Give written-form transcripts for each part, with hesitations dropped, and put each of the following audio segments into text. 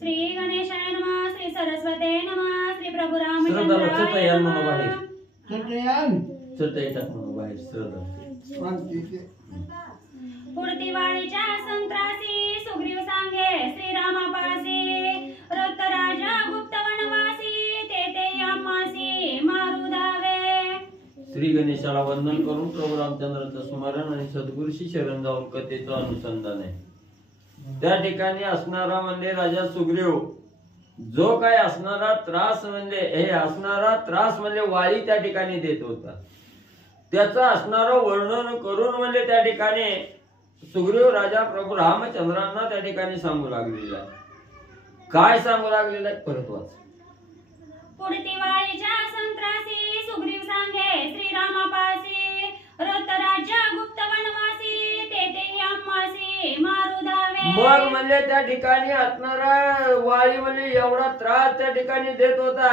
श्री गणेशाय नमः, श्री सरस्वते नमः, श्री प्रभु रामचंद्राय पुढती वाळीच्या संत्रासी सुग्रीव सांगे श्रीरामापासी रक्त राजा गुप्त वनवासी ते आम्हासी मारू धावे। श्री गणेशाला वंदन करून प्रभू रामचंद्राचं स्मरण आणि सद्गुरूशी शरण जाऊन कथेचं अनुसंधान आहे। त्या ठिकाणी असणारा म्हणजे राजा सुग्रीव जो काय असणारा त्रास म्हणजे वाळी त्या ठिकाणी देत होता, त्याचं असणारं वर्णन करून म्हणजे त्या ठिकाणी सुग्रीव राजा प्रभू रामचंद्रांना त्या ठिकाणी सांगू लागलेला आहे। काय सांगू लागलेला आहे परत वाच। पुढती वाळीच्या संत्रासी सुग्रीव सांगे श्रीरामापासी रक्त राज्य गुप्त वनवासी ते आम्हासी मारू धावे। मग म्हणजे त्या ठिकाणी असणारा वाळी म्हणजे एवढा त्रास त्या ठिकाणी देत होता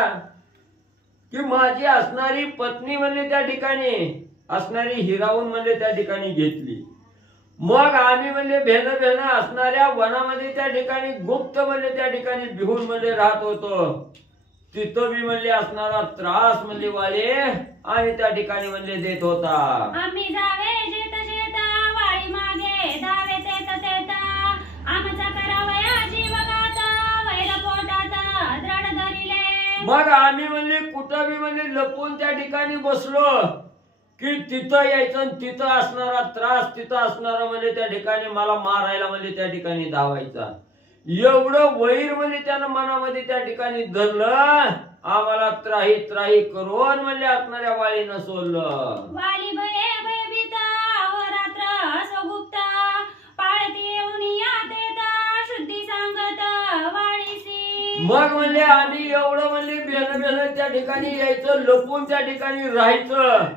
की माझी असणारी पत्नी म्हणजे त्या ठिकाणी असणारी हिरावून म्हणजे त्या ठिकाणी घेतली। मग आम्ही म्हणजे भेन असणाऱ्या वनामध्ये त्या ठिकाणी गुप्त म्हणजे त्या ठिकाणी भिवून म्हणजे राहत होतो। तिथं बी म्हणजे असणारा त्रास म्हणजे वाळे आणि त्या ठिकाणी म्हणजे देत होता। आम्ही जावे जेत वाळी मागे धावे तेत आमचा करावया जीवघात वैर पोटात दृढ धरिले। मग आम्ही म्हणजे कुठं बी म्हणजे लपून त्या ठिकाणी बसलो की तिथं यायचं, तिथं असणारा त्रास, तिथं असणारा म्हणजे त्या ठिकाणी मला मारायला म्हणजे त्या ठिकाणी धावायचा। एवढं वैर म्हणजे त्यानं मनामध्ये त्या ठिकाणी धरलं, आम्हाला त्राही त्राही करून म्हणजे असणाऱ्या वाळीनं सोडलं। वाली भयभीत अहोरात्र स्वगुप्त पाळती येऊन यात येता शुद्धी सांगत वाळीसी। मग म्हणजे आम्ही एवढं म्हणजे बेन त्या ठिकाणी यायचं, लपून त्या ठिकाणी राहायचं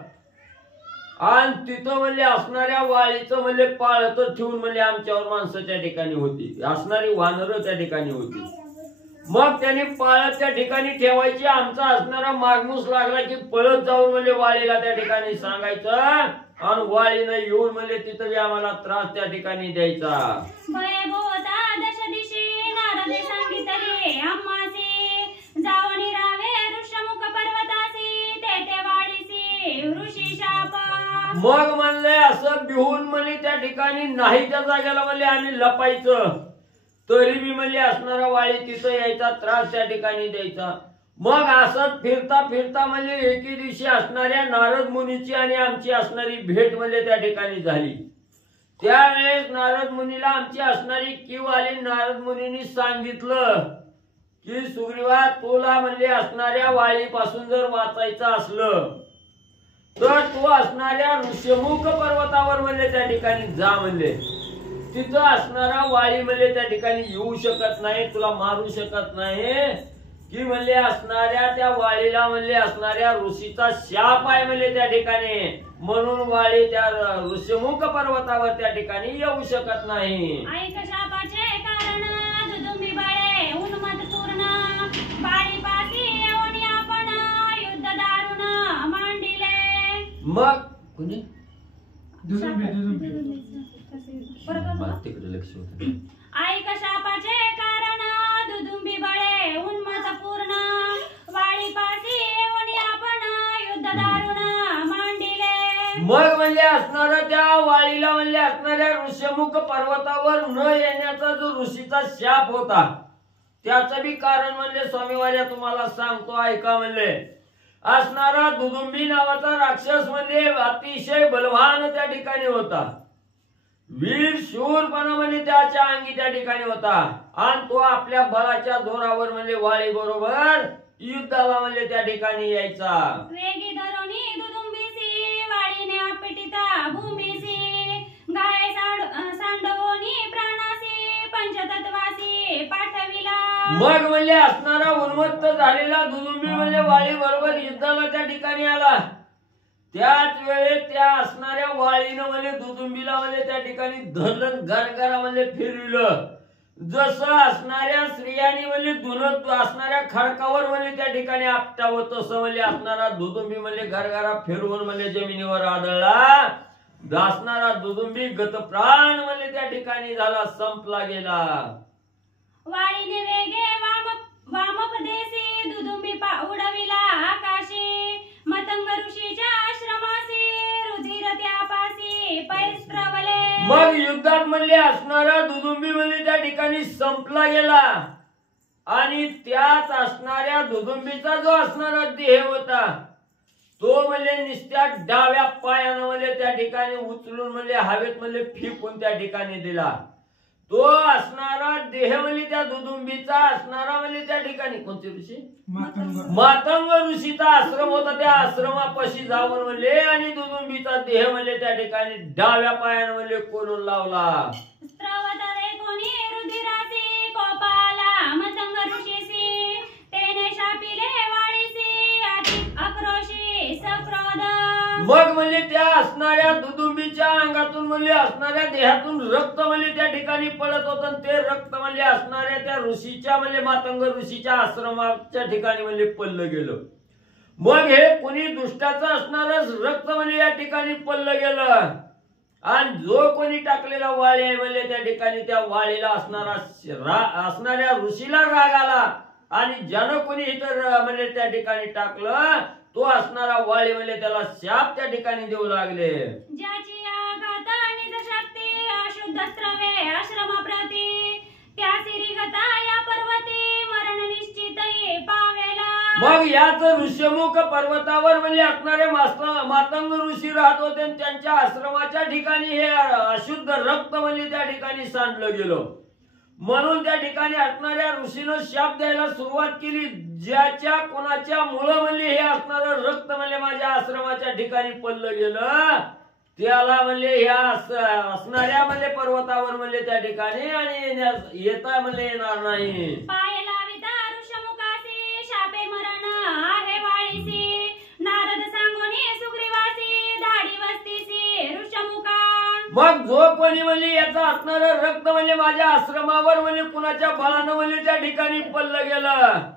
आणि तिथं म्हणजे असणाऱ्या वाळीचं म्हणजे पाळत ठेवून म्हणजे आमच्यावर माणसं त्या ठिकाणी होती, असणारी वानरं त्या ठिकाणी होती। मग त्यांनी पाळत त्या ठिकाणी ठेवायची, आमचा असणारा मागमूस लागला की पळत जाऊन म्हणजे वाळीला त्या ठिकाणी सांगायचं आणि वाळीनं येऊन म्हणजे तिथं आम्हाला त्रास त्या ठिकाणी द्यायचा। भयभोता दश दिशी नारदे सांगितले आम्हासी जावणी रावे ऋषमुख पर्वतासी ते वाळीसी ऋषी शाप। मग म्हणले असं भिवून म्हणजे त्या ठिकाणी नाही त्या जागेला म्हणजे आम्ही लपायचं, तरी बी म्हणजे असणारा वाळी तिथं यायचा, त्रास त्या ठिकाणी द्यायचा। मग असंच फिरता फिरता म्हणजे एके दिवशी असणाऱ्या नारद मुनीची आणि आमची असणारी भेट म्हणजे त्या ठिकाणी झाली। त्यावेळेस नारद मुनीला आमची असणारी कीव आली। नारद मुनींनी सांगितलं की सुग्रीवा तुला म्हणजे असणाऱ्या वाळीपासून जर वाचायचं असलं तर तू असणाऱ्या ऋषमुख पर्वतावर म्हणजे त्या ठिकाणी जा, म्हणजे तिथं असणारा वाळी म्हणजे त्या ठिकाणी येऊ शकत नाही, तुला मारू शकत नाही की म्हणजे असणाऱ्या त्या वाळीला म्हणजे असणाऱ्या ऋषीचा शाप आहे म्हणजे त्या ठिकाणी, म्हणून वाळी त्या ऋषमुख पर्वतावर त्या ठिकाणी येऊ शकत नाही। ऐक शापाचे कारण दुदुंबी बळे उन्मत पूर्ण बाळीपासी येऊन आपण युद्ध दारुण मांडिले। मग कोणी तिकडे लक्ष होतं। ऐक शापाचे कारण दुदुंबी बळे उन्मत पूर्ण वाळीपासी येऊन आपण युद्ध दारुण मांडिले। मग म्हणजे असणारा त्या वाळीला म्हणजे असणाऱ्या ऋषमुख पर्वतावर न येण्याचा जो ऋषीचा शाप होता त्याचं बी कारण म्हणजे स्वामीवार्या तुम्हाला सांगतो, ऐका। म्हणले असणारा दुदुंबी नावाचा राक्षस म्हणजे अतिशय बलवान त्या ठिकाणी होता, वीर शूरपणा म्हणजे त्याच्या अंगी त्या ठिकाणी होता आणि तो आपल्या बळाच्या जोरावर म्हणजे वाळी बरोबर युद्धाला म्हणजे त्या ठिकाणी यायचा। वेगी धरोनी दुदुंबीसी वाळीने आपटिता भूमीसी गाय सांडवोनी प्राणासी पंचतत्वासी पाठविला। मग म्हणजे असणारा उन्मत्त झालेला दुदुंबी म्हणजे वाळी बरोबर युद्धाला त्या ठिकाणी आला। त्याच वेळेस त्या असणाऱ्या वाळीनं म्हणजे दुदुंबीला म्हणजे त्या ठिकाणी धरलं, गरगरा म्हणजे फिरविलं। जसं असणाऱ्या स्त्रियांनी म्हणजे धुनत असणाऱ्या खडकावर म्हणजे त्या ठिकाणी आपटावं तसं म्हणजे असणारा दुदुंबी म्हणजे गरगरा फिरवून म्हणजे जमिनीवर आदळला। असणारा दुदुंबी गतप्राण म्हणजे त्या ठिकाणी झाला, संपला गेला। वाळीने वेगे मग युद्धात म्हणले असणारा दुदुंबी म्हणजे त्या ठिकाणी संपला गेला आणि त्यात असणाऱ्या दुदुंबीचा जो असणारा देह होता तो म्हणजे निस्त्या डाव्या पायानं म्हणजे त्या ठिकाणी उचलून म्हणजे हवेत म्हणजे फेकून त्या ठिकाणी दिला. तो असणारा देह म्हणजे त्या दुदुंबीचा असणारा म्हणजे त्या ठिकाणी कोणते ऋषी मातंग ऋषीचा आश्रम होता. त्या आश्रमापाशी जाऊन म्हणले आणि दुदुंबीचा देह म्हणजे त्या ठिकाणी डाव्या पायानं म्हणजे कोलून लावला. मग म्हणजे त्या असणाऱ्या दुदुंबीच्या अंगातून म्हणजे असणाऱ्या देहातून रक्त म्हणजे त्या ठिकाणी पडत होतं. ते रक्त म्हणजे असणाऱ्या त्या ऋषीच्या म्हणजे मातंग ऋषीच्या आश्रमाच्या ठिकाणी म्हणजे पडलं गेलं. मग हे कोणी दुष्टाचं असणारच रक्त म्हणजे या ठिकाणी पडलं गेलं आणि जो कोणी टाकलेला वाळी आहे म्हणजे त्या ठिकाणी त्या वाळीला असणाऱ्या ऋषीला राग आला आणि ज्यानं कोणी इतर म्हणजे त्या ठिकाणी टाकलं तो असणारा वाळी म्हणजे त्याला शाप त्या ठिकाणी देऊ लागले. ज्याची आघात निज शक्ती अशुद्ध स्त्रवे आश्रमाप्रती त्या सिरिगता या पर्वती मरण निश्चित पावेला. मग याच ऋष्यमुख पर्वतावर म्हणजे असणारे मातंग ऋषी राहत होते. त्यांच्या आश्रमाच्या ठिकाणी हे अशुद्ध रक्त म्हणजे त्या ठिकाणी सांडलं गेलं. म्हणून त्या ठिकाणी असणाऱ्या ऋषीनं शाप द्यायला सुरुवात केली. ज्याच्या कोणाच्या मुळे म्हणजे हे असणारं रक्त म्हणजे माझ्या आश्रमाच्या ठिकाणी पडलं गेलं त्याला म्हणजे ह्या असणाऱ्या म्हणजे पर्वतावर म्हणजे त्या ठिकाणी आणि येता म्हणजे येणार नाही. पाय लाविता ऋषमुखासी शापे मरण आहे वाळीसी नारद सांगोनी सुग्रीवासी धाडी वस्तीसी ऋषमुखा. मग जो कोणी म्हणजे याचा असणार रक्त म्हणजे माझ्या आश्रमावर म्हणजे कुणाच्या बळानं म्हणजे त्या ठिकाणी पडलं गेलं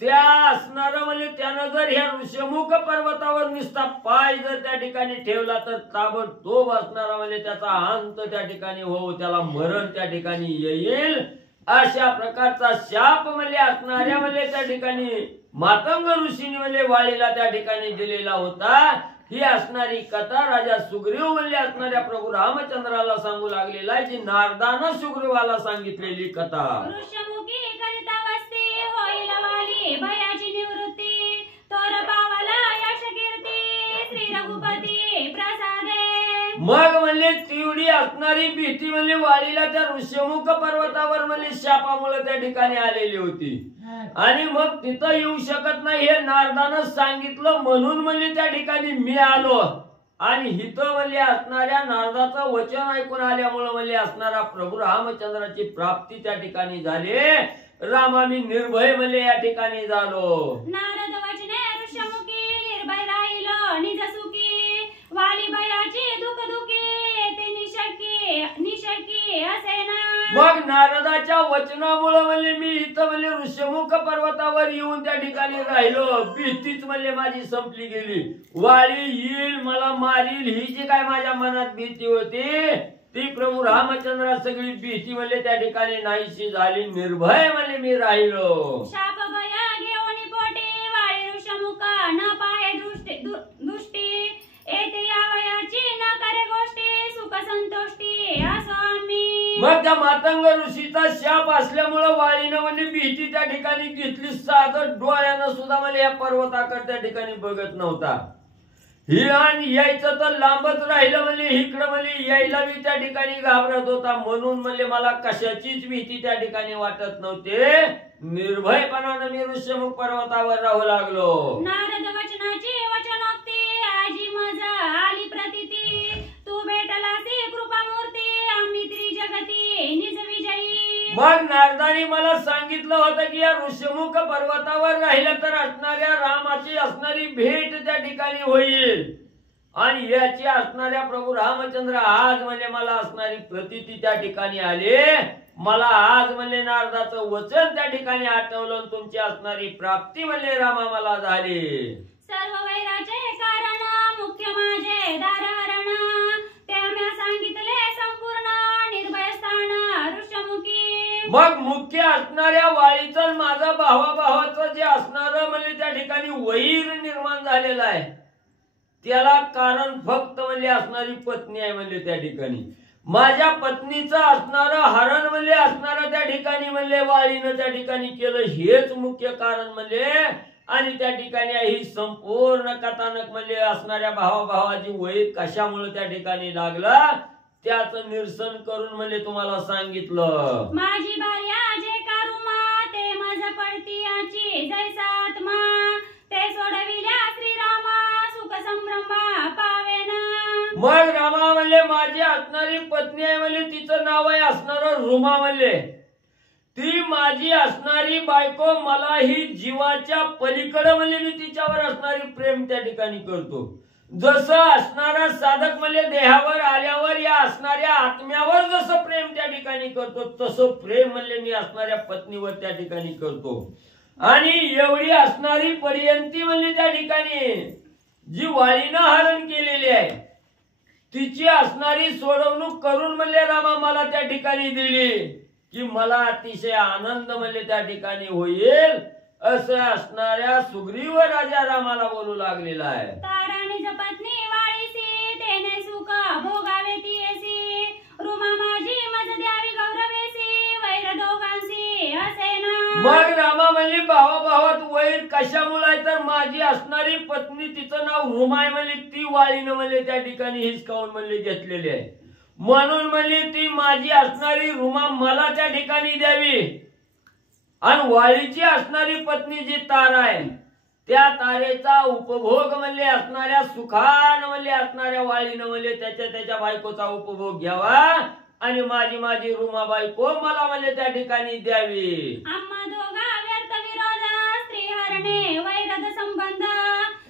त्या असणार म्हणजे त्यानं जर ह्या ऋषमुख पर्वतावर निस्ता पाय जर त्या ठिकाणी ठेवला तर ताबडतोब असणारा म्हणजे त्याचा अंत त्या ठिकाणी हो त्याला मरण त्या ठिकाणी येईल. अशा प्रकारचा शाप म्हणजे असणाऱ्या म्हणजे त्या ठिकाणी मातंग ऋषीने म्हणजे वाळीला त्या ठिकाणी दिलेला होता. ही असणारी कथा राजा सुग्रीव म्हणजे असणाऱ्या प्रभू रामचंद्राला सांगू लागलेला आहे जी नारदानं सुग्रीवाला सांगितलेली कथा. ऋषमुखी करिता वस्ती होईल वाली भयाची निवृत्ती तोर पावाला यश कीर्ती श्री रघुपती प्रसादे. मग म्हणजे तेवढी असणारी भीती म्हणजे वाळीला त्या ऋषमुख पर्वतावर म्हणजे शापामुळे त्या ठिकाणी आलेली होती आणि मग तिथं येऊ शकत नाही हे नारदानं सांगितलं म्हणून म्हणजे त्या ठिकाणी मी आलो आणि हिथं म्हणजे असणाऱ्या नारदाचं वचन ऐकून आल्यामुळे म्हणजे असणारा प्रभू रामचंद्राची प्राप्ती त्या ठिकाणी झाली. रामा मी निर्भय म्हणजे या ठिकाणी झालो. नारद वचने ऋषमुखी निर्भय राहिलो निज सुखी वाली भयाची दुख दुखी ते निशकी असे ना. मग नारदाच्या वचनामुळे म्हणजे मी इथं म्हणजे ऋषमुख पर्वतावर येऊन त्या ठिकाणी राहिलो. भीतीच म्हणजे माझी संपली गेली. वाळी येईल मला मारील ही जी काय माझ्या मनात भीती होती ती प्रभू रामचंद्रा सगळी भीती म्हणजे त्या ठिकाणी नाहीशी झाली. निर्भय म्हणजे मी राहिलो. शाप भया घेऊन पोटे वाळी ऋषमुखा न पाहे दृष्टी येते या वयाची न करे गोष्टी सुख संतोष्टी असो आम्ही. मग त्या मातंग ऋषीचा शाप असल्यामुळे वाळीनं म्हणजे भीती त्या ठिकाणी घेतली. साधं डोळ्यानं सुद्धा म्हणजे या पर्वताकडे त्या ठिकाणी बघत नव्हता. ही आणि यायचं तर लांबच राहिलं म्हणजे इकडं म्हणजे यायला मी त्या ठिकाणी घाबरत होता. म्हणून म्हणजे मला कशाचीच भीती त्या ठिकाणी वाटत नव्हते. निर्भयपणानं मी ऋषमुख पर्वतावर राहू लागलो. नारद वचनाची वचनोक्ती आजी मजा आली प्रतीती तू भेटलासी कृपा मूर्ती आम्ही त्रिजगती निज विजयी. मग नारदाने मला सांगितलं होतं की या ऋषमुख पर्वतावर राहिलं तर असणाऱ्या रामाची असणारी भेट त्या ठिकाणी होईल आणि याची असणाऱ्या प्रभू रामचंद्र आज म्हणजे मला असणारी प्रतीती त्या ठिकाणी आली. मला आज म्हणजे नारदाचं वचन त्या ठिकाणी आठवलं तुमची असणारी प्राप्ती म्हणजे रामा मला झाली. सर्व वैराचे कारण मुख्य माझे दारहरण त्या म्या सांगितले संपूर्ण निर्भय स्थान ऋषमुखी. मग मुख्य असणाऱ्या वाळीचं माझा भावाभावाचं जे असणार म्हणजे त्या ठिकाणी वैर निर्माण झालेला आहे त्याला कारण फक्त म्हणजे असणारी पत्नी आहे म्हणजे त्या ठिकाणी माझ्या पत्नीचं असणारं हरण म्हणले असणारं त्या ठिकाणी म्हणले वाळीनं त्या ठिकाणी केलं हेच मुख्य कारण म्हणले. आणि त्या ठिकाणी ही संपूर्ण कथानक म्हणले असणाऱ्या भावाभावाची वैर कशामुळे त्या ठिकाणी लागला त्याचं निरसन करून म्हणले तुम्हाला सांगितलं. माझी भार्या जे कारुमा ते माझ पडतीयाची जैसा आत्मा ते सोडविल्या श्रीरामा सुख संभ्रमा पावेना. मग रामा म्हणले माझी असणारी पत्नी आहे म्हणले तिचं नाव आहे असणारं रुमा म्हणले. ती माझी असणारी बायको मला ही जीवाच्या पलीकडे म्हणले मी तिच्यावर असणारी प्रेम त्या ठिकाणी करतो. जसं असणारा साधक म्हणले देहावर आल्यावर या असणाऱ्या आत्म्यावर जसं प्रेम त्या ठिकाणी करतो तसं प्रेम म्हणले मी असणाऱ्या पत्नीवर त्या ठिकाणी करतो. आणि एवढी असणारी पर्यंती म्हणले त्या ठिकाणी जी वाळीनं हरण केलेली आहे तिची असणारी सोडवणूक करून म्हणले रामा मला त्या ठिकाणी दिली की मला अतिशय आनंद म्हणले त्या ठिकाणी होईल असं असणाऱ्या सुग्रीव राजा रामाला बोलू लागलेला आहे. ताराणीच पत्नी वाळीसी तेने सुख भोगावे तियेसी रुमा माझी मज द्यावी गौरवेसी वैर दोघांसी असे ना. मग रामा म्हणली भावाभावात वैर कशामुळे आहे तर माझी असणारी पत्नी तिचं नाव रुमा आहे म्हणली ती वाळीनं म्हणले त्या ठिकाणी हिसकावून म्हणले घेतलेली आहे म्हणून म्हणली ती माझी असणारी रुमा मला त्या ठिकाणी द्यावी. आणि वाळीची असणारी पत्नी जी तारा आहे त्या तारेचा उपभोग म्हणले असणाऱ्या सुखान म्हणले असणाऱ्या वाळीनं म्हणले त्याच्या बायकोचा उपभोग घ्यावा आणि माझी रुमा बायको मला म्हणले त्या ठिकाणी द्यावी. आम्हा दोघा व्यर्थ विरोध स्त्री हरणे वैरद संबंध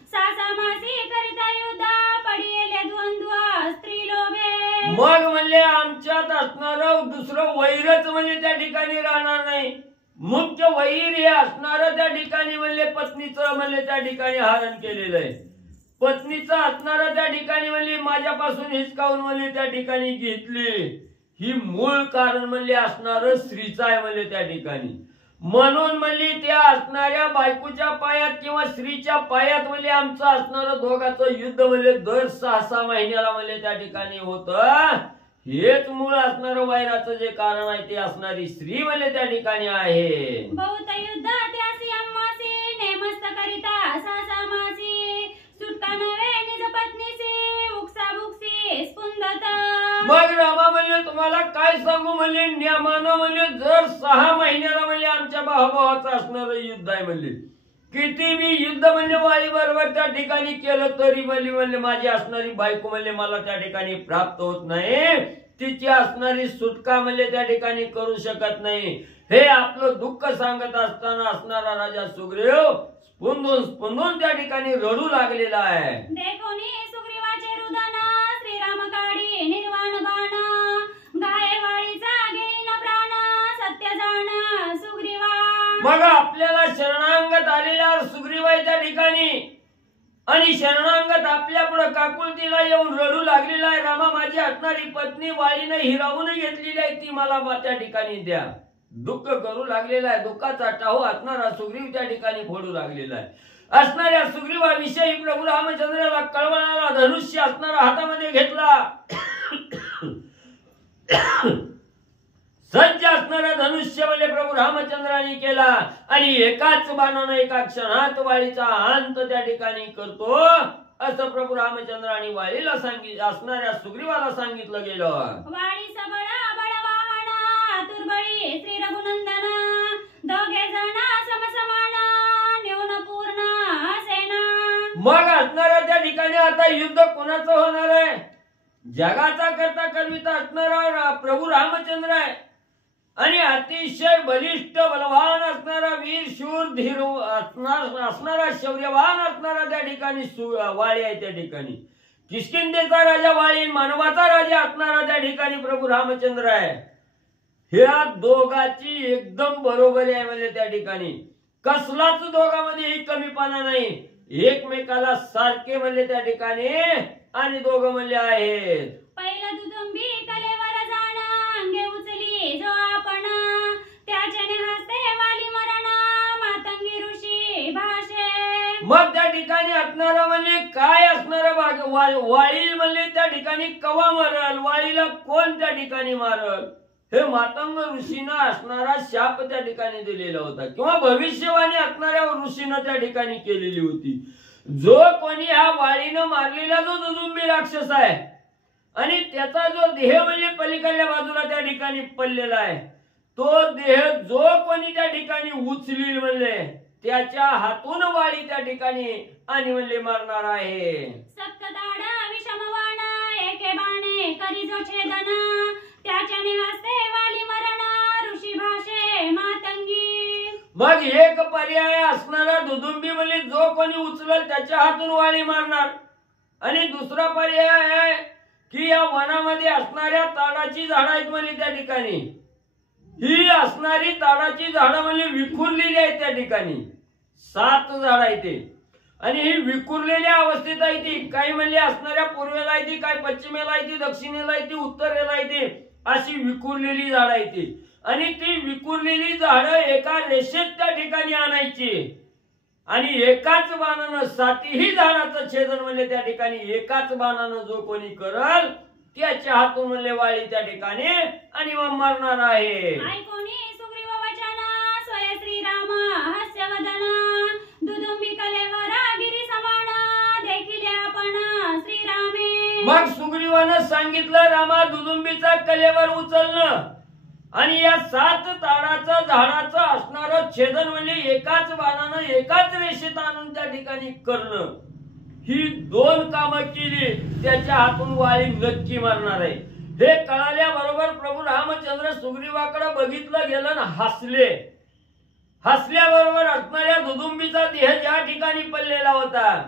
सासा मासी करिता युद्ध पडिले द्वंद्व स्त्री लोभे. मग म्हणले आमच्यात असणार दुसरं वैरच म्हणले त्या ठिकाणी राहणार नाही. मुख्य वैर हे असणार त्या ठिकाणी म्हणले पत्नीचं म्हणले त्या ठिकाणी हरण केलेलं आहे. पत्नीचं असणार त्या ठिकाणी म्हणले माझ्यापासून हिसकावून म्हणले त्या ठिकाणी घेतली ही मूळ कारण म्हणले असणार स्त्रीचं आहे म्हणले त्या ठिकाणी. म्हणून म्हणले त्या असणाऱ्या बायकोच्या पायात किंवा स्त्रीच्या पायात म्हणले आमचं असणार दोघांचं युद्ध म्हणले दर 6 महिन्याला म्हणले त्या ठिकाणी होतं. हेच मूळ असणार वैराचं जे कारण आहे ते असणारी स्त्री म्हणले त्या ठिकाणी आहे. बहुत युद्ध त्यासी अम्मासी नेमस्त करिता सासा मासी सुटका नवे निज पत्नीसी उक्सा बुक्सी स्पुंदत. मग रामा म्हणले तुम्हाला काय सांगू म्हणले नियमानं म्हणले जर 6 महिन्याला म्हणले आमच्या भावाभावाचं असणार युद्ध आहे म्हणले किती मी युद्ध म्हणले वाळी बरोबर त्या ठिकाणी केलं तरी म्हणले माझी असणारी बायको म्हणले मला त्या ठिकाणी प्राप्त होत नाही. तिची असणारी सुटका म्हणले त्या ठिकाणी करू शकत नाही. हे आपलं दुःख सांगत असताना असणारा राजा सुग्रीव स्पुंदून त्या ठिकाणी रडू लागलेला आहे. देखोनी सुग्रीवाचे रुदन श्रीराम काढी निर्वाण बाण गाये वाळीचा घेईन प्राण सत्य जाण सुग्रीवा. मग आपल्याला शरणांगत आलेला सुग्रीव आहे त्या ठिकाणी आणि शरणांगत आपल्या पुढे काकुलतीला येऊन रडू लागलेला आहे. रामा माझी असणारी पत्नी वाळीने हिरावून घेतलेली आहे ती मला त्या ठिकाणी द्या. दुःख करू लागलेला आहे. दुःखाचा टाहू असणारा सुग्रीव त्या ठिकाणी फोडू लागलेला आहे. असणाऱ्या सुग्रीवाविषयी प्रभू रामचंद्राला कळवणारा धनुष्य असणारा हातामध्ये घेतला. सज्ज असणारा धनुष्य म्हणजे प्रभू रामचंद्राने केला आणि एकाच बाणाने एका क्षणात वाळीचा अंत त्या ठिकाणी करतो असं प्रभू रामचंद्राने वाळीला असणाऱ्या सुग्रीवाला सांगितलं गेलं. वाळी सबळ बळवाहन आतुर बळी श्री रघुनंदन दोघे जण समसमान न्यून पूर्ण सेना. मग असणाऱ्या त्या ठिकाणी आता युद्ध कोणाचं होणार आहे? जगाचा करता करविता असणारा प्रभू रामचंद्र आहे आणि अतिशय बलिष्ठ बलवान असणारा वीर शूर धीर असणारा शौर्यवान असणारा त्या ठिकाणी वाळी आहे. त्या ठिकाणी किष्किंधेचा राजा वाळी मानवाचा राजा असणारा त्या ठिकाणी प्रभू रामचंद्र आहे. ह्या दोघांची एकदम बरोबरी आहे म्हणजे त्या ठिकाणी कसलाच दोघांमध्ये कमीपणा नाही. एकमेकाला सारखे म्हणले त्या ठिकाणी आणि दोघं म्हणले आहेत. पहिला दुदुंबी कलेवर जाण अंगे उचली जो आपण त्याच्याने हस्ते वाली मरण मातंगी ऋषी भाषे. मग त्या ठिकाणी असणारा म्हणजे काय असणारा वाळी म्हणले त्या ठिकाणी कवा मरल, वाळीला कोण त्या ठिकाणी मारल, हे मातंग ऋषीनं असणारा शाप त्या ठिकाणी दिलेला होता किंवा भविष्यवाणी असणाऱ्या ऋषीनं त्या ठिकाणी केलेली होती. जो कोणी ह्या वाळीनं मारलेला जो दुदुंबी राक्षस आहे आणि त्याचा जो देह म्हणजे पलीकडल्या बाजूला त्या ठिकाणी पडलेला आहे, तो देह जो कोणी त्या ठिकाणी उचलील म्हणले त्याच्या हातून वाळी त्या ठिकाणी आणि म्हणले मारणार आहे. सप्तदाढा विषमवाण एके बाणे करी जो छेदन, त्याच्याने हस्ते वाली मरण ऋषी भाषे मातंगी. मग एक पर्याय असणारा दुदुंबी म्हणजे जो कोणी उचलल त्याच्या हातून वाळी मारणार, आणि दुसरा पर्याय आहे की या वनामध्ये असणाऱ्या ताडाची झाडं आहेत म्हणजे त्या ठिकाणी ही असणारी ताडाची झाडं म्हणजे विखुरलेली आहेत त्या ठिकाणी 7 झाडं आहेत ते, आणि ही विखुरलेल्या अवस्थेत आहे ती. काही म्हणजे असणाऱ्या पूर्वेला आहे ती, काही पश्चिमेला आहे ती, दक्षिणेला आहे ती, उत्तरेला आहे ती, अशी विखुरलेली झाडं आहे ती. आणि ती विखुरलेली झाडं एका रेषेत त्या ठिकाणी आणायची आणि एकाच बाणानं 7ही झाडाचं छेदन म्हणजे त्या ठिकाणी एकाच बाणानं जो कोणी करल त्याच्या हातून म्हणले वाळी त्या ठिकाणी आणि मरणार आहे. ऐकोनी सुग्रीव वचन स्वय श्रीराम हास्यवदन, दुदुंबी कलेवर गिरी समान देखिले आपण श्रीरामे. मग सुग्रीवानं सांगितलं रामा दुदुंबीचा कलेवर उचलणं आणि या 7 ताडाचं झाडाचं असणारं छेदन म्हणजे एकाच बाणानं एकाच रेषेत आणून त्या ठिकाणी करणं, ही 2 कामं केली त्याच्या हातून वाळी नक्की मारणार आहे. हे कळाल्याबरोबर प्रभू रामचंद्र सुग्रीवाकडे बघितलं गेलं ना हसले. हसल्याबरोबर असणाऱ्या दुदुंबीचा देह ज्या ठिकाणी पडलेला होता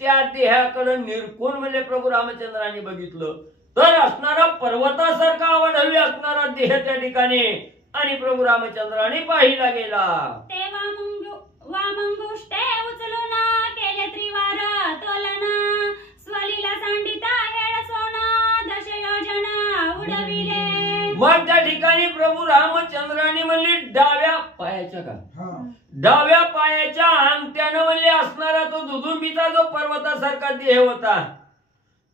त्या देहाकडे निरखून म्हणजे प्रभू रामचंद्रांनी बघितलं तर असणारा पर्वतासारखा आवडवी असणारा देह त्या ठिकाणी आणि प्रभू रामचंद्रांनी पाहिला गेला. तेव्हा वामंगुष्टे उचलून केले त्रिवार तोलन, स्वलीला सांडिता हेळ सोना दश योजना उडविले. मग त्या ठिकाणी प्रभू रामचंद्रांनी म्हणली डाव्या पायाच्या अंगठ्यानं म्हणले असणारा तो दुदुंबीचा जो पर्वतासारखा देह होता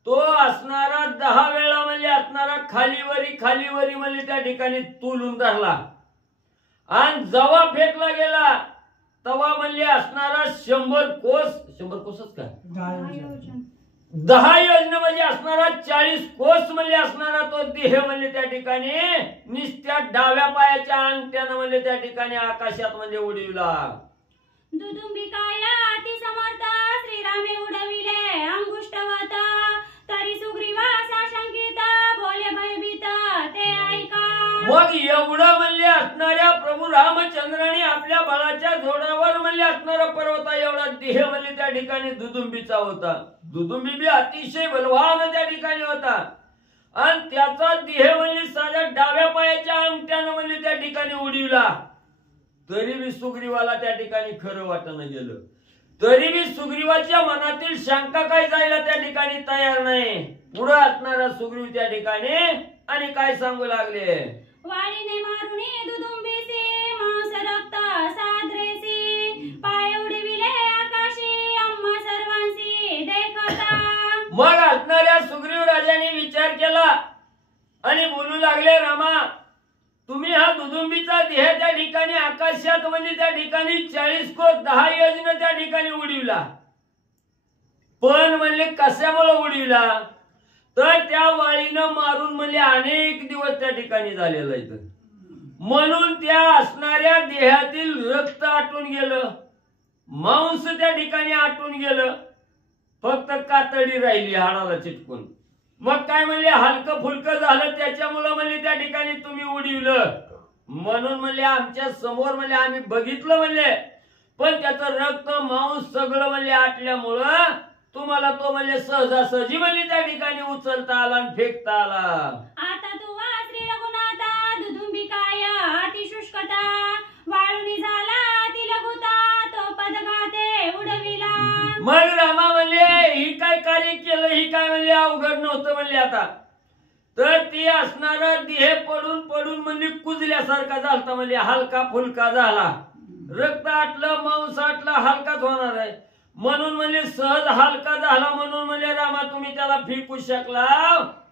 तो असणारा 10 वेळा म्हणजे असणारा खालीवरी म्हणजे त्या ठिकाणी तोलून धरला आणि जेव्हा फेकला गेला तेव्हा म्हणजे असणारा 100 कोसच का 10 योजना म्हणजे असणारा 40 कोस म्हणजे असणारा तो देह म्हणजे त्या ठिकाणी निस्त्या डाव्या पायाच्या अंगठ्यानं म्हणजे त्या ठिकाणी आकाशात म्हणजे उडविला. दुदुंबी काया अति समर्थ श्रीरामे उडविले अंगुष्ठवत, तरी सुग्रीवा साशंकित बोले भयभीत ते ऐका. मग एवढं म्हणले असणाऱ्या प्रभू रामचंद्राने आपल्या बळाच्या जोरावर म्हणले असणारा पर्वता एवढा देह म्हणले त्या ठिकाणी दुदुंबीचा होता. दुदुंबी बी अतिशय बलवान त्या ठिकाणी होता आणि त्याचा देह म्हणजे साध्या डाव्या पायाच्या अंगठ्यानं म्हणजे त्या ठिकाणी उडविला. तरी बी सुग्रीवाला त्या ठिकाणी खरं वाटणं गेलं. तरी बी सुग्रीवाच्या मनातील शंका काय जायला त्या ठिकाणी तयार नाही. पुढे असणारा सुग्रीव त्या ठिकाणी आणि काय सांगू लागले, वाळीने मारुनी दुदुंबीसी मांस रक्त साद्रेसी, पाय उडविले आकाशी आम्हा सर्वांसी देखता. मग असणाऱ्या सुग्रीव राजाने विचार केला आणि बोलू लागले, रामा तुम्ही हा दुदुंबीचा देह त्या ठिकाणी आकाशात म्हणजे त्या ठिकाणी 40 कोस 10 योजना त्या ठिकाणी उडविला, पण म्हणले कशामुळे उडविला तर त्या वाळीनं मारून म्हणजे अनेक दिवस त्या ठिकाणी झालेलं आहे म्हणून त्या असणाऱ्या देहातील रक्त आटून गेलं, मांस त्या ठिकाणी आटून गेलं, फक्त कातडी राहिली हाडाला चिटकून. मग काय म्हणले हलकं फुलकं झालं त्याच्यामुळं म्हणले त्या ठिकाणी तुम्ही उडविलं म्हणून म्हणले आमच्या समोर म्हणले आम्ही बघितलं म्हणले, पण त्याचं रक्त मांस सगळं म्हणले आटल्यामुळं तुम्हाला तो म्हणले सहजासहजी म्हणले त्या ठिकाणी उचलता आला आणि फेकता आला. आता तू वा श्री रघुनाथा दुदुंबी काय अति शुष्कता, वाळुनी झाला अति लघुता तो पदघाते उडविला. मग रामा म्हणले ही काय कार्य केलं, ही काय म्हणले अवघड नव्हतं म्हणले. आता तर ती असणारा देह पडून म्हणजे कुजल्यासारखा झालता म्हणले, हलका फुलका झाला, रक्त आटलं मांस आटलं हलकाच होणार आहे. म्हणून म्हणजे सहज हलका झाला म्हणून म्हणजे रामा तुम्ही त्याला फेकू शकला.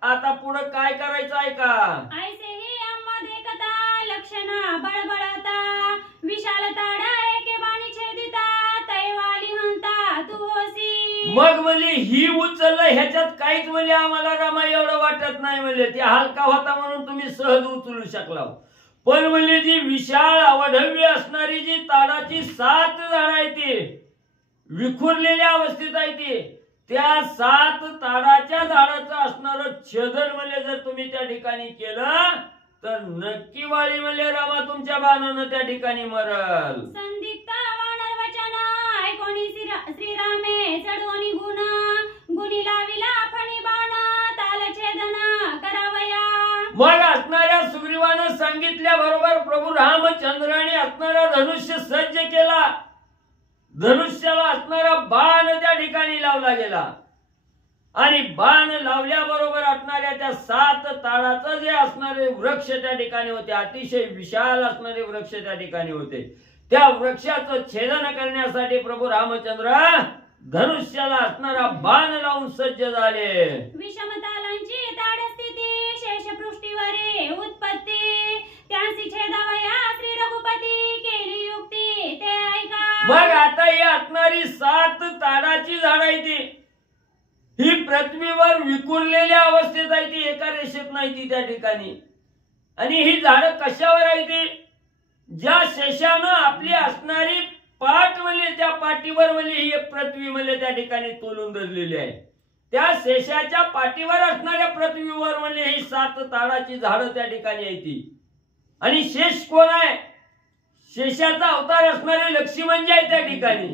आता पुढे काय करायचं आहे का? ऐसे ही आम्हा देखता लक्षणा बळबळता विशाल ताडा एके बाणी छेदिता तैवाली हंता तू होसी. मग म्हणजे ही उचललं ह्याच्यात काहीच म्हणजे आम्हाला रामा एवढं वाटत नाही. म्हणजे ते हलका होता म्हणून तुम्ही सहज उचलू शकला. पण म्हणजे जी विशाल अवढव्य असणारी जी ताडाची 7 झाडं आहे ती विखुरलेल्या अवस्थेत आहे ती, त्या 7 ताडाच्या झाडाचं असणार छेदन म्हणजे जर तुम्ही त्या ठिकाणी केलं तर नक्की वाळी म्हणजे रामा तुमच्या बाणानं त्या ठिकाणी मरल. संदिग्ध वानर वचन ऐकोनी श्रीरामे चढवणी गुणी लाविला फणी बाण ताल छेदन करावया. मग असणाऱ्या सुग्रीवानं सांगितल्याबरोबर प्रभू रामचंद्राने असणारा धनुष्य सज्ज केला. धनुष्याला असणारा बाण त्या ठिकाणी लावला गेला आणि बाण लावल्याबरोबर असणाऱ्या त्या 7 ताडाचं जे असणारे वृक्ष त्या ठिकाणी होते, अतिशय विशाल असणारे वृक्ष त्या ठिकाणी होते, त्या वृक्षाचं छेदन करण्यासाठी प्रभू रामचंद्र धनुष्याला असणारा बाण लावून सज्ज झाले. विषमतालांची ताड स्थिती शेषपृष्ठीवरी उत्पत्ती त्यांची छेदावया श्री रघुपती केली युक्ती ते ऐका. मग आता ही असणारी 7 ताडाची झाड आहे ती ही पृथ्वीवर विखुरलेल्या अवस्थेत आहे ती, एका रेषेत नाही ती त्या ठिकाणी. आणि ही झाड कशावर आहे ती? ज्या शेषानं आपली असणारी पाठ म्हणजे त्या पाठीवर म्हणजे ही पृथ्वी म्हणजे त्या ठिकाणी तोलून धरलेली आहे, त्या शेषाच्या पाठीवर असणाऱ्या पृथ्वीवर म्हणजे ही 7 ताडाची झाडं त्या ठिकाणी आहे ती. आणि शेष कोण आहे? शेषाचा अवतार असणारे लक्ष्मण जे आहे त्या ठिकाणी.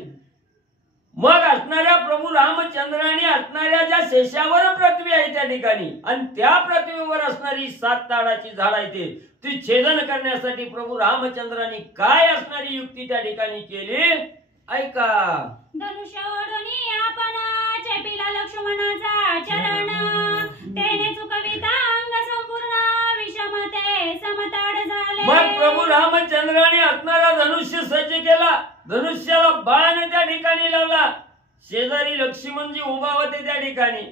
मग असणाऱ्या प्रभू रामचंद्राने असणाऱ्या ज्या शेषावर पृथ्वी आहे त्या ठिकाणी आणि त्या पृथ्वीवर असणारी 7 ताडाची झाड आहे ती छेदन करण्यासाठी प्रभू रामचंद्राने काय असणारी युक्ती त्या ठिकाणी केली ऐका. धनुष्य ओढूनी आपण चेपिला लक्ष्मणाचा चरण तेने चुकविता अंग संपूर्ण विषमते समताड झाले. मग प्रभू रामचंद्राने असणारा धनुष्य सज्ज केला, धनुष्याला बाण त्या ठिकाणी लावला, शेजारी लक्ष्मणजी उभा होते त्या ठिकाणी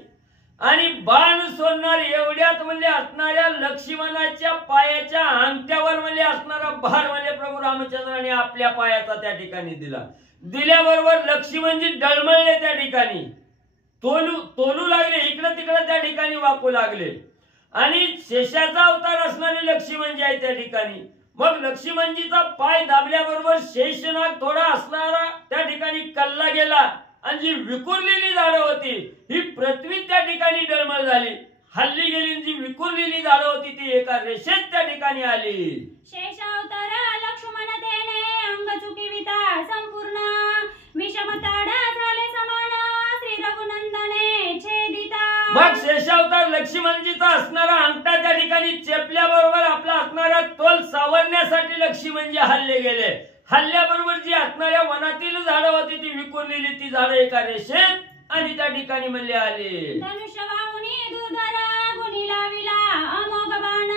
आणि बाण सोडणार एवढ्यात म्हणजे असणाऱ्या लक्ष्मणाच्या पायाच्या अंगठ्यावर म्हणजे असणारा भार म्हणजे प्रभू रामचंद्राने आपल्या पायाचा त्या ठिकाणी दिला. दिल्याबरोबर लक्ष्मणजी डळमळले त्या ठिकाणी, तोलू लागले, इकडे तिकडे त्या ठिकाणी वाकू लागले. आणि शेषाचा अवतार असणारे लक्ष्मणजी आहे त्या ठिकाणी. मग लक्ष्मणजीचा पाय दाबल्याबरोबर शेषनाग थोडा असणारा त्या ठिकाणी कल्ला गेला आणि जी विखुरलेली झाडं होती ही पृथ्वी त्या ठिकाणी डळमळ झाली, हल्ली गेली. जी विखुरलेली झाडं होती ती एका रेषेत त्या ठिकाणी आली. शेष अवतार लक्ष्मण तेने अंग चुकिविता संपूर्ण विषमताड झाले समान श्री रघुनंदने छेदिता. मग शेषावतार लक्ष्मणजीचा असणारा अंगठा त्या ठिकाणी चेपल्याबरोबर आपला असणारा तोल सावरण्यासाठी लक्ष्मणजी हल्ले गेले. हल्ल्याबरोबर जी असणाऱ्या वनातील झाडं होती ती विखुरलेली ती झाडं एका रेषेत आणि त्या ठिकाणी म्हणले आले. धनुष्य वाहुनी दुर्धर गुणी लाविला अमोघ बाण.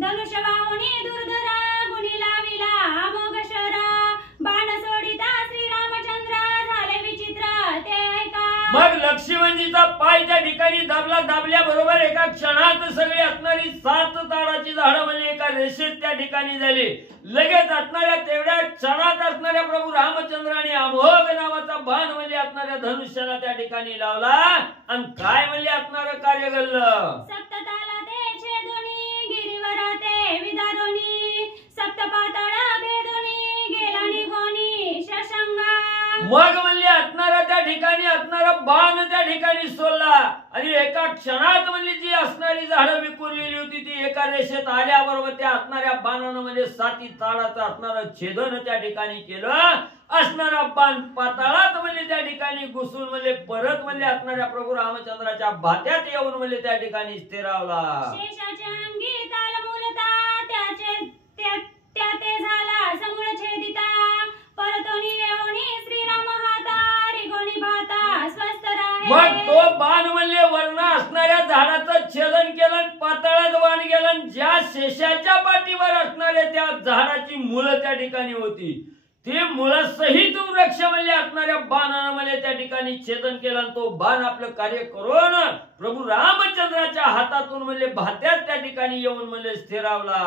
धनुष्य वाहुनी दुर्धर गुणी लाविला अमोघ शर बाण सोडिता श्रीरामचंद्र झाले विचित्र ते ऐका. मग लक्ष्मणजीचा पाय त्या ठिकाणी दाबल्याबरोबर एका क्षणात सगळी असणारी 7 ताडाची झाडं म्हणजे एका रेषेत त्या ठिकाणी झाली. लगेच असणाऱ्या तेवढ्या क्षणात असणाऱ्या प्रभू रामचंद्राने अमोघ नावाचा बाण म्हणजे असणाऱ्या धनुष्याला त्या ठिकाणी लावला आणि काय म्हणजे असणारं कार्य घडलं. सप्तताला ते छेदोनी गिरीवर ते विदारोनी सप्तपाताळ भेदोनी गेला निघोनी शशंगा. मग म्हणजे असणारा त्या ठिकाणी असणारा बाण त्या ठिकाणी सोडला आणि एका क्षणात म्हणजे जी असणारी झाडं विखुरलेली होती ती एका रेषेत आल्याबरोबर त्या असणाऱ्या बाणानं म्हणजे 7 ताडाचं असणारं छेदन त्या ठिकाणी केलं. असणारा बाण पाताळात म्हणजे त्या ठिकाणी घुसून म्हणजे परत म्हणजे असणाऱ्या प्रभू रामचंद्राच्या भात्यात येऊन म्हणजे त्या ठिकाणी स्थिरावला. शेषाच्या अंगी तालमूलता त्या ते झाला समूळ छेदिता परतोनी येऊनी श्रीराम हाता रिगोनी भाता स्वस्त राहे. मग तो बाण म्हणजे वर्ण असणाऱ्या झाडाचं छेदन केलं, पाताळात बाण गेलं. ज्या शेषाच्या पाठीवर असणाऱ्या त्या झाडाची मुलं त्या ठिकाणी होती ते मुळासहित वृक्ष म्हणजे असणाऱ्या बाणानं म्हणजे त्या ठिकाणी छेदन केलं आणि तो बाण आपलं कार्य करून प्रभू रामचंद्राच्या हातातून म्हणजे भात्यात त्या ठिकाणी येऊन म्हणजे स्थिरावला.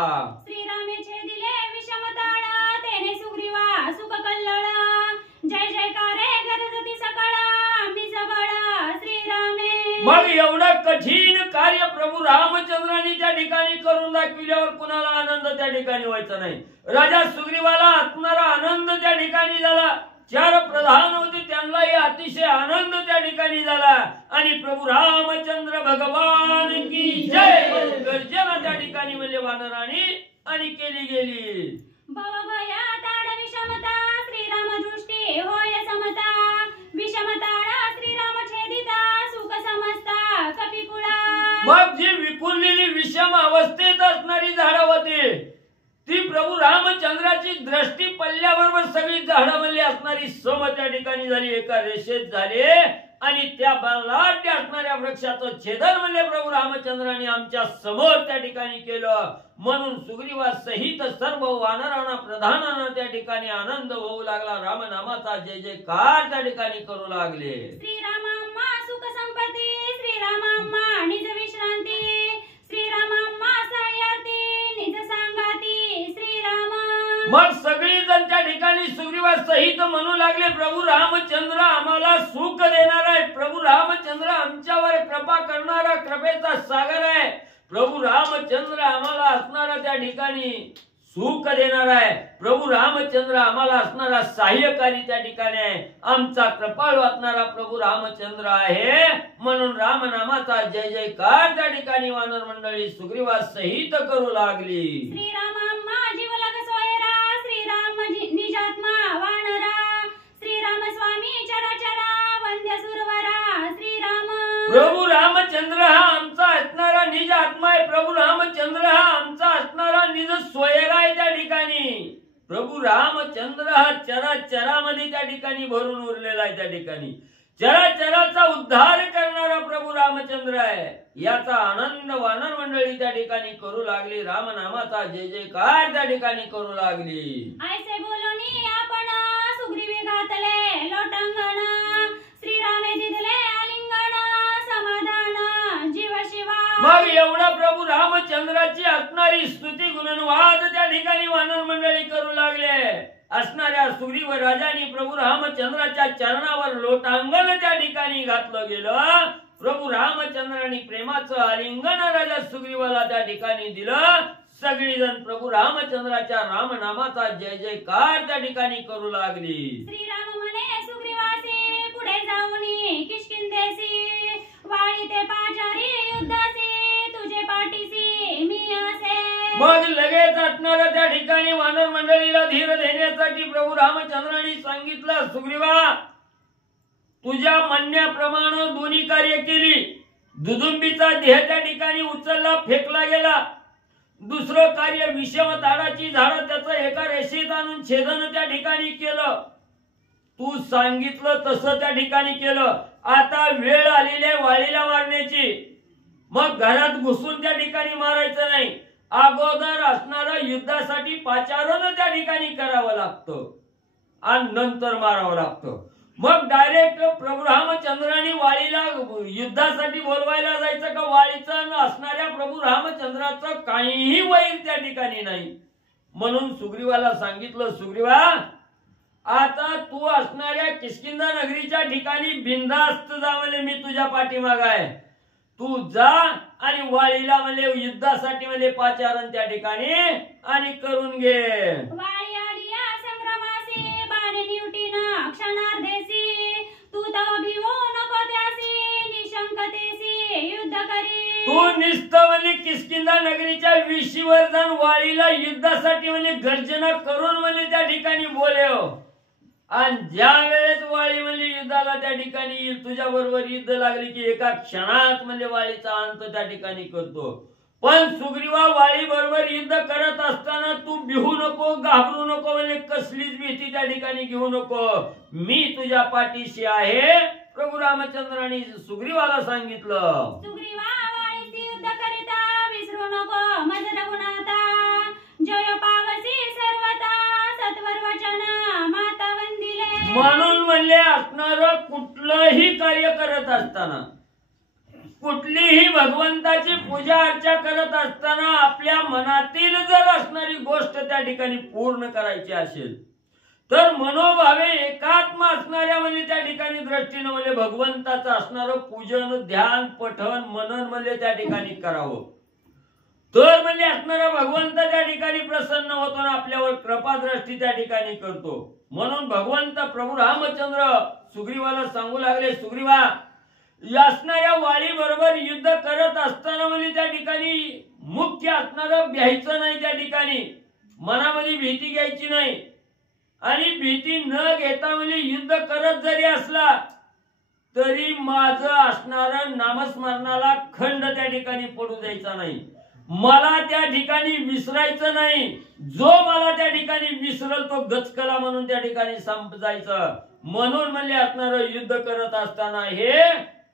श्रीरामे छेदिले विषमताळ तेने सुग्रीवा सुख कल्लोळ जय जयकारे गरजती सकळ आम्ही सबळ श्रीरामे. मग एवढं कठीण कार्य प्रभू रामचंद्रांनी त्या ठिकाणी करून दाखविल्यावर कुणाला आनंद त्या ठिकाणी व्हायचा नाही. राजा सुग्रीवाला असणारा आनंद त्या ठिकाणी झाला. 4 प्रधान होते त्यांनाही अतिशय आनंद त्या ठिकाणी झाला. आणि प्रभू रामचंद्र भगवान की जय गर्जना त्या ठिकाणी म्हणजे वानरांनी आणि केली गेली. भवभया ताड विषमता श्रीराम दृष्टी होय समता विषमताळ श्रीराम छेदिता सुख समजता कपिकुळा. मग जी विखुरलेली विषम अवस्थेत असणारी झाडं होती ती प्रभू रामचंद्राची दृष्टी पडल्याबरोबर सगळी झाडांमध्ये असणारी सम त्या ठिकाणी झाली, एका रेषेत झाली. आणि त्या बलाढ्य असणाऱ्या वृक्षाचं छेदन म्हणजे प्रभू रामचंद्राने आमच्या समोर त्या ठिकाणी केलं. म्हणून सुग्रीवा सहित सर्व वानरांना प्रधानांना त्या ठिकाणी आनंद होऊ लागला. रामनामाचा जय जयकार त्या ठिकाणी करू लागले. श्रीरामाम्मा सुख संपत्ती श्रीरामाम्मा निज विश्रांती श्रीरामाम्मा सह्यार्थी निज सांगाती श्रीराम. मग सगळी जण त्या ठिकाणी सुग्रीवा सहित म्हणू लागले प्रभू रामचंद्र आम्हाला सुख देणार आहे. प्रभू रामचंद्र आमच्यावर कृपा करणारा कृपेचा सागर आहे. प्रभू रामचंद्र आम्हाला असणारा त्या ठिकाणी सुख देणार आहे. प्रभू रामचंद्र आम्हाला असणारा सहाय्यकारी त्या ठिकाणी आहे. आमचा कृपाळ वाटणारा प्रभू रामचंद्र आहे. म्हणून रामनामाचा जय जयकार त्या ठिकाणी वानर मंडळी सुग्रीवा सहित करू लागली. श्रीरामाम्मा जीवलग सोयरा श्रीराम निजात्मा वानरा श्रीराम स्वामी चराचरा वंद्य सुरवरा श्रीराम. प्रभू रामचंद्र हा आमचा असणारा निज आत्मा आहे. प्रभू रामचंद्र हा आमचा असणारा निज सोयरा आहे. त्या ठिकाणी प्रभू रामचंद्र हा चराचरामध्ये त्या ठिकाणी भरून उरलेला आहे. त्या ठिकाणी चराचराचा उद्धार करणारा प्रभू रामचंद्र आहे. याचा आनंद वानर मंडळी त्या ठिकाणी करू लागली. रामनामाचा जय जयकार त्या ठिकाणी करू लागली. ऐसे बोलोनी आपण सुग्रीवे घातले लोटांगण श्रीरामे दिदले आलिंगन समाधान जीव शिवा. मग एवढा प्रभू रामचंद्राची असणारी स्तुती गुणवाद त्या ठिकाणी वानर मंडळी करू लागले. असणाऱ्या सुग्रीव राजाने प्रभू रामचंद्राच्या चरणावर लोटांगण त्या ठिकाणी घातलं गेलं. प्रभू रामचंद्रांनी प्रेमाचं आलिंगन राजा सुग्रीवाला त्या ठिकाणी दिलं. सगळी जण प्रभू रामचंद्राच्या रामनामाचा जय जयकार त्या ठिकाणी करू लागली. श्रीराम म्हणे सुग्रीवासी पुढे जाऊनी किष्किंधेसी वाळी ते पाचारी युद्धासी तुझे पाठीसी मी असे. मग लगेच असणाऱ्या त्या ठिकाणी वानर मंडळीला धीर देण्यासाठी प्रभू रामचंद्रांनी सांगितलं सुग्रीवा तुझ्या म्हणण्याप्रमाणे दोन्ही कार्य केली. दुदुंबीचा देह त्या ठिकाणी उचलला फेकला गेला. दुसरं कार्य विषम ताडाची झाडं त्याचं एका रेषेत आणून छेदन त्या ठिकाणी केलं. तू सांगितलं तसं त्या ठिकाणी केलं. आता वेळ आलेली आहे वाळीला मारण्याची. मग घरात घुसून त्या ठिकाणी मारायचं नाही. अगोदर असणारं युद्धासाठी पाचारण त्या ठिकाणी करावं लागतं आणि नंतर मारावं लागतं. मग डायरेक्ट प्रभू रामचंद्रांनी वाळीला युद्धासाठी बोलवायला जायचं का वाळीचं असणाऱ्या प्रभू रामचंद्राचं काहीही वैर त्या ठिकाणी नाही. म्हणून सुग्रीवाला सांगितलं सुग्रीवा आता तू असणाऱ्या किष्किंधा नगरीच्या ठिकाणी बिनधास्त जा म्हणजे मी तुझ्या पाठीमाग आहे. तू जा आणि वाळीला म्हणजे युद्धासाठी म्हणजे पाचारण त्या ठिकाणी आणि करून घे. वाळी आलिया संग्रामासी बाणे निवटीन क्षणार्धेसी तू तव भिवू नको त्यासी निशंकतेसी युद्ध करी. तू निस्तवली किष्किंधा नगरीच्या विशीवर जाऊन वाळीला युद्धासाठी म्हणजे गर्जना करून म्हणजे त्या ठिकाणी बोलेव. आणि ज्या वेळेस वाळी म्हणजे युद्धाला त्या ठिकाणी येईल तुझ्या बरोबर युद्ध लागली की एका क्षणात म्हणजे वाळीचा अंत त्या ठिकाणी करतो. पण सुग्रीवा वाळी बरोबर युद्ध करत असताना तू भिवू नको घाबरू नको म्हणजे कसलीच भीती त्या ठिकाणी घेऊ नको. मी तुझ्या पाठीशी आहे. प्रभू रामचंद्रांनी सुग्रीवाला सांगितलं सुग्रीवा वाळीचे युद्ध करिता विसरू नको मज रघुनाथा जय पावसी सर्वता सत्वर वचन म्हणून म्हणले असणार कुठलंही कार्य करत असताना, कुठलीही भगवंताची पूजा अर्चा करत असताना आपल्या मनातील जर असणारी गोष्ट त्या ठिकाणी पूर्ण करायची असेल तर मनोभावे एकात्म असणाऱ्या म्हणजे त्या ठिकाणी दृष्टीनं म्हणजे भगवंताचं असणारं पूजन, ध्यान, पठन, मनन म्हणजे त्या ठिकाणी करावं. तर म्हणजे असणारा भगवंत त्या ठिकाणी प्रसन्न होतो आणि आपल्यावर कृपा दृष्टी त्या ठिकाणी करतो. म्हणून भगवंत प्रभू रामचंद्र सुग्रीवाला सांगू लागले, सुग्रीवा असणाऱ्या वाळी बरोबर युद्ध करत असताना म्हणजे त्या ठिकाणी मुख्य असणारं भ्यायचं नाही, त्या ठिकाणी मनामध्ये भीती घ्यायची नाही आणि भीती न घेता म्हणजे युद्ध करत जरी असला तरी माझं असणारं नामस्मरणाला खंड त्या ठिकाणी पडू द्यायचा नाही. मला त्या ठिकाणी विसरायचं नाही. जो मला त्या ठिकाणी विसरल तो गचकला म्हणून त्या ठिकाणी संपजायचं. म्हणून म्हणजे असणारं युद्ध करत असताना हे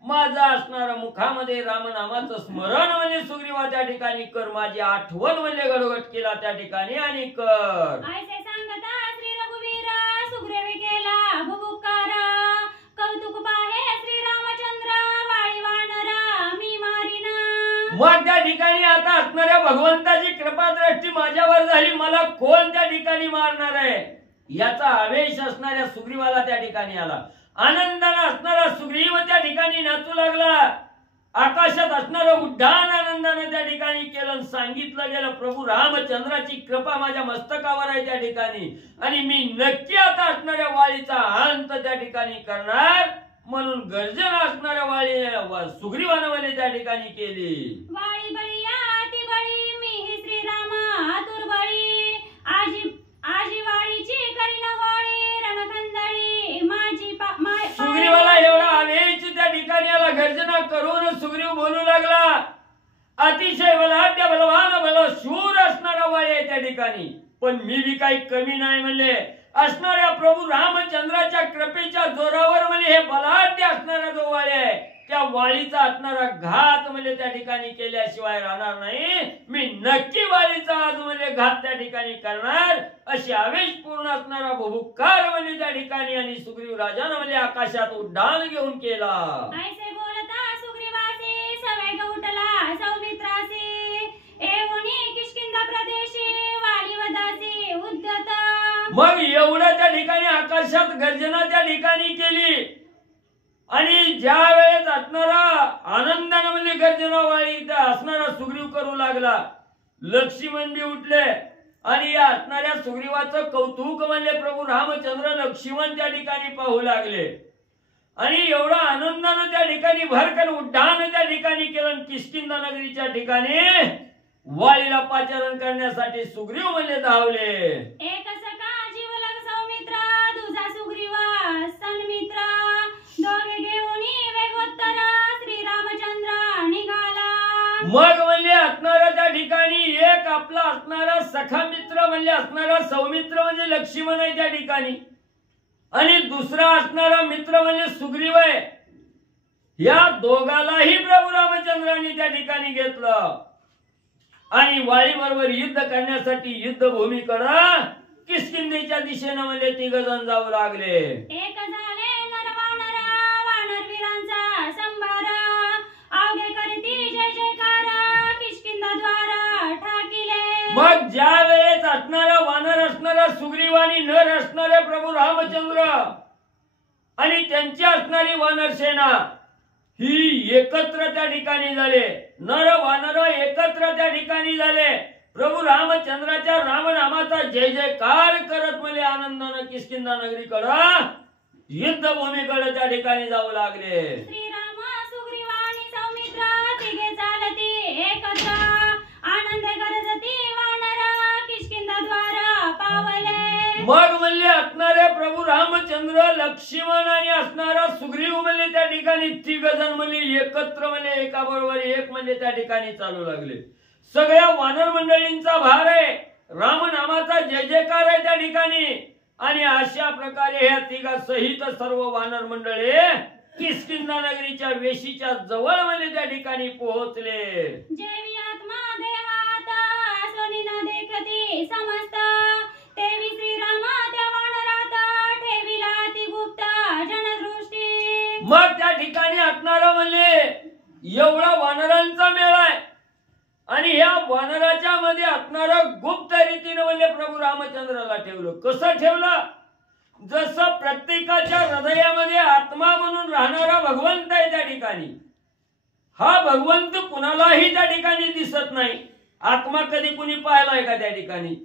माझं असणारं मुखामध्ये रामनामाचं स्मरण म्हणजे सुग्रीवा त्या ठिकाणी कर, माझी आठवण म्हणजे गडगड केला त्या ठिकाणी आणि कर. ऐसे सांगता श्री रघुवीर सुग्रीवी केला भुभुकार, कौतुक पाहे श्री रामचंद्र वाळी वानरा मी मारिना. मग त्या ठिकाणी आता असणाऱ्या भगवंताची कृपा दृष्टी माझ्यावर झाली, मला कोण त्या ठिकाणी मारणार आहे याचा आवेश असणाऱ्या सुग्रीवाला त्या ठिकाणी आला. आनंदाने असणारा सुग्रीव त्या ठिकाणी नाचू लागला. आकाशात असणारं उड्डाण आनंदाने त्या ठिकाणी केलं. सांगितलं गेलं प्रभू रामचंद्राची कृपा माझ्या मस्तकावर आहे त्या ठिकाणी आणि मी नक्की आता असणाऱ्या वाळीचा अंत त्या ठिकाणी करणार. म्हणून गर्जना असणाऱ्या वाळी सुग्रीवानं मला त्या ठिकाणी केली. वाळी बळीया ती बळी मी श्रीराम आतुर बळी, आजी वाळीची करीन होळी रणखंदळी माझी सुग्रीवाला एवढा आवेश त्या ठिकाणी आला. गर्जना करून सुग्रीव बोलू लागला, अतिशय बलाढ्य बलवान बलशूर असणारा वाळी आहे त्या ठिकाणी, पण मी बी काही कमी नाही म्हणले. असणाऱ्या प्रभू रामचंद्राच्या कृपेच्या जोरावर म्हणजे हे बलाढ्य असणारा जो वाळी आहे त्या वाळीचा असणारा घात म्हणजे त्या ठिकाणी केल्याशिवाय राहणार नाही. मी नक्की वाळीचा आज म्हणजे घात त्या ठिकाणी करणार अशी आवेशपूर्ण असणारा भुभुकार म्हणजे त्या ठिकाणी आणि सुग्रीव राजानं म्हणजे आकाशात उड्डाण घेऊन केला. ऐसे बोलता सुग्रीवासी सवेग उठला सौमित्रासी, एवणी किष्किंधा प्रदेशी वाली वदासी उद्यत. मग एवढं त्या ठिकाणी आकाशात गर्जना त्या ठिकाणी केली आणि ज्या वेळेस असणारा आनंदाने म्हणजे गर्जना वाळी असणारा सुग्रीव करू लागला. लक्ष्मण बी उठले आणि या असणाऱ्या सुग्रीवाचं कौतुक म्हणले प्रभू रामचंद्र लक्ष्मण त्या ठिकाणी पाहू लागले आणि एवढा आनंदाने त्या ठिकाणी भरकन उड्डाण त्या ठिकाणी केलं. किष्किंधा नगरीच्या ठिकाणी वाळीला पाचारण करण्यासाठी सुग्रीव म्हणजे धावले. एक सखा जीवलग सौमित्र दुजा सुग्रीवा सन्मित्र, दोघे घेऊनी वेगोत्तर श्रीरामचंद्र निघाला. मग म्हणजे असणारा त्या ठिकाणी एक आपला असणारा सखा मित्र म्हणजे असणारा सौमित्र म्हणजे लक्ष्मण आहे त्या ठिकाणी आणि दुसरा असणारा मित्र म्हणजे सुग्रीव आहे. या दोघालाही प्रभू रामचंद्रांनी त्या ठिकाणी घेतलं आणि वाळी बरोबर युद्ध करण्यासाठी युद्धभूमीकडे किष्किंधेच्या दिशेने म्हणजे तिघ जण जाऊ लागले. एक झाले नरवानर वानरवीरांचा संभार, अवघे करती जय जयकार किष्किंधा द्वार ठाकिले. मग ज्या वेळेस असणारा वानर असणारा सुग्रीव आणि नर असणारे प्रभू रामचंद्र आणि त्यांची असणारी वानर सेना ही एकत्र त्या ठिकाणी झाले. नर वानर एकत्र त्या ठिकाणी झाले. प्रभू रामचंद्राच्या रामनामाचा जय जयकार करत म्हणजे आनंदाने किष्किंधा नगरीकडे युद्धभूमीकडे त्या ठिकाणी जाऊ लागले. श्रीराम सुग्रीव आणि सौमित्र तिघे चालती एकत्र, आनंदे गरजती वानर किष्किंधा द्वार पावले. मग म्हणले असणारे प्रभू रामचंद्र लक्ष्मण आणि असणारा सुग्रीव म्हणजे त्या ठिकाणी तिघ जण म्हणजे एकत्र म्हणजे एका बरोबर एक म्हणजे त्या ठिकाणी चालू लागले. सगळ्या वानर मंडळींचा भार आहे, रामनामाचा जय जयकार आहे त्या ठिकाणी आणि अशा प्रकारे ह्या तिघा सहित सर्व वानर मंडळी किष्किंधा नगरीच्या वेशीच्या जवळ म्हणजे त्या ठिकाणी पोहोचले. जेवी आत्मा देहात सोनी न देखती समस्त, तेवी श्रीराम त्या वानरात ठेविला ती मग त्या ठिकाणी असणारा म्हणले एवढा वानरांचा मेळा आहे आणि या वानराच्या मध्ये असणारं गुप्त रीतीने म्हणले प्रभू रामचंद्राला ठेवलं. कसं ठेवलं? जसं प्रत्येकाच्या हृदयामध्ये आत्मा म्हणून राहणारा भगवंत आहे त्या ठिकाणी. हा भगवंत कुणालाही त्या ठिकाणी दिसत नाही. आत्मा कधी कुणी पाहिलाय का त्या ठिकाणी?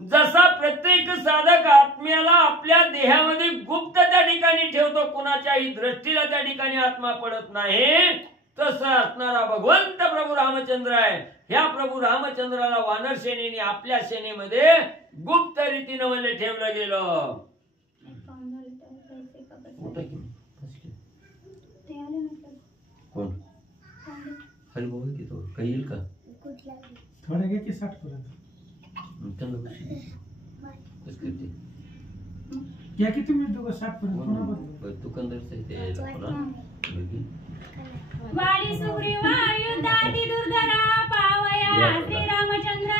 जसा प्रत्येक साधक आत्म्याला आपल्या देहामध्ये गुप्त त्या ठिकाणी ठेवतो, कुणाच्याही दृष्टीला त्या ठिकाणी आत्मा पडत नाही, तसं असणारा भगवंत प्रभू रामचंद्र आहे. ह्या प्रभू रामचंद्राला वानर सेनेने आपल्या सेनेमध्ये गुप्त रीतीने म्हणजे ठेवलं गेलं. कोण हरिभाऊ की तो काही येईल का? थोडा घे की 60 पर्यंत या की तुम्ही दोघं 60 पर्यंत वाली सुग्रीवा युद्धाती दुर्धरा पावया श्रीरामचंद्र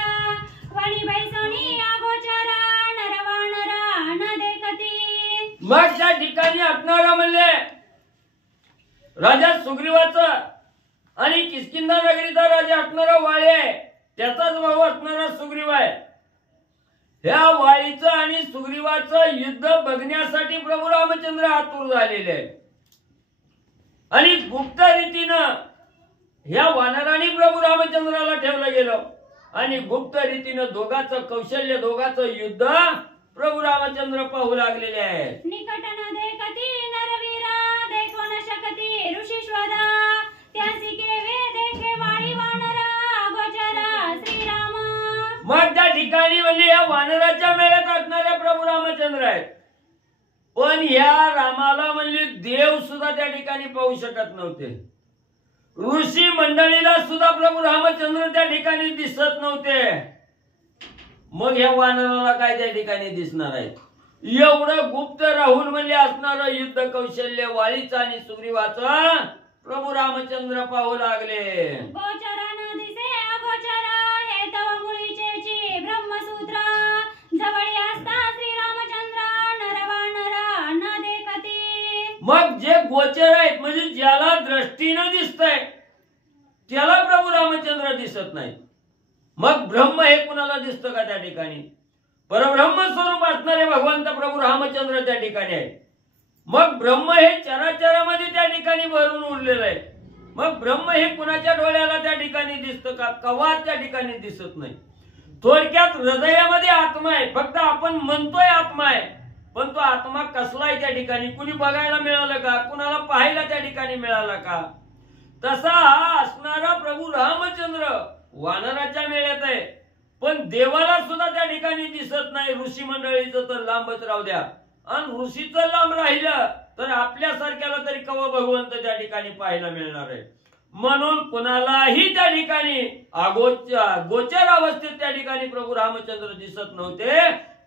वणीबाई सोनी अगोचरा नरवानरा न देखती. मग त्या ठिकाणी असणारा म्हणले राजा सुग्रीवाचा आणि किष्किंधा नगरीचा राजा असणारा वाळी आहे, त्याचाच भाऊ असणारा सुग्रीव आहे. ह्या वाळीचं आणि सुग्रीवाचं युद्ध बघण्यासाठी प्रभू रामचंद्र आतुर झालेले आहे. आणि गुप्त रीतीनं ह्या वानरांनी प्रभू रामचंद्राला ठेवलं गेलं आणि गुप्त रीतीनं दोघांचं कौशल्य, दोघांचं युद्ध प्रभू रामचंद्र पाहू लागलेले आहेत. निकट न देखती नरवीरा देखो न शकती ऋषीश्वरा त्यासी केवे देखे वाळी वानरा अगोचरा श्रीराम. मग त्या ठिकाणी म्हणजे या वानराच्या मेळ्यात असणारे प्रभू रामचंद्र आहेत. पण या रामाला म्हणजे देव सुद्धा त्या ठिकाणी पाहू शकत नव्हते. ऋषी मंडळीला सुद्धा प्रभू रामचंद्र त्या ठिकाणी दिसत नव्हते. मग या वानराला काय त्या ठिकाणी दिसणार आहेत? एवढं गुप्त राहून म्हणजे असणारं युद्ध कौशल्य वाळीचं आणि सुग्रीवाचं प्रभू रामचंद्र पाहू लागले. गोचरा न दिसे अगोचरा हे तव मुळीचे ब्रह्मसूत्र जवळी असता श्रीरामचंद्र नरवानरा न देखती. मग जे गोचर आहेत म्हणजे ज्याला दृष्टीनं दिसतंय त्याला प्रभू रामचंद्र दिसत नाही. मग ब्रह्म हे कुणाला दिसतं का त्या ठिकाणी? परब्रह्म स्वरूप असणारे भगवंत प्रभू रामचंद्र त्या ठिकाणी आहे. मग ब्रह्म हे चराचरामध्ये त्या ठिकाणी भरून उरलेलं आहे. मग ब्रह्म हे कुणाच्या डोळ्याला त्या ठिकाणी दिसतं का? कवा त्या ठिकाणी दिसत नाही. थोडक्यात हृदयामध्ये आत्मा आहे, फक्त आपण म्हणतोय आत्मा आहे, पण तो आत्मा कसला आहे त्या ठिकाणी कुणी बघायला मिळालं का? कुणाला पाहायला त्या ठिकाणी मिळाला का? तसा हा असणारा प्रभू रामचंद्र वानराच्या मेळ्यात आहे, पण देवाला सुद्धा त्या ठिकाणी दिसत नाही. ऋषी मंडळीचं तर लांबच राहू द्या, आणि ऋषीचं लांब राहिलं तर आपल्यासारख्याला तरी कवा भगवंत त्या ठिकाणी पाहायला मिळणार आहे. म्हणून कुणालाही त्या ठिकाणी गोचर अवस्थेत त्या ठिकाणी प्रभू रामचंद्र दिसत नव्हते.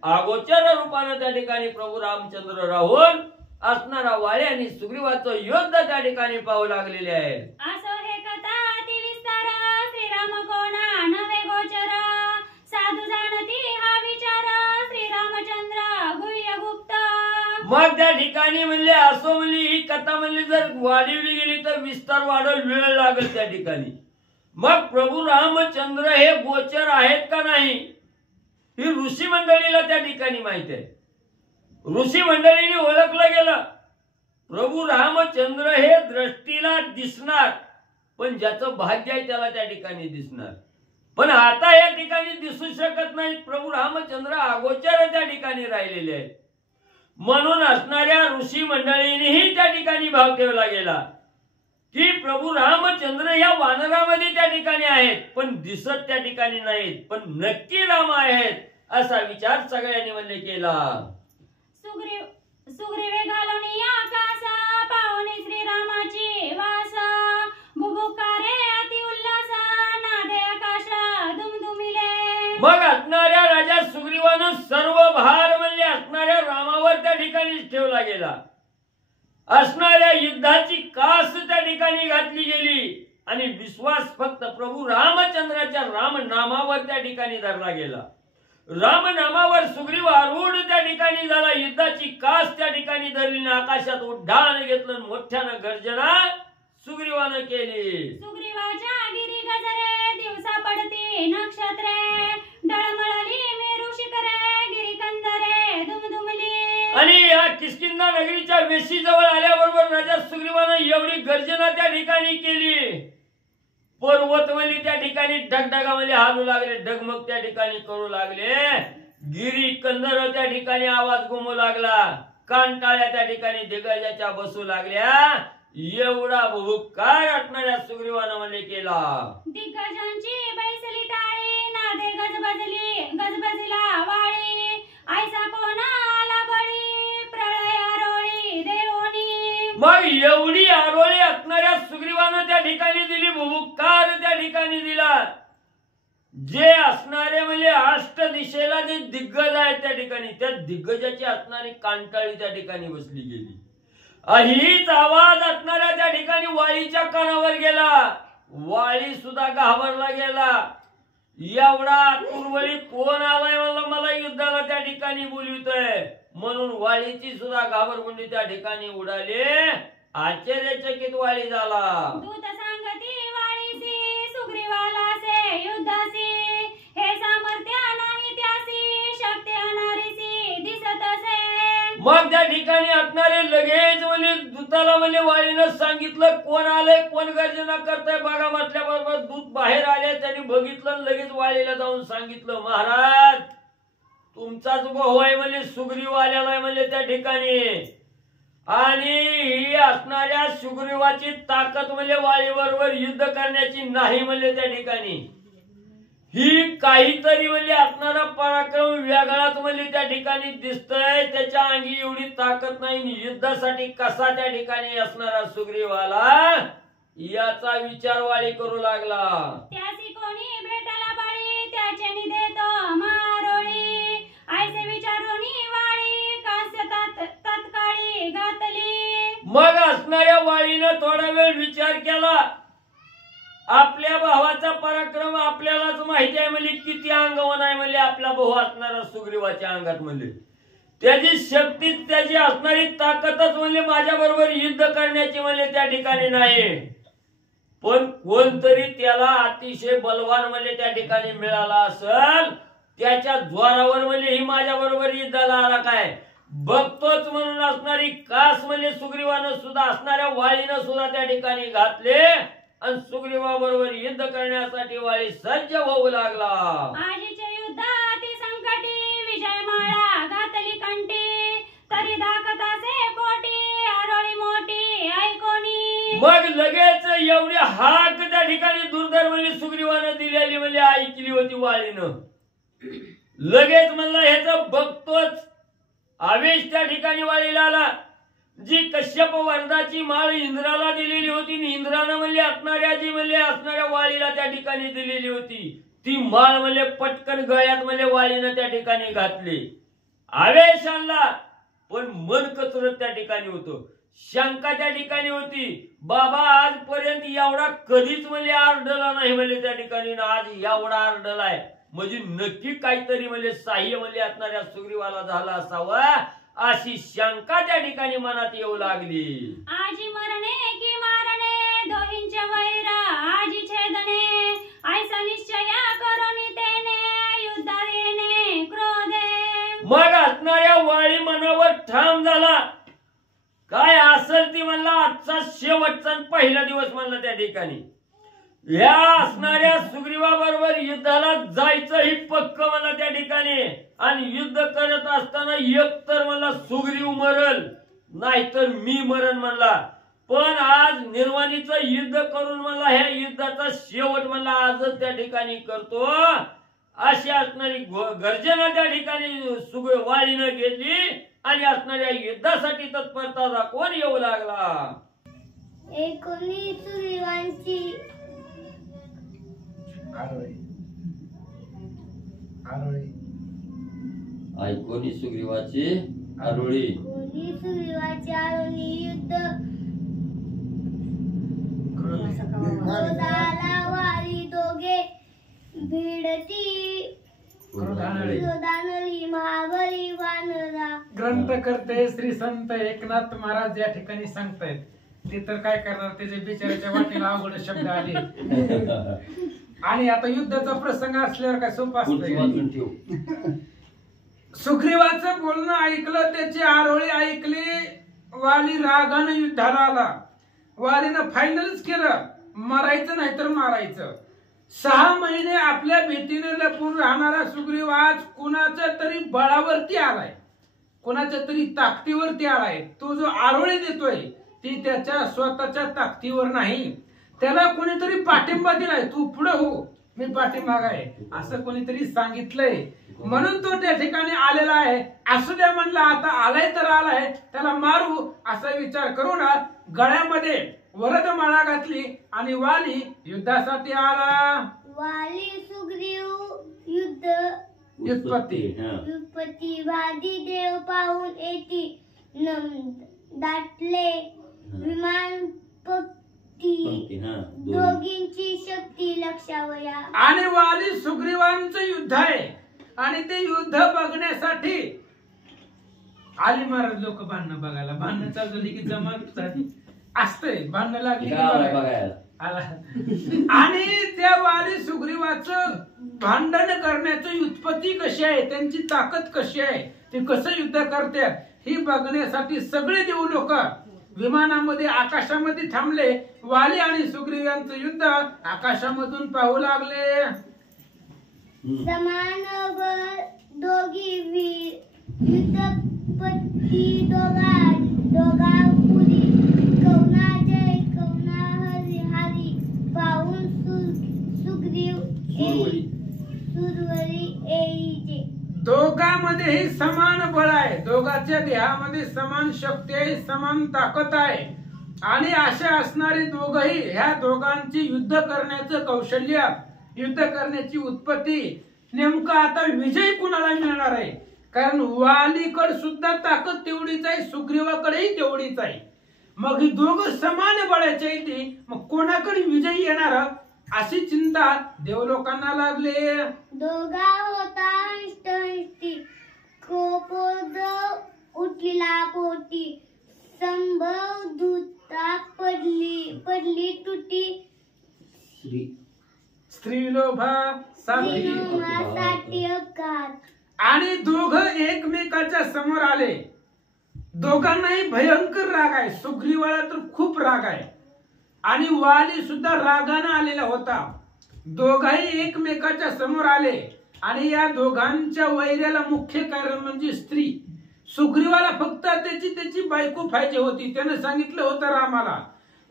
अगोचर रूपाने त्या ठिकाणी प्रभू रामचंद्र राहून असणारा वाळे आणि सुग्रीवाचं युद्ध त्या ठिकाणी पाहू लागलेले आहे. असो हे कथा अति विस्तार श्रीराम कोणा नवे गोचर साधू जाणती हा विचार श्रीरामचंद्र गुह्य गुप्त. मग त्या ठिकाणी म्हणले असो म्हणली ही कथा म्हणली जर वाढवली गेली तर विस्तार वाढल, वेळ लागेल त्या ठिकाणी. मग प्रभू रामचंद्र हे गोचर आहेत का नाही ही ऋषी मंडळीला त्या ठिकाणी माहिती आहे. ऋषी मंडळीने ओळखलं गेलं प्रभू रामचंद्र हे दृष्टीला दिसणार, पण ज्याचं भाग्य आहे त्याला त्या ठिकाणी दिसणार. पण आता या ठिकाणी दिसू शकत नाही. प्रभू रामचंद्र अगोचर त्या ठिकाणी राहिलेले आहेत. म्हणून असणाऱ्या ऋषी मंडळींनीही त्या ठिकाणी भाव ठेवला गेला की प्रभू रामचंद्र या वानरामध्ये त्या ठिकाणी आहेत, पण दिसत त्या ठिकाणी नाहीत, पण नक्की राम आहेत असा विचार सगळ्यांनी म्हणजे केला. सुग्रीवे घालून आकाशा पाहुणे श्रीरामाची वास बुबुकारे अति उल्हासा नादे आकाशा दुमदुमिले. मग असणाऱ्या राजा सुग्रीवानं सर्व भार म्हणजे असणाऱ्या रामावर त्या ठिकाणी ठेवला गेला. असणाऱ्या युद्धाची कास त्या ठिकाणी घातली गेली आणि विश्वास फक्त प्रभू रामचंद्राच्या राम नामावर त्या ठिकाणी धरला गेला. राम नामावर सुग्रीव आरूढ त्या ठिकाणी झाला, युद्धाची कास त्या ठिकाणी धरली आकाशात उड्डाण घेतलं मोठ्यानं गर्जना सुग्रीवानं केली. सुग्रीवाच्या गिरी गजरे दिवसा पडती नक्षत्रे डळमळली मेरू शिखरे गिरी कंदरे दुमदुमली. आणि या किष्किंधा नगरीच्या वेशी जवळ आल्याबरोबर राजा सुग्रीवानं एवढी गर्जना त्या ठिकाणी केली. पर्वतवली त्या ठिकाणी डगडगामध्ये हालू लागले, डगमग त्या ठिकाणी करू लागले. गिरी कंदर त्या ठिकाणी आवाज घुमू लागला, कानटाळ्या त्या ठिकाणी दिग्गजाच्या बसू लागल्या. एवढा भुकार असणाऱ्या सुग्रीवानं म्हणजे केला. दिग्गजांची बैसली टाळी नादे गजबजला वाळी ऐसा कोणा आला बळी प्रळय आरोळी देवोनी. मग एवढी आरोळी असणाऱ्या सुग्रीवानं त्या ठिकाणी दिली, भुकार त्या ठिकाणी दिला. जे असणारे म्हणजे अष्ट दिशेला जे दिग्गज आहेत त्या ठिकाणी त्या दिग्गजाची असणारी कांटाळी त्या ठिकाणी बसली गेली. हीच आवाज असणाऱ्या त्या ठिकाणी वाळीच्या कानावर गेला. वाळी सुद्धा घाबरला गेला. एवढा तुरवळी कोण आलाय मला युद्धाला त्या ठिकाणी बोलवतोय म्हणून वाळीची सुद्धा घाबरगुंडी त्या ठिकाणी उडाले. आश्चर्यचकित वाळी झाला. दूत सांगती वाळीसी सुग्रीवालासे युद्धासी हे सामर्थ्य नाही त्यासी शक्ती अनारीसी दिसत असे. मग त्या ठिकाणी असणारे लगेच म्हणजे दूताला म्हणजे वाळीनं सांगितलं कोण आलंय कोण गर्जना करताय बघा म्हटल्याबरोबर दूत बाहेर आले. त्यांनी बघितलं लगेच वाळीला जाऊन सांगितलं महाराज तुमचाच भाऊ आहे म्हणजे सुग्रीव आलेला आहे म्हणजे त्या ठिकाणी. आणि ही असणाऱ्या सुग्रीवाची ताकद म्हणजे वाळी बरोबर युद्ध करण्याची नाही म्हणजे त्या ठिकाणी. ही काहीतरी म्हणजे असणारा पराक्रम वेगळाच म्हणजे त्या ठिकाणी दिसतोय. त्याच्या अंगी एवढी ताकद नाही. युद्धासाठी कसा त्या ठिकाणी असणारा सुग्रीवाला याचा विचार वाळी करू लागला. त्यासी कोणी भेटला बळी त्याचे निदेतो मारोळी ऐसे विचारोनी वाळी कास्य तत्काळी घातली. मग असणाऱ्या वाळीनं थोडा वेळ विचार केला. आपल्या भावाचा पराक्रम आपल्यालाच माहिती आहे म्हणजे किती अंगवान आहे म्हणजे आपला भाऊ असणारा सुग्रीवाच्या अंगात म्हणजे त्याची शक्ती त्याची असणारी ताकदच म्हणजे माझ्या बरोबर युद्ध करण्याची म्हणजे त्या ठिकाणी नाही. पण कोणतरी त्याला अतिशय बलवान म्हणजे त्या ठिकाणी मिळाला असेल त्याच्या द्वारावर म्हणजे ही माझ्या बरोबर युद्धाला आला काय बघतोच म्हणून असणारी कास म्हणजे सुग्रीवानं सुद्धा असणाऱ्या वाळीनं सुद्धा त्या ठिकाणी घातले आणि सुग्रीवाबरोबर युद्ध करण्यासाठी वाळी सज्ज होऊ लागला. आजीच्या युद्धाती संकटी विजय माळा घातली कंठी तरी दाखतासे पोटी आरोळी मोठी ऐकोनी. मग लगेच एवढी हाक त्या ठिकाणी दुर्धर म्हणजे सुग्रीवानं दिलेली म्हणजे ऐकली होती वाळीनं. लगेच म्हणलं ह्याच बघतोच आवेश त्या ठिकाणी वाळीला आला. जी कश्यप वरदाची माळ इंद्राला दिलेली होती इंद्रानं म्हणजे असणाऱ्या जी म्हणजे असणाऱ्या वाळीला त्या ठिकाणी दिलेली होती ती माळ म्हणजे पटकन गळ्यात म्हणजे वाळीनं त्या ठिकाणी घातली. आवेश आणला पण मन कचरत त्या ठिकाणी होतं. शंका त्या ठिकाणी होती. बाबा आजपर्यंत एवढा कधीच म्हणजे आरडला नाही म्हणजे त्या ठिकाणी आज एवढा आरडलाय म्हणजे नक्की काहीतरी म्हणजे साह्य म्हणजे असणाऱ्या सुग्रीवाला झाला असावा अशी शंका त्या ठिकाणी मनात येऊ लागली. आजी मरणे की मारणे दोहींचे वैर आजी छेदने ऐसा निश्चय करोनी तेने युद्धात येणे क्रोधे. मग असणाऱ्या वाळी मनावर ठाम झाला. काय असेल ती म्हणला आजचा शेवटचा पहिला दिवस म्हणला त्या ठिकाणी या असणाऱ्या सुग्रीवाबरोबर युद्धाला जायचं ही पक्क मला त्या ठिकाणी. आणि युद्ध करत असताना एक तर मला सुग्रीव मरल नाहीतर मी मरण म्हणला. पण आज निर्वाणीचं युद्ध करून मला ह्या युद्धाचा शेवट मला आजच त्या ठिकाणी करतो अशी असणारी गर्जना त्या ठिकाणी वाळीनं घेतली आणि असणाऱ्या युद्धासाठी तत्परता दाखवून येऊ लागला. एकोणी सुग्रीवांची ऐकोनी सुग्रीवाची आरोळी सुग्रीवाची आरोळी युद्ध क्रोधाला वारी दोघे भिडती क्रोधानली महाबली वानरा ग्रंथ करते श्री संत एकनाथ महाराज या ठिकाणी सांगतायत. ते तर काय करणार, त्याच्या बिचाराच्या वाटेला अवघड शब्द आले. आणि आता युद्धाचा प्रसंग असल्यावर काय सोपं असतं. सुग्रीवाचं बोलणं ऐकलं, त्याची आरोळी ऐकली. वाली रागानं युद्धाला आला. वालीनं फायनलच केलं, मरायचं नाही तर मारायचं. 6 महिने आपल्या भीतीने लपून राहणारा सुग्रीव आज कुणाच्या तरी बळावरती आलाय, कुणाच्या तरी ताकदीवरती आलाय. तो जो आरोळी देतोय ती त्याच्या स्वतःच्या ताकदीवर नाही. त्याला कोणीतरी पाठिंबा दिलाय, तू पुढे हो, मी पाठीमाग आहे असं कोणीतरी सांगितलंय. म्हणून तो त्या ठिकाणी आलेला आहे. असू द्या म्हणला, आता आलाय तर आलाय, त्याला मारू असा विचार करून गळ्यामध्ये वरदमाळा घातली आणि वाली युद्धासाठी आला. वाली सुग्रीव युद्धपती युद्धपती वादी देव पाहून येती दाटले विमान पक्ती दोघींची शक्ती लक्षावया. आणि वाली सुग्रीवांचं युद्ध आहे आणि ते युद्ध बघण्यासाठी आली महाराज लोक भांडणं बघायला. भांडणं चालू झाली की जमात असतंय, भांडणं लागली की बघायला आला. आणि त्या वाली सुग्रीवाचं भांडण करण्याची उत्पत्ती कशी आहे, त्यांची ताकद कशी आहे, ते कसं युद्ध करतात ही बघण्यासाठी सगळे देव लोक विमानामध्ये आकाशामध्ये थांबले. वाली आणि सुग्रीव यांचं युद्ध आकाशामधून पाहू लागले. समान दोघी युद्धपती दोघा पुरी कवना जय कवना हरी हरी पाहून सुग्रीव सुरवरी येईजे. दोघांमध्येही समान बळ आहे, दोघांच्या देहामध्ये समान शक्ती आहे, समान ताकद आहे. आणि अशा असणारे दोघही, ह्या दोघांची युद्ध करण्याचं कौशल्य, युद्ध करण्याची उत्पत्ती, नेमकं आता विजय कुणाला मिळणार आहे. कारण वालीकड सुद्धा ताकद तेवढीच आहे, सुग्रीवाकडेही तेवढीच आहे. मग ही दोघं समान बळाचे आहेत, मग कोणाकडे विजय येणार अशी चिंता देवलोकांना लागले. दोघा होता हष्टी कोपोद उठलेला पोटी संभव दूता पडली तुटी स्त्रीलोभासाठी अपघात. आणि दोघ एकमेकाच्या समोर आले. दोघांनाही भयंकर राग आहे. सुग्रीवाला तर खूप राग आहे आणि वाली सुद्धा रागाने आलेला होता. दोघाही एकमेकाच्या समोर आले आणि या दोघांच्या वैर्याला मुख्य कारण म्हणजे स्त्री. सुग्रीवाला फक्त त्याची बायको पाहिजे होती. त्याने सांगितलं होतं रामाला,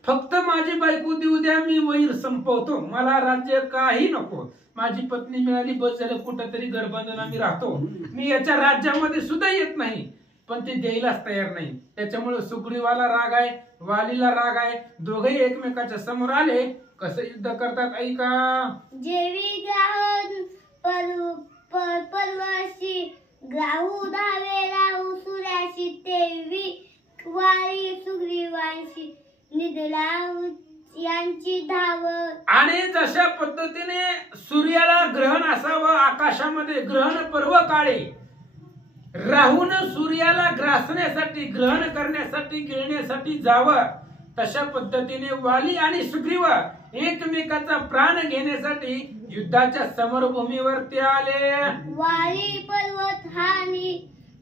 फक्त माझी बायको देऊ द्या, मी वैर संपवतो, मला राज्य काही नको, माझी पत्नी मिळाली बस झालं, कुठंतरी घरबांधून मी राहतो, मी याच्या राज्यामध्ये सुद्धा येत नाही. पण ते द्यायलाच तयार नाही. त्याच्यामुळे सुग्रीवाला राग आहे, वालीला राग आहे. दोघेही एकमेकाच्या समोर आले. कसं युद्ध करतात ऐका. जेवी ग्राहन परवाशी ग्राहू धावे राहू सूर्याशी तेवी वाली सुग्रीवांशी निधला यांची धाव. आणि जशा पद्धतीने सूर्याला ग्रहण असावं, आकाशामध्ये ग्रहण पर्व काळे राहून सूर्याला ग्रासण्यासाठी, ग्रहण करण्यासाठी, गिळण्यासाठी जावं, तशा पद्धतीने वाली आणि सुग्रीव एकमेकाचा प्राण घेण्यासाठी युद्धाच्या समरभूमीवरती आले. वाली पर्वत हानी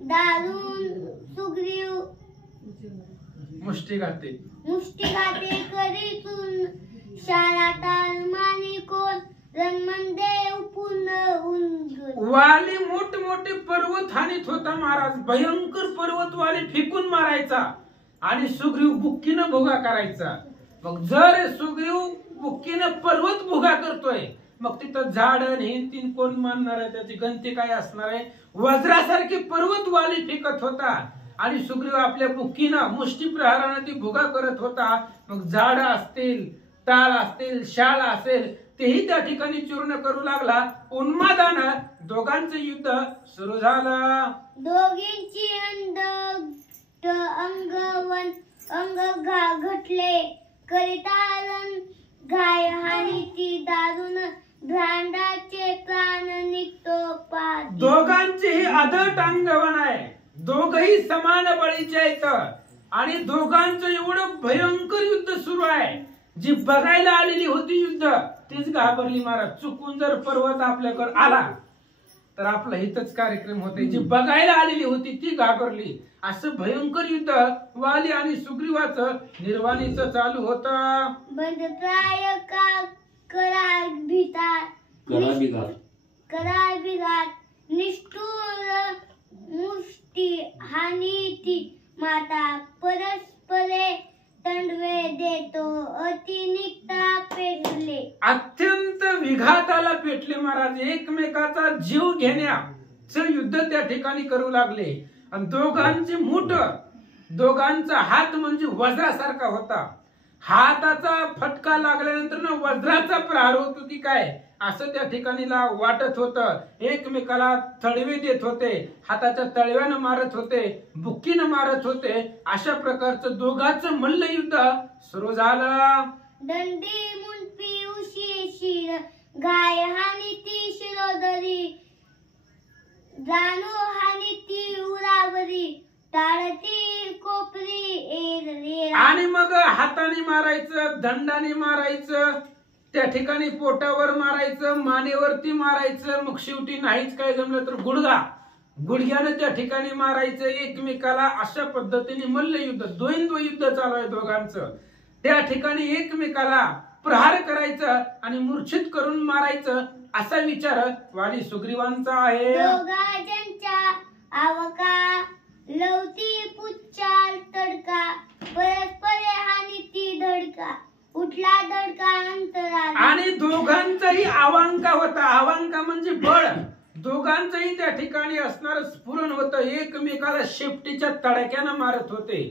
दारुण सुग्रीव मुष्टिघाते करीतून शाळाताल मानी कोण रणमंदेव पूर्ण. वाली मोठमोठे पर्वत हानीत होता महाराज. भयंकर पर्वत वाली फेकून मारायचा आणि सुग्रीव बुक्कीनं भोगा करायचा. मग जर सुग्रीव बुक्कीनं पर्वत भोगा करतोय, मग तिथं झाड तीन कोण मानणार आहे, त्याची गणती काय असणार आहे. वज्रासारखे पर्वत वाली फेकत होता आणि सुग्रीव आपल्या बुक्कीनं मुष्टी प्रहाराने ती भोगा करत होता. मग झाड असतील, ताल असतील, शाळ असेल, तेही त्या ठिकाणी चूर्ण करू लागला. उन्मादानं दोघांचं युद्ध सुरू झालं. दोघींची अंग घटले करितालन घाय हानी ती दारुण भांडाचे प्राण निघतो पाद. दोघांचीही अदट अंगवण आहे. दोघही समान बळीचे आहेत आणि दोघांचं एवढं भयंकर युद्ध सुरू आहे. जी बघायला आलेली होती युद्ध तीच घाबरली महाराज. चुकून जर पर्वत आपल्याकडे आला तर आपला हितच कार्यक्रम होते. जी बघायला आलेली होती ती घाबरली. असं भयंकर युद्ध वाली आणि सुग्रीवाचं निर्वाणीचं चालू होतं. बंधप्राय का करा बिघात निष्ठुर मुष्टी हानीती माता परस्परे तंडवे देतो अतिनिक्ता पेटले. अत्यंत विघाताला पेटले महाराज. एकमेकाचा जीव घेण्याचं युद्ध त्या ठिकाणी करू लागले. आणि दोघांची मूठ दोघांचा हात म्हणजे वज्रासारखा होता. हाताचा फटका लागल्यानंतर वज्राचा प्रहार होतो की काय असं त्या ठिकाणी वाटत होतं. एकमेकाला तळवे देत होते, हाताच्या तळव्यानं मारत होते, बुक्कीनं मारत होते. अशा प्रकारचं दोघांचं मल्लयुद्ध सुरू झालं. दंडी मुंडपी उशी शिर गाय हानी ती शिरोदरी जाणू हानी ती उरावरी टाळती कोपरी एर. आणि मग हाताने मारायचं, दंडाने मारायचं, त्या ठिकाणी पोटावर मारायचं, मानेवरती मारायचं. मग शेवटी नाहीच काय जमलं तर गुडघ्यानं त्या ठिकाणी मारायचं एकमेकाला. अशा पद्धतीने मल्लयुद्ध द्वंद्व युद्ध चालू आहे दोघांचं. त्या ठिकाणी एकमेकाला प्रहार करायचं आणि मूर्छित करून मारायचं असा विचार वाली सुग्रीवांचा आहे. दोघांच्या आवका लवती पुच्चार तडका परस्परे हानी ती धडका उठला धडका अंतरा. आणि दोघांचाही आवांका होता. आवांका म्हणजे बळ. दोघांचंही त्या ठिकाणी असणार स्फुरण होतं. एकमेकाला शेपटीच्या तडक्यानं मारत होते.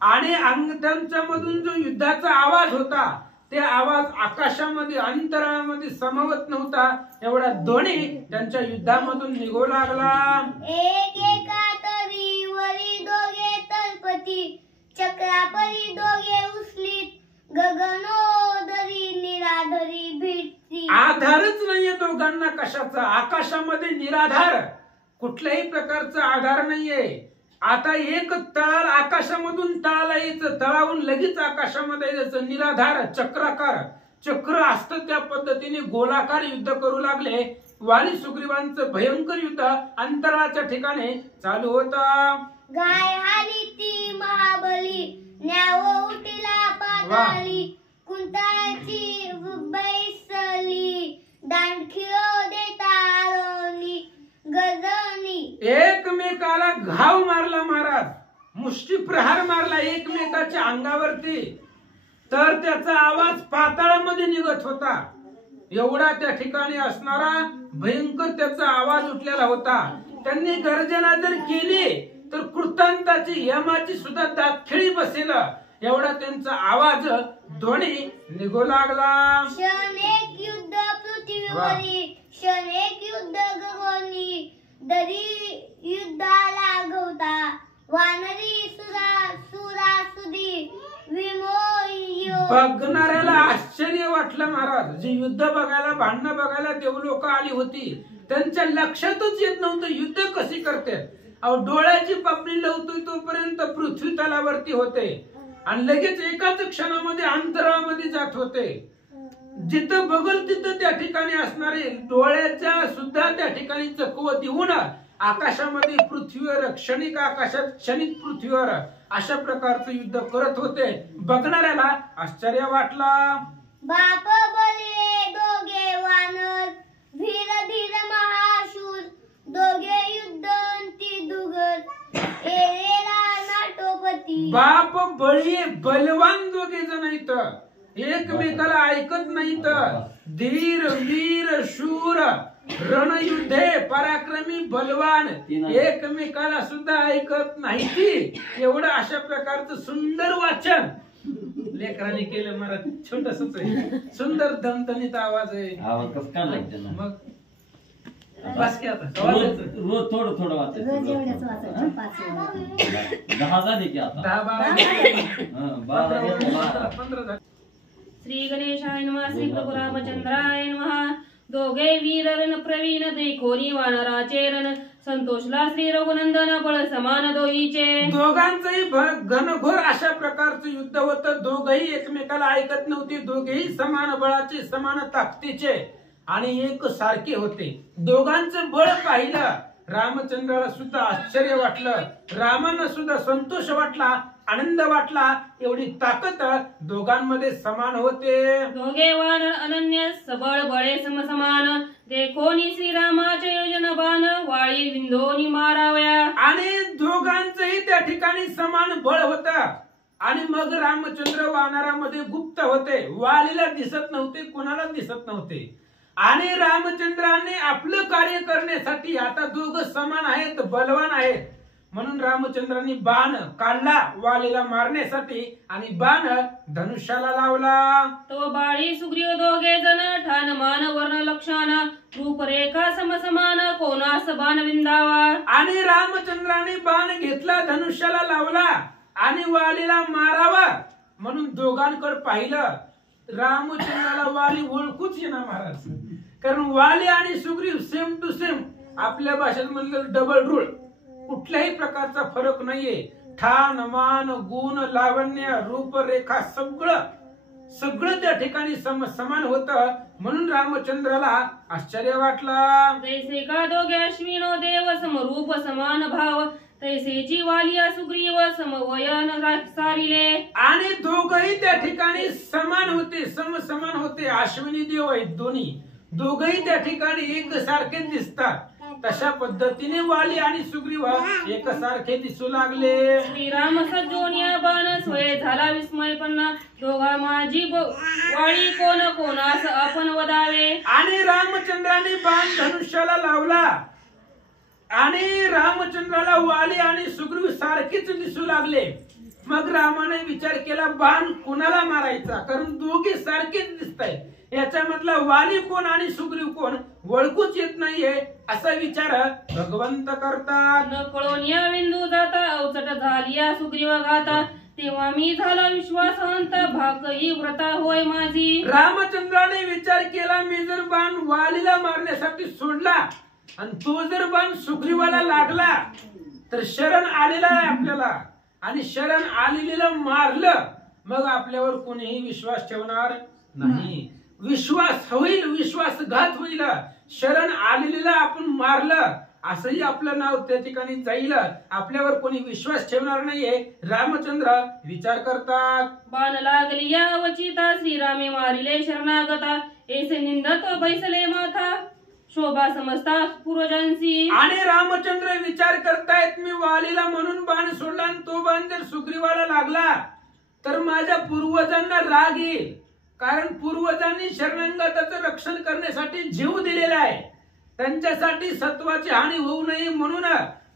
आणि त्यांच्या मधून जो युद्धाचा आवाज होता ते आवाज आकाशामध्ये अंतराळामध्ये समावत नव्हता. एवढा ध्वनी त्यांच्या युद्धामधून निघू लागला. एका तरी वरी दोघे तलपती चक्रापरी दोघे उचलीत गगनोदरी निराधरी भेटती. आधारच नाहीये दोघांना कशाचा. आकाशामध्ये निराधार कुठल्याही प्रकारचा आधार नाहीये. आता एक तळ आकाशामधून तळाला यायचं, तळावून लगेच आकाशामध्ये यायचं. निराधार चक्राकार चक्र असतं त्या पद्धतीने गोलाकार युद्ध करू लागले. वाली सुग्रीवांचं भयंकर युद्ध अंतराळाच्या ठिकाणी चालू होतं. गाय हाली ती महाबली न्याव उठिला पाताळी कुंताची बैसली दांडखिळो देता आरोनी गजनी. एकमेकाला घाव मारला महाराज. मुष्टी प्रहार मारला एकमेकाच्या अंगावरती. तर त्याचा आवाज पाताळामध्ये निघत होता. एवढा त्या ठिकाणी असणारा भयंकर त्याचा आवाज उठलेला होता. त्यांनी गर्जना जर केली तर कृतांताची यमाची सुद्धा दातखिळी बसेल एवढा त्यांचा आवाज ध्वनी निघू लागला. क्षण एक युद्ध पृथ्वीवरी क्षण एक युद्ध गगनी दरी युद्धाला गवता वानरी सुरासुदी विमोह. बघणाऱ्याला आश्चर्य वाटलं महाराज. जे युद्ध बघायला भांडणं बघायला देव लोक आली होती त्यांच्या लक्षातच येत नव्हतं युद्ध कशी करते. अहो डोळ्याची पापणी लावतोय तोपर्यंत पृथ्वी तलावरती होते आणि लगेच एकाच क्षणामध्ये अंतराळामध्ये जात होते. जिथं बघल तिथं त्या ठिकाणी असणारे डोळ्याच्या सुद्धा त्या ठिकाणी चकवत येऊन आकाशामध्ये पृथ्वीवर क्षणिक आकाशात क्षणिक पृथ्वीवर अशा प्रकारचं युद्ध करत होते. बघणाऱ्याला आश्चर्य वाटला. बाप बले दोघे वानर वीर धीर महाशूर दोघे युद्धंती दुगत एरेला नाटोपती. बाप बळी बलवान दोघे जण आहेत. एकमेकाला ऐकत नाहीत. धीर वीर शूर रणयुद्धे पराक्रमी बलवान एकमेकाला सुद्धा ऐकत नाही. एवढं अशा प्रकारचं सुंदर वाचन लेकरांनी केलं. मला छोटसच आहे सुंदर दणदणीत आवाज आहे. मग बस की आता रोज थोडं थोडं वाचायचं. 10 झाले की आता 15 श्री गणेशाय नमः. श्री प्रभु रामचंद्राय नमः. दोघे वीर रण प्रवीण देखोनी वानराचे रण संतोषला श्री रघुनंदन बळ समान दोहीचे. दोघांचंही घनघोर अशा प्रकारचं युद्ध होतं. दोघही एकमेकाला ऐकत नव्हते. दोघेही समान बळाचे, समान ताकदीचे आणि एक सारखे होते. दोघांचं बळ पाहिलं रामचंद्राला सुद्धा आश्चर्य वाटलं, रामांना सुद्धा संतोष वाटला, आनंद वाटला. एवढी ताकद दोघांमध्ये समान होते. दोघे वानर अनन्य सबळ बळे समसमान, देखोनी श्रीरामाचे योजन बाण, वाळी विंधोनी मारावया. आणि दोघांचंही त्या ठिकाणी समान बळ होतं. आणि मग रामचंद्र वानरामध्ये गुप्त होते, वालीला दिसत नव्हते, कोणाला दिसत नव्हते. आणि रामचंद्राने आपलं कार्य करण्यासाठी, आता दोघं समान आहेत, बलवान आहेत, म्हणून रामचंद्रांनी बाण काढला वालीला मारण्यासाठी आणि बाण धनुष्याला लावला. तो बाळी सुग्रीव दोघे जण, ठाण मान वर्ण लक्षण, रूपरेखा समसमान, कोणास बाण विंदावा. आणि रामचंद्राने बाण घेतला, धनुष्याला लावला आणि वालीला मारावा म्हणून दोघांकडे पाहिलं. रामचंद्राला वाली ओळखूच येणार महाराज, कारण वाली आणि सुग्रीव सेम टू सेम, आपल्या भाषेत म्हणलं डबल रूळ, कुठल्याही प्रकारचा फरक नाहीये. ठाण मान गुण लावण्य रूपरेखा सगळं त्या ठिकाणी समान होतं. म्हणून रामचंद्राला आश्चर्य वाटला. जैसे का दोघे अश्विनो देव, समरूप समान भाव, तैसेची वालिया सुग्रीव समवयन सारिले. आणि दोघही त्या ठिकाणी समान होते, समान होते. अश्विनी देव आहेत दोन्ही, दोघही त्या ठिकाणी एकसारखे दिसतात. तशा पद्धतीने वाली आणि सुग्रीव एकसारखे दिसू लागले. श्रीराम सज्जोनिया बाण, स्वय झाला विस्मय पन्ना, दोघा माझी वाळी कोण कोणास आपण वदावे. आणि रामचंद्राने बाण धनुष्याला लावला आणि रामचंद्राला वाली आणि सुग्रीव सारखीच दिसू लागले. मग रामाने विचार केला बाण कोणाला मारायचा, कारण दोघे सारखेच दिसत आहेत. याच्यामधला वाली कोण आणि सुग्रीव कोण ओळखूच येत नाहीये, असा विचार भगवंत करतात. न कळून या बिंदू जाता, अवचट झालिया सुग्रीव घाता, तेव्हा मी झाला विश्वासवंत, भाकही व्रता होय माझी. रामचंद्राने विचार केला, मी जर बाण वालीला मारण्यासाठी सोडला आणि तो जर बाण सुग्रीवाला लागला तर शरण आलेला आहे आपल्याला, आणि शरण आलेलं मारलं मग आपल्यावर कोणीही विश्वास ठेवणार नाही. विश्वास होईल, विश्वासघात होईल. शरण आलेलं आपण मारलं असंही आपलं नाव त्या ठिकाणी जाईल, आपल्यावर कोणी विश्वास ठेवणार नाहीये. रामचंद्र विचार करतात. बाण लागली या वचिता, श्रीरामे मारिले शरणागता, ऐसे निंदत बैसले माथा, शोभा समजता पूर्वजांची. आणि रामचंद्र विचार करतायत, मी वालीला म्हणून बाण सोडला आणि तो बाण जर सुग्रीवाला लागला तर माझ्या पूर्वजांना राग येईल, कारण पूर्वजांनी शरणागताचं रक्षण करण्यासाठी जीव दिलेला आहे. त्यांच्यासाठी सत्वाची हानी होऊ नये म्हणून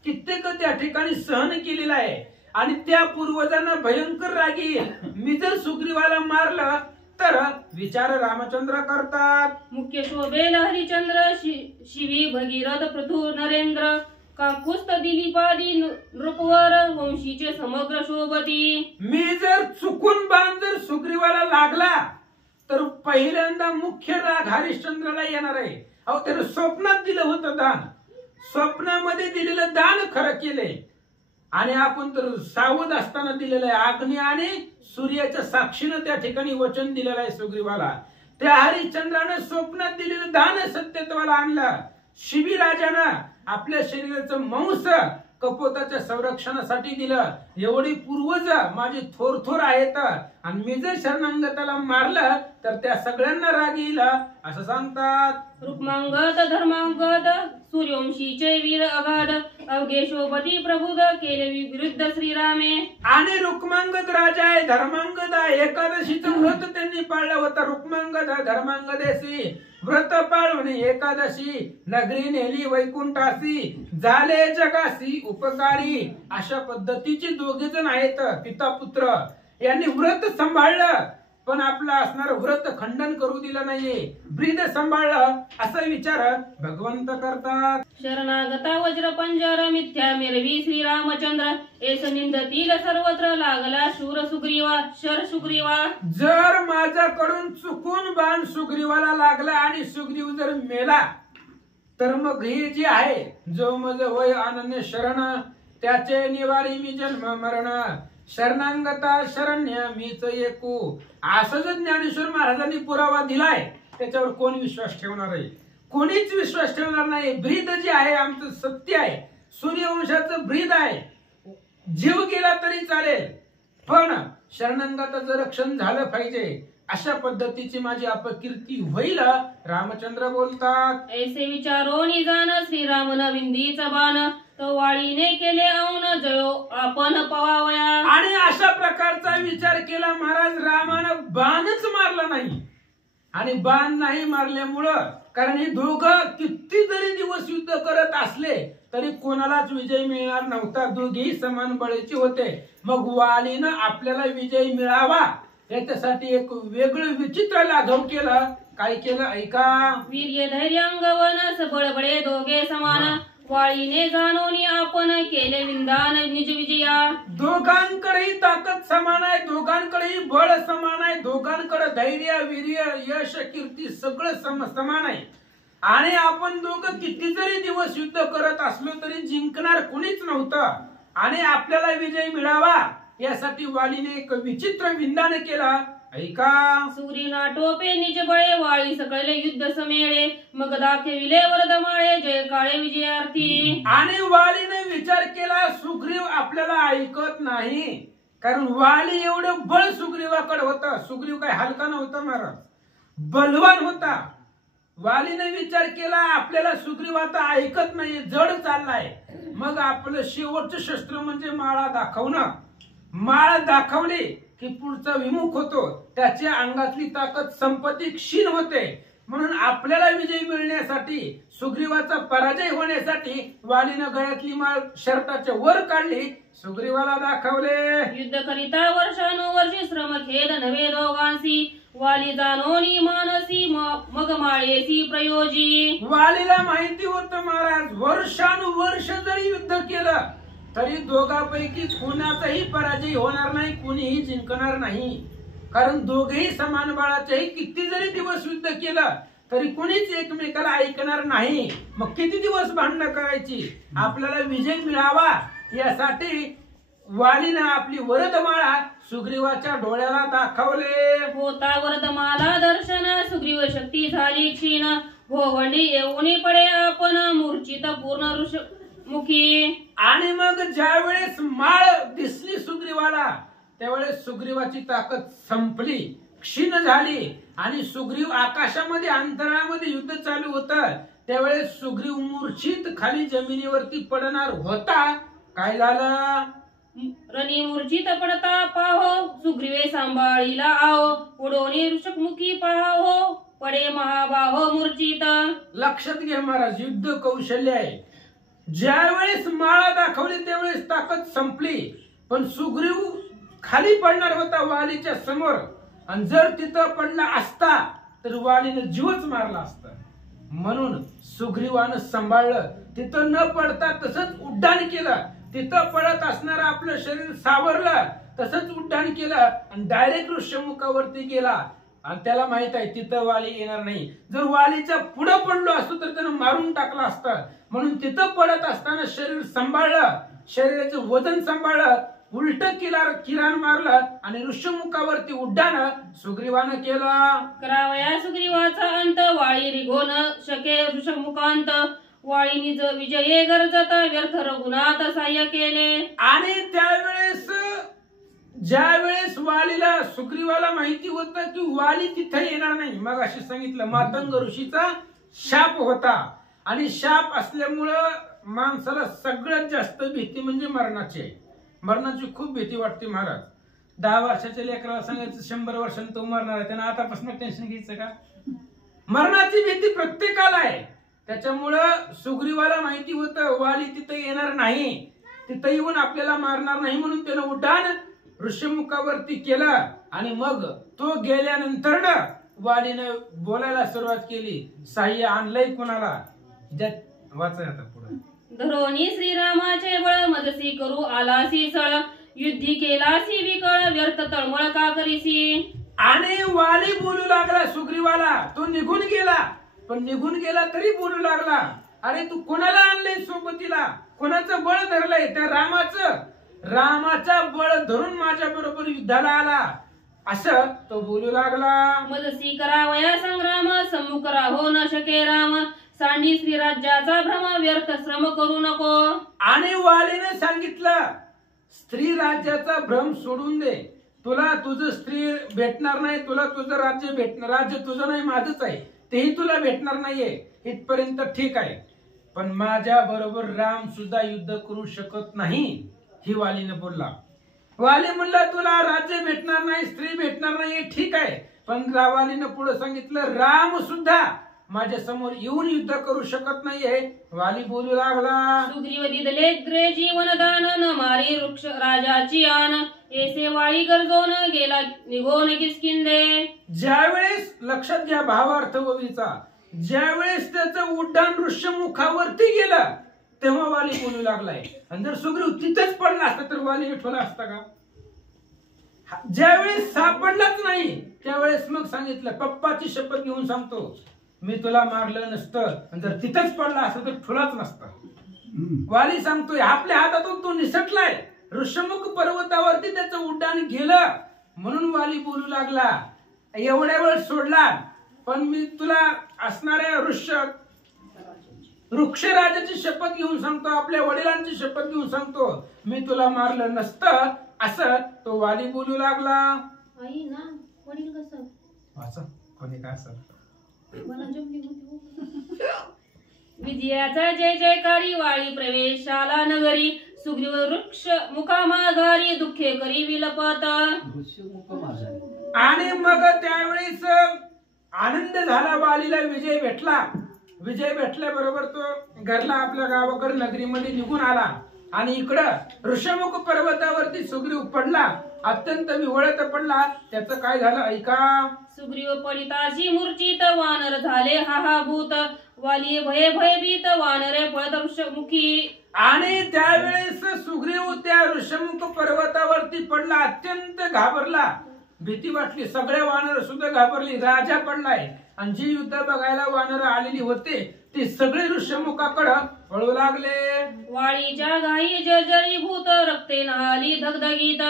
कित्येक त्या ठिकाणी सहन केलेला आहे. आणि त्या पूर्वजांना भयंकर राग येईल, मी जर सुग्रीवाला मारलं तर विचार रामचंद्र करतात. मुख्य शोभेल हरिचंद्र, शिवी भगीरथ पृथु नरेंद्र, काकुस्त दिलीपादी नृपवर, वंशीचे समग्र शोभती. मी जर चुकून बाण जर सुग्रीवाला लागला तर पहिल्यांदा मुख्य राग हरिश्चंद्राला येणार आहे. अहो त्यानं स्वप्नात दिलं होतं दान, स्वप्नामध्ये दिलेलं दान खरं केलंय आणि आपण तर सावध असताना दिलेलं आहे. अग्नी आणि सूर्याच्या साक्षीनं त्या ठिकाणी वचन दिलेलं आहे सुग्रीवाला. त्या हरिश्चंद्रानं स्वप्नात दिलेलं दान सत्यत्वाला आणलं. शिबिराजानं आपल्या शरीराचं मांस कपोताच्या संरक्षणासाठी दिलं. एवढी पूर्वज माझे थोर आहेत आणि मी जर शरणागताला मारलं तर त्या सगळ्यांना राग येईल असं सांगतात. रुक्मांगद धर्मांगद, सूर्यवंशीचे वीर अगाध, अवघे शोभती प्रबुद, केले विरुद्ध श्रीरामे. आणि रुक्मांगद राजा आहे, धर्मांगद आहे. एकादशीचं व्रत त्यांनी पाळलं होतं. रुक्मांगद धर्मांगदेशी व्रत पाळून एकादशी नगरी नेली वैकुंठासी, झाले जगासी उपकारी. अशा पद्धतीचे दोघे जण आहेत, पिता पुत्र. यांनी व्रत सांभाळलं पण आपलं असणार व्रत खंडन करू दिलं नाहीये, ब्रीद सांभाळलं असा विचार भगवंत करतात. शरणागता वज्र पंजर, मिथ्या मिरवी श्रीरामचंद्र, एस निंदतील सर्वत्र, लागला शूर सुग्रीवा शर सुग्रीवा. जर माझ्याकडून चुकून बाण सुग्रीवाला लागला आणि सुग्रीव जर मेला तर मग हे जे आहे, जो मज वय अनन्य शरण त्याचे निवारी मी जन्म मरण, शरणांगता शरण्य मीच एकू, असं जर ज्ञानेश्वर महाराजांनी पुरावा दिलाय त्याच्यावर कोण विश्वास ठेवणार आहे? कोणीच विश्वास ठेवणार नाही. ब्रीद जे आहे आमचं सत्य आहे, सूर्यवंशाचं ब्रीद आहे. जीव गेला तरी चालेल, पण शरणांगताचं रक्षण झालं पाहिजे. अशा पद्धतीची माझी अपकीर्ती होईल. रामचंद्र बोलतात, ऐसे विचारो निजान श्रीराम विंदीचा बाण, तो वाळीने केले औन जयो आपण पवावया. आणि अशा प्रकारचा विचार केला महाराज रामानं बाणच मारला नाही. आणि बाण नाही मारल्यामुळं, कारण हे दोघं किती जरी दिवस युद्ध करत असले तरी कोणालाच विजय मिळणार नव्हता. दोघेही समान बळाचे होते. मग वालीनं आपल्याला विजय मिळावा याच्यासाठी एक वेगळं विचित्र लाघव केलं. काय केलं ऐका. वीर्य धैर्य अंगवन बळबळे दोघे समान, वाळीने जाणोनी आपण केले विंदान निज विजया. दोघांकडेही ताकद समान आहे, दोघांकडेही बळ समान आहे, दोघांकडे धैर्य वीर्य यश कीर्ती सगळं समान आहे. आणि आपण दोघं किती जरी दिवस युद्ध करत असलो तरी जिंकणार कुणीच नव्हतं. आणि आपल्याला विजय मिळावा यासाठी वालीने एक विचित्र विंदान केला. ऐका. सूरी नाटोपे निज बळे, वाळी सकळले युद्ध समेळे, मग दाखविले वरदमाळे जय काळे विजयार्थी. आणि वालीने विचार केला सुग्रीव आपल्याला ऐकत नाही, कारण वाली एवढं बळ सुग्रीवाकडे होता. सुग्रीव काय हलका नव्हता महाराज, बलवान होता. वालीने विचार केला आपल्याला सुग्रीव आता ऐकत नाही, जड चाललाय. मग आपलं शेवटचं शस्त्र म्हणजे माळा दाखवणं. माळ दाखवली की पुढचा विमुख होतो, त्याच्या अंगातली ताकद संपत्ती क्षीण होते. म्हणून आपल्याला विजय मिळण्यासाठी, सुग्रीवाचा पराजय होण्यासाठी वालीनं गळ्यातली माळ शर्टाच्या वर काढली, सुग्रीवाला दाखवले. युद्ध करिता वर्षानुवर्षी श्रम खेद नव्हे दोघांसी, वाली जाणोनी मानसी मग माळेसी प्रयोजी. वालीला माहिती होतं महाराज वर्षानुवर्ष जरी युद्ध केलं तरी दोघांपैकी कुणाचाही पराजय होणार नाही, कुणीही जिंकणार नाही. कारण दोघेही समान बळाचेही किती जरी दिवस युद्ध केलं तरी कुणीच एकमेकाला ऐकणार नाही. मग किती दिवस भांडणं करायची? आपल्याला विजय मिळावा यासाठी वालीनं आपली वरदमाळा सुग्रीवाच्या डोळ्याला दाखवले. होता वरदमाला दर्शन, सुग्रीव शक्ती झाली क्षीण, भोवंडी येऊनी पडे आपण मूर्छित पूर्ण मुखी. आणि मग ज्या वेळेस माळ दिसली सुग्रीवाला त्यावेळेस सुग्रीवाची ताकद संपली, क्षीण झाली. आणि सुग्रीव आकाशामध्ये अंतराळामध्ये युद्ध चालू होतं त्यावेळेस सुग्रीव मूर्छित खाली जमिनीवरती पडणार होता. काय झालं? रणी मूर्छित पडता पाहो, सुग्रीवे सांभाळीला आहो, पुढोनी ऋषभमुखी पाहो, पडे महाबाहो मूर्छित. लक्षात घ्या महाराज, युद्ध कौशल्य आहे. ज्या वेळेस माळा दाखवली त्यावेळेस ताकद संपली, पण सुग्रीव खाली पडणार होता वालीच्या समोर. आणि जर तिथं पडला असता तर वालीनं जीवच मारला असता. म्हणून सुग्रीवानं सांभाळलं, तिथं न पडता तसंच उड्डाण केलं. तिथं पडत असणार आपलं शरीर सावरलं, तसंच उड्डाण केलं आणि डायरेक्ट ऋष्यमुखावरती गेला. आणि त्याला माहित आहे तिथं वाली येणार नाही. जर वालीच्या पुढे पडलो असतो तर त्यानं मारून टाकलं असतं. म्हणून तिथं पडत असताना शरीर सांभाळलं, शरीराचं वजन सांभाळलं, उलट किराण मारलं आणि ऋष्यमुखावरती उड्डाण सुग्रीवानं केलं. करावया सुग्रीवाचा अंत, वाळी रिघोन शके ऋषभमुखांत, वाळीनी विजये गरजता व्यर्थ रघुनाथ सहाय्य केले. आणि त्यावेळेस ज्या वेळेस वालीला सुग्रीवाला माहिती होतं की वाली तिथे येणार नाही, मग असे सांगितलं मातंग ऋषीचा शाप होता. आणि शाप असल्यामुळं माणसाला सगळ्यात जास्त भीती म्हणजे मरणाची आहे. मरणाची खूप भीती वाटते महाराज. 10 वर्षाच्या लेकराला सांगायचं 100 वर्षांनी तो मरणार आहे, त्यांना आतापासून टेन्शन घ्यायचं का? मरणाची भीती प्रत्येकाला आहे. त्याच्यामुळं सुग्रीवाला माहिती होतं वाली तिथे येणार नाही, तिथे येऊन आपल्याला मारणार नाही. म्हणून त्यानं उड्डाण ऋषीमुखावरती केलं. आणि मग तो गेल्यानंतर वालीनं बोलायला सुरुवात केली, साह्य आणलंय कुणाला? वाचा आता पुढे. धरोनी श्रीरामाचे बळ, मदसी करू आलासी सळ, युद्धी केलासी विकळ, व्यर्थ तळमळ का करीसी. आणि वाली बोलू लागला सुग्रीवाला. तो निघून गेला, पण निघून गेला तरी बोलू लागला. अरे तू कोणाला आणलंय सोबतीला, कोणाचं बळ धरलंय? त्या रामाचा बळ धरून माझ्या बरोबर युद्धाला आला, असं तो बोलू लागला. मजसी करावया संग्राम, सम्मुख राहो न शके राम. सांडी श्री राज्याचा भ्रम, व्यर्थ श्रम करू नको. आणि वालीने सांगितलं, स्त्री राज्याचा भ्रम सोडून दे. तुला तुझं स्त्री भेटणार नाही, तुला तुझं राज्य भेटणार. राज्य तुझं नाही, माझंच आहे, तेही तुला भेटणार नाहीये. इथपर्यंत ठीक आहे, पण माझ्या बरोबर राम सुद्धा युद्ध करू शकत नाही, ही वालीने बोलला. वाली म्हणला तुला राज्य भेटणार नाही, स्त्री भेटणार नाही, ठीक आहे, पण वालीने पुढे सांगितलं राम सुद्धा माझ्या समोर येऊन युद्ध करू शकत नाहीये. वाली बोलू लागला, सुग्रीव दिदले द्रे जीवन दान, न मारी वृक्ष राजाची आन. ऐसे वाळी गरजोन गेला निघोन किसकिंदे. ज्यावेळेस, लक्षात घ्या भावार्थ ओवीचा, ज्यावेळेस त्याचं उड्डाण ऋष्यमुखावरती गेलं तेव्हा वाली बोलू लागलाय. आणि जर सुग्रीव तिथेच पडला असता तर वाली विठवला असता का? ज्यावेळेस सापडलाच नाही त्यावेळेस मग सांगितलं, पप्पाची शपथ घेऊन सांगतो मी तुला मारलं नसतं, आणि जर तिथेच पडला असता तर ठुलाच नसता. वाली सांगतोय आपल्या हातातून तो निसटलाय, ऋष्यमुख पर्वतावरती त्याचं उड्डाण गेलं, म्हणून वाली बोलू लागला एवढ्या वेळ सोडला, पण मी तुला असणाऱ्या वृक्षराजाची शपथ घेऊन सांगतो, आपल्या वडिलांची शपथ घेऊन सांगतो, मी तुला मारलं नसतं, असं तो वाली बोलू लागला. आई ना वडील कसं वाचा कोणी काय असं मला जमली होती. विजयाचा जय जयकारी, वाळी प्रवेशाला नगरी. सुग्रीव वृक्ष मुखामाघारी, दुःखे करी विलपत. आणि मग त्यावेळेस आनंद झाला, वालीला विजय भेटला. विजय भेटल्याबरोबर तो घरला आपल्या गावाकडे नगरीमध्ये निघून आला. आणि इकडं ऋषमुख पर्वतावरती सुग्रीव पडला, अत्यंत विवळत पडला. त्याचं काय झालं ऐका. सुग्रीव पडिताची मूर्छित, वानर झाले हाहाभूत. वाली भय भयभीत, वानरे पळत ऋषमुखी. आणि त्यावेळेस सुग्रीव त्या ऋषमुख पर्वतावरती पडला, अत्यंत घाबरला, भीती वाटली. सगळे वानर सुद्धा घाबरली, राजा पडलाय. आणि जी युद्ध बघायला वानर आलेली होते ती सगळे ऋषमुखाकडे पळू लागले. वाळीच्या घाई जर्जरीभूत, रक्ते नाली धगधगीत.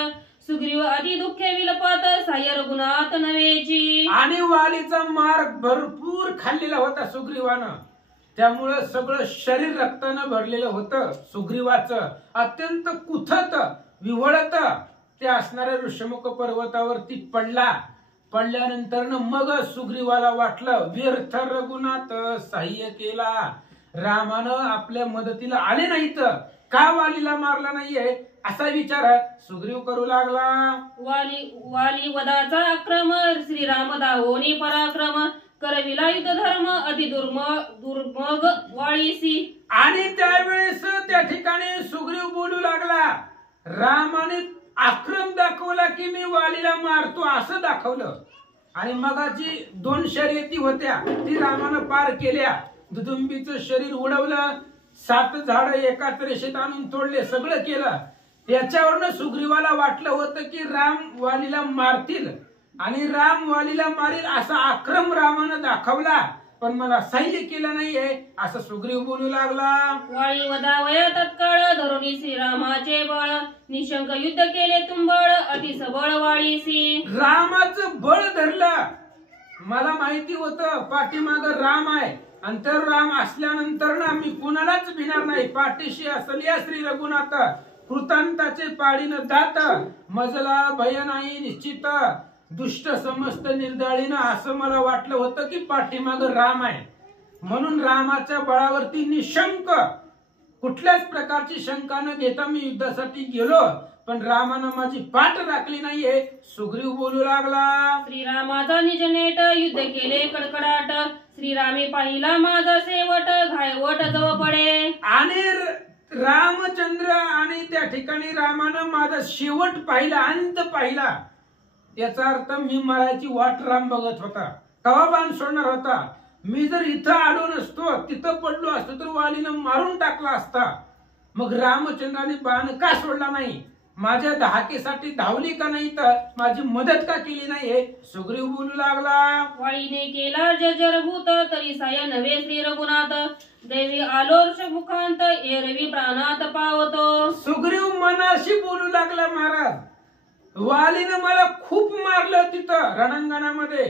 सुग्रीव अति दुःखे विलपत, साह्य रघुनाथ नवेची. आणि वालीचा मार भरपूर खाल्लेला होता सुग्रीवानं, त्यामुळं सगळं शरीर रक्तानं भरलेलं होतं. सुग्रीवाचं अत्यंत कुथत विवळत ते असणाऱ्या ऋषमुख पर्वतावरती पडला. पडल्यानंतर मग सुग्रीवाला वाटलं व्यर्थ रघुनाथ सहाय्य केला, रामानं आपल्या मदतीला आले नाहीत, का वालीला मारला नाहीये असा विचार सुग्रीव करू लागला. वाली वदाचा अक्रम, श्रीराम दाहोनी पराक्रम. करविला युद्ध धर्म, अति दुर्मग वाळीसी. आणि त्यावेळेस त्या ठिकाणी सुग्रीव बोलू लागला, रामाने आक्रम दाखवला की मी वालीला मारतो असं दाखवलं. आणि मगाची 2 शर्यती होत्या ती रामानं पार केल्या. दुदुंबीचं शरीर उडवलं, 7 झाडं एकाच रेषेत आणून तोडले, सगळं केलं. त्याच्यावरनं सुग्रीवाला वाटलं होतं की राम वालीला मारतील आणि राम वालीला मारील असा आक्रम रामानं दाखवला, पण मला सहाय्य केलं नाहीये असं सुग्रीव बोलू लागला. वाळी वदावया तत्काळ, धरुणी श्रीरामाचे बळ. निशंक युद्ध केले तुंबळ, अति सबळ वाळीसी. रामाचं बळ धरलं. मला माहिती होतं पाठीमाग राम आहे, आणि तर राम असल्यानंतर ना मी कुणालाच भिणार नाही. पाठीशी असलिया श्री रघुनाथ, कृतांताचे पाडीनं दात. मजला भय नाही निश्चित, दुष्ट समस्त निर्दळीनं, असं मला वाटलं होतं की पाठीमाग राम आहे. म्हणून रामाच्या बळावरती निशंक, कुठल्याच प्रकारची शंका न घेता मी युद्धासाठी गेलो, पण रामानं माझी पाठ राखली नाहीये. सुग्रीव बोलू लागला. श्रीरामाचा निज नेट, युद्ध केले कडकडाट. श्रीरामे पाहिला माझा शेवट, घायवट जवळ पडे. आणि रामचंद्र आणि त्या ठिकाणी रामानं माझा शेवट पाहिला, अंत पाहिला. याचा अर्थ मी मरायची वाट राम बघत होता, कवा बाण सोडणार होता. मी जर इथं आलो नसतो, तिथं पडलो असतो तर वालीनं मारून टाकला असता. मग रामचंद्राने बाण का सोडला नाही माझ्या धाकेसाठी धावली का नाही तर माझी मदत का केली नाही हे सुग्रीव बोलू लागला. वाळीने केला जर्जरभूत तरी साय नवे श्री रघुनाथ देवी आलोर्ष मुखांत एरवी प्राणात पावतो. सुग्रीव मनाशी बोलू लागला, महाराज वालीनं मला खूप मारलं, तिथं रणांगणामध्ये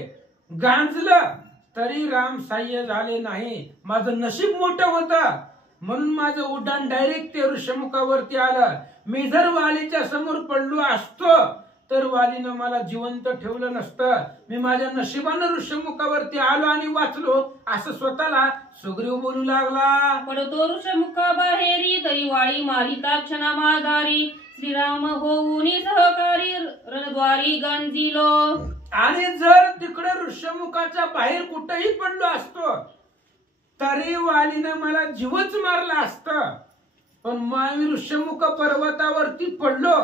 गांजलं तरी राम साह्य झाले नाही. माझं नशीब मोठं होतं म्हणून माझं उड्डाण डायरेक्ट ते ऋषमुखावरती आलं. मी जर वालीच्या समोर पडलो असतो तर वालीनं मला जिवंत ठेवलं नसतं. मी माझ्या नशिबानं ऋषमुखावरती आलो आणि वाचलो असं स्वतःला सुग्रीव बोलू लागला. पडतो ऋषमुखा बाहेरी तरी वाळी मारिता क्षणा माधारी श्रीराम होऊनी सहकारी रणद्वारी गंजिलो. आणि जर तिकडे ऋषमुखाच्या बाहेर कुठेही पडलो असतो तरी वालीनं मला जीवच मारला असतं. पण मी ऋषमुख पर्वतावरती पडलो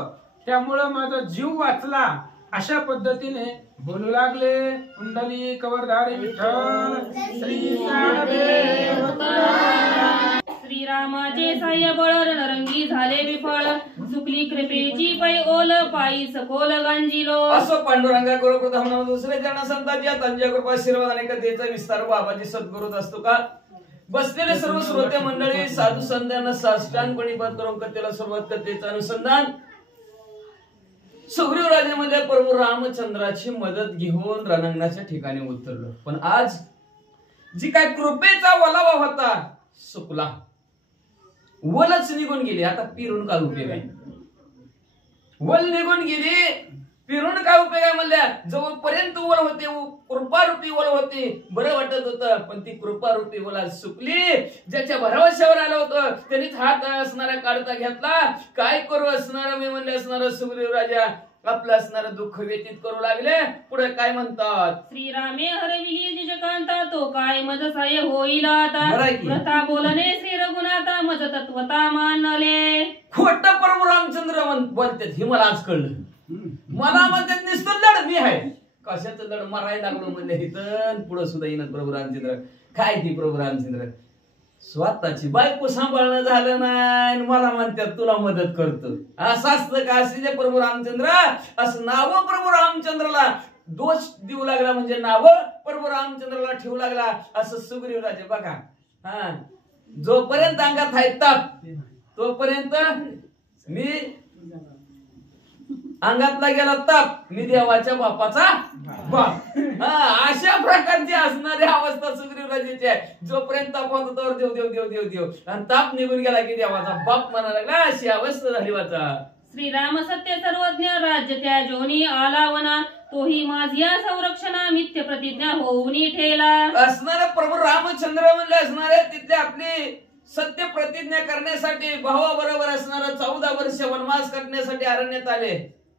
त्यामुळं माझा जीव वाचला. अशा पद्धतीने बोलू लागले. कुंडली कवरधारी विठ्ठल श्री ज्ञानदेव तुकाराम. श्रीरामाचे साह्य बळ रणरंगी झाले विफळ सुकली कृपेची पै ओल पायी सखोल गांजिलो. असं पांडुरंगा करू प्रथम दुसरे जण संतांची त्यांच्या कृपा आशीर्वाद आणि कथेचा विस्तार बाबाजी सद्गुरूत असतो का. बसलेले सर्व श्रोते मंडळी साधू संतांना साष्टांगपणी पाठ करून कथेला सुरुवात, कथेचं अनुसंधान. सुग्रीव राजेमध्ये प्रभू रामचंद्राची मदत घेऊन रणांगणाच्या ठिकाणी उतरलो. पण आज जी काय कृपेचा वलावा होता सुकला, वलच निघून गेली. आता पिरून काय उपयोग आहे. वल निघून गेली, पिरून काय उपयोग आहे म्हणल्या. जोपर्यंत वल होते कृपारूपी वल होती बरं वाटत होतं, पण ती कृपारूपी वल सुकली. ज्याच्या भरवशावर आलं होतं त्यांनीच हात असणारा काढता घेतला. काय करू असणार मी म्हणले असणार सुग्रीव राजा आपलं असणारं दुःख व्यतीत करू लागले. पुढे काय म्हणतात. श्रीरामे हरविली जिजकांता तो काय मज साय होईल आता बरं आहे की. प्रथा बोलणे श्री रघुनाथा मज तत्वता मानले. खोट प्रभू रामचंद्र बोलतात हे मला आज कळलं. मला म्हणतात नुसतं लढ मी आहे कशाचं लढ मारायला लागलो म्हणले इथं. पुढे सुद्धा येणार प्रभू रामचंद्र. काय ती प्रभू रामचंद्र स्वतःची बायको सांभाळणं झालं नाही मला म्हणतात तुला मदत करतो. असं असतं का. असले प्रभू रामचंद्र असं नाव प्रभू रामचंद्राला दोष देऊ लागला म्हणजे नाव प्रभू रामचंद्राला ठेवू लागला असं सुग्रीव राजे बघा. हा जोपर्यंत अंगात आहे ताप तोपर्यंत मी अंगातला गेला ताप मी देवाच्या बापाचा बाप. अशा प्रकारची असणारी अवस्था सुग्रीवराजाची आहे. जोपर्यंत ताप होता तोवर देव देव देव देव देव आणि ताप निघून गेला की देवाचा बाप म्हणा लागला. अशी अवस्था झाली वाचा. श्रीराम सत्य सर्वज्ञ राज्य त्या जोनी आलावना तोही माझ्या संरक्षणा मिथ्य प्रतिज्ञा होऊनी ठेला. असणारे प्रभू रामचंद्र म्हणले असणारे तिथले आपली सत्य प्रतिज्ञा करण्यासाठी भावाबरोबर असणारा 14 वर्ष वनवास करण्यासाठी अरण्यात आले.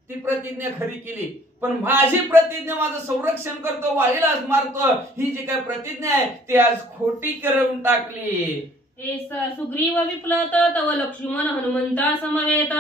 ती प्रतिज्ञा खरी केली. पण माझी प्रतिज्ञा माझं संरक्षण करतो वाळीला मारतो ही जी काय प्रतिज्ञा आहे ती आज खोटी करून टाकली. सुग्रीव विप्लत तव लक्ष्मण हनुमंता समवेत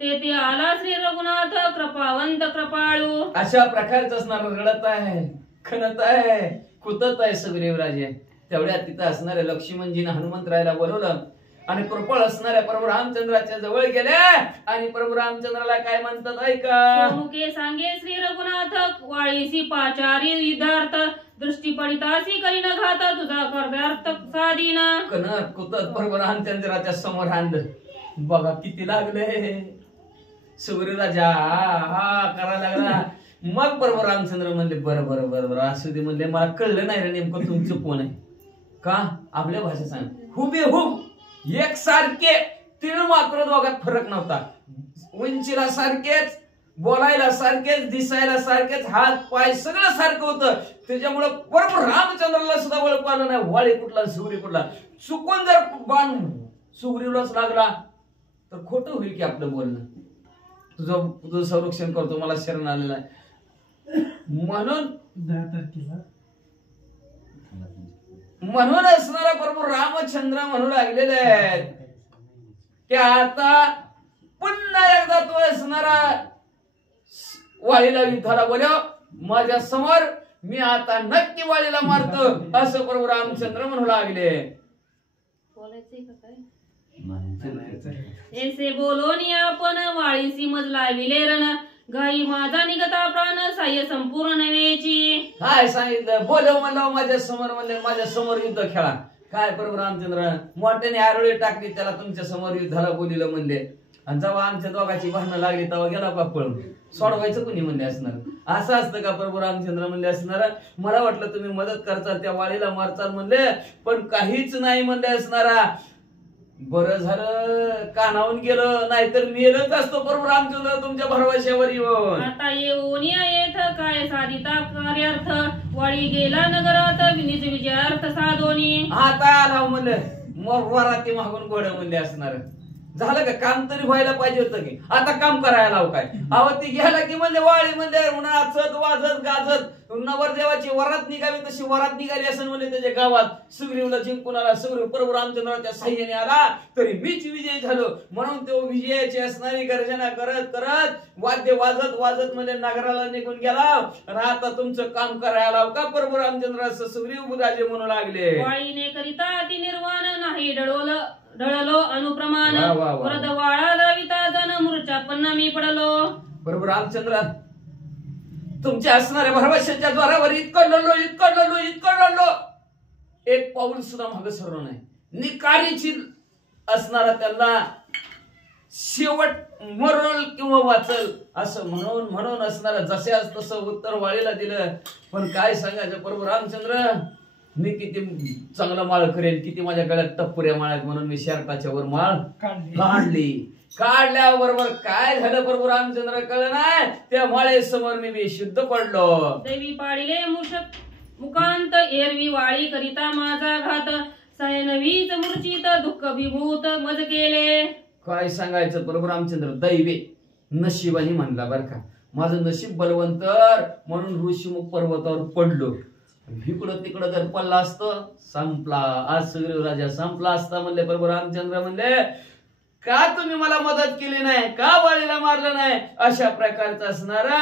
ते आला श्री रघुनाथ कृपावंत कृपाळू. अशा प्रकारचं असणार रडत आहे खणत आहे कुतत आहे सुग्रीवराजे. तेवढ्या तिथं असणाऱ्या लक्ष्मणजीने हनुमंतरायला बोलवलं आणि कृपळ असणाऱ्या प्रभू रामचंद्राच्या जवळ गेले आणि प्रभू रामचंद्राला काय म्हणतात ऐका. मुखे सांगे श्री रघुनाथ वाळीसी पाचारी युद्धार्थ दृष्टी पडितासी करीन घात तुझा कर्तार्थ साधीन. कनक कुतत प्रभू रामचंद्राच्या समोर आणलं. बघा किती लागले. सुग्रीवराजा हा करायला लागला. मग प्रभू रामचंद्र म्हणले बरं बरं बरं बरं असू दे म्हणले. मला कळलं नाही रे नेमकं तुमचं कोण आहे का. आपल्या भाषेत सांग हुबेहूब एक सारखे तीळ मात्र दोघात फरक नव्हता. उंचीला सारखेच बोलायला सारखेच दिसायला सारखेच हात पाय सगळं सारखं होतं. त्याच्यामुळे प्रभू रामचंद्राला सुद्धा ओळख आलं नाही वाळी कुठला सुग्री कुठला. चुकून जर बाण सुग्रीवलाच लागला तर खोटं होईल की आपलं बोलणं. तुझं संरक्षण करतो मला शरण आलेला आहे म्हणून असणारा प्रभू रामचंद्र म्हणू लागलेले आहेत की आता पुन्हा एकदा तो असणारा वाळीला युद्धाला बोलव माझ्या समोर मी आता नक्की वाळीला मारतो असं प्रभू रामचंद्र म्हणू लागले. ऐसे बोलोनी आपण वाळी वाळीसी मजला विलेरण गाई माझा निघता प्राण साह्य संपूर्ण नव्हेची. काय सांगितलं बोलव म्हणलं माझ्या समोर म्हणले माझ्या समोर युद्ध खेळा. काय प्रभू रामचंद्र मोठ्याने आरोळी टाकली त्याला तुमच्या समोर युद्धाला बोलिलं म्हणले. आणि जेव्हा आमच्या दोघांची भांडणं लागली तेव्हा गेला बाप पळून. सोडवायचं कुणी म्हणले असणार. असं असतं का प्रभू रामचंद्र म्हणले असणार. मला वाटलं तुम्ही मदत करचाल त्या वाळीला मारचाल म्हणले पण काहीच नाही म्हणले असणारा. बरं झालं कानावून गेलं नाहीतर मेलच असतो प्रभू रामचंद्र तुमच्या भरवशावर येऊन. आता येऊन येथ काय साधिता कार्यार्थ वाळी गेला नगरात निज विजयार्थ साधोनी. आता आला म्हणले मग वराती मागून गोड म्हणले असणार. झालं का काम तरी व्हायला पाहिजे होतं की आता काम करायला लाव काय. अहो ती घ्यायला की म्हणजे वाळी म्हणजे नाचत वाजत गाजत नवरदेवाची वरात निघाली तशी वरात निघाली असं म्हणले त्याच्या गावात. सुग्रीवला जिंकून आला. सुग्रीव प्रभू रामचंद्राच्या साह्याने आला तरी मीच विजयी झालो म्हणून तो विजयाची असणारी गर्जना करत करत वाद्य वाजत वाजत म्हणजे नगराला निघून गेला. आता तुमचं काम करायला लाव का प्रभू रामचंद्र असं सुग्रीव राजे म्हणू लागले. वाळीने करिता अति निर्वाण नाही ढळलो अनुप्रमाण वा, वा, वा. वरद वाळा द्रविता जन मूर्छा पन्ना मी पडलो. प्रभू रामचंद्र तुमच्या असणाऱ्या भरवशाच्या द्वारावर इतकं लढलो एक पाऊल सुद्धा मागे सरलो नाही. निकारीची असणारा त्यांना शेवट मरल किंवा वाचल असं म्हणून असणारा जशाच तसं उत्तर वाळीला दिलं. पण काय सांगायचं प्रभू रामचंद्र मी किती चांगला माळ करेन किती माझ्या गळ्यात टप्पुऱ्या माळ्यात म्हणून मी शर्टाच्या वर माळ काढली. काढल्याबरोबर काय झालं प्रभू रामचंद्र कळलं नाही. त्या माळेसमोर मी बेशुद्ध पडलो. देवी पाडिले मूषक मुकांत एरवी वाळी करिता माझा घात सायनवीच मूर्छित दुःख विभूत मज केले. काय सांगायचं प्रभू रामचंद्र दैवे नशिबाने म्हणला बर का. माझं नशीब बलवंतर म्हणून ऋषीमुख पर्वतावर पडलो. इकडं तिकडं जर पडला असतं संपला आज सुग्रीव राजा संपला असता म्हणले प्रभू रामचंद्र म्हणले का तुम्ही मला मदत केली नाही का वाळीला मारलं नाही. अशा प्रकारचं असणारा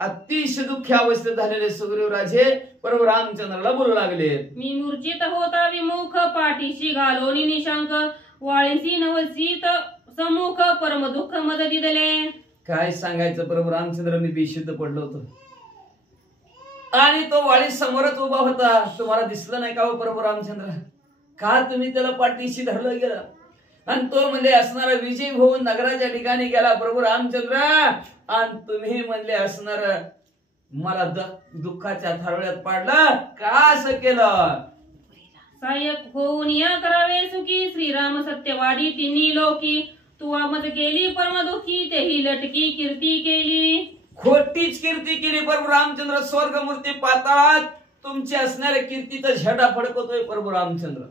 अतिशय दुःखी अवस्थेत झालेले सुग्रीव राजे प्रभू रामचंद्राला बोलू लागले. मी मूर्छित होता विमुख पाठीशी घालोनी निशांक वाळीसी नवसीत समुख परम दुःख मज दिदले. काय सांगायचं प्रभू रामचंद्र मी बेशुद्ध पडलो होतो आणि तो वाळी समोरच उभा होता. तुम्हाला दिसलं नाही का हो प्रभू रामचंद्र का तुम्ही त्याला पाठीशी धरलं गेलं आणि तो म्हणजे असणारा विजय होऊन नगराच्या ठिकाणी गेला प्रभू रामचंद्र आणि तुम्ही म्हणले असणार मला दुःखाच्या थारोळ्यात पाडलं का असं केलं. सहाय्यक होऊन या करावे सुखी श्रीराम सत्यवादी तिन्ही लोकी तू आमद केली परम दुःखी तेही लटकी कीर्ती केली. खोटीच कीर्ती केली प्रभू रामचंद्र. स्वर्गमूर्ती पाताळात तुमची असणाऱ्या कीर्तीचा झेंडा फडकवतोय प्रभू रामचंद्र.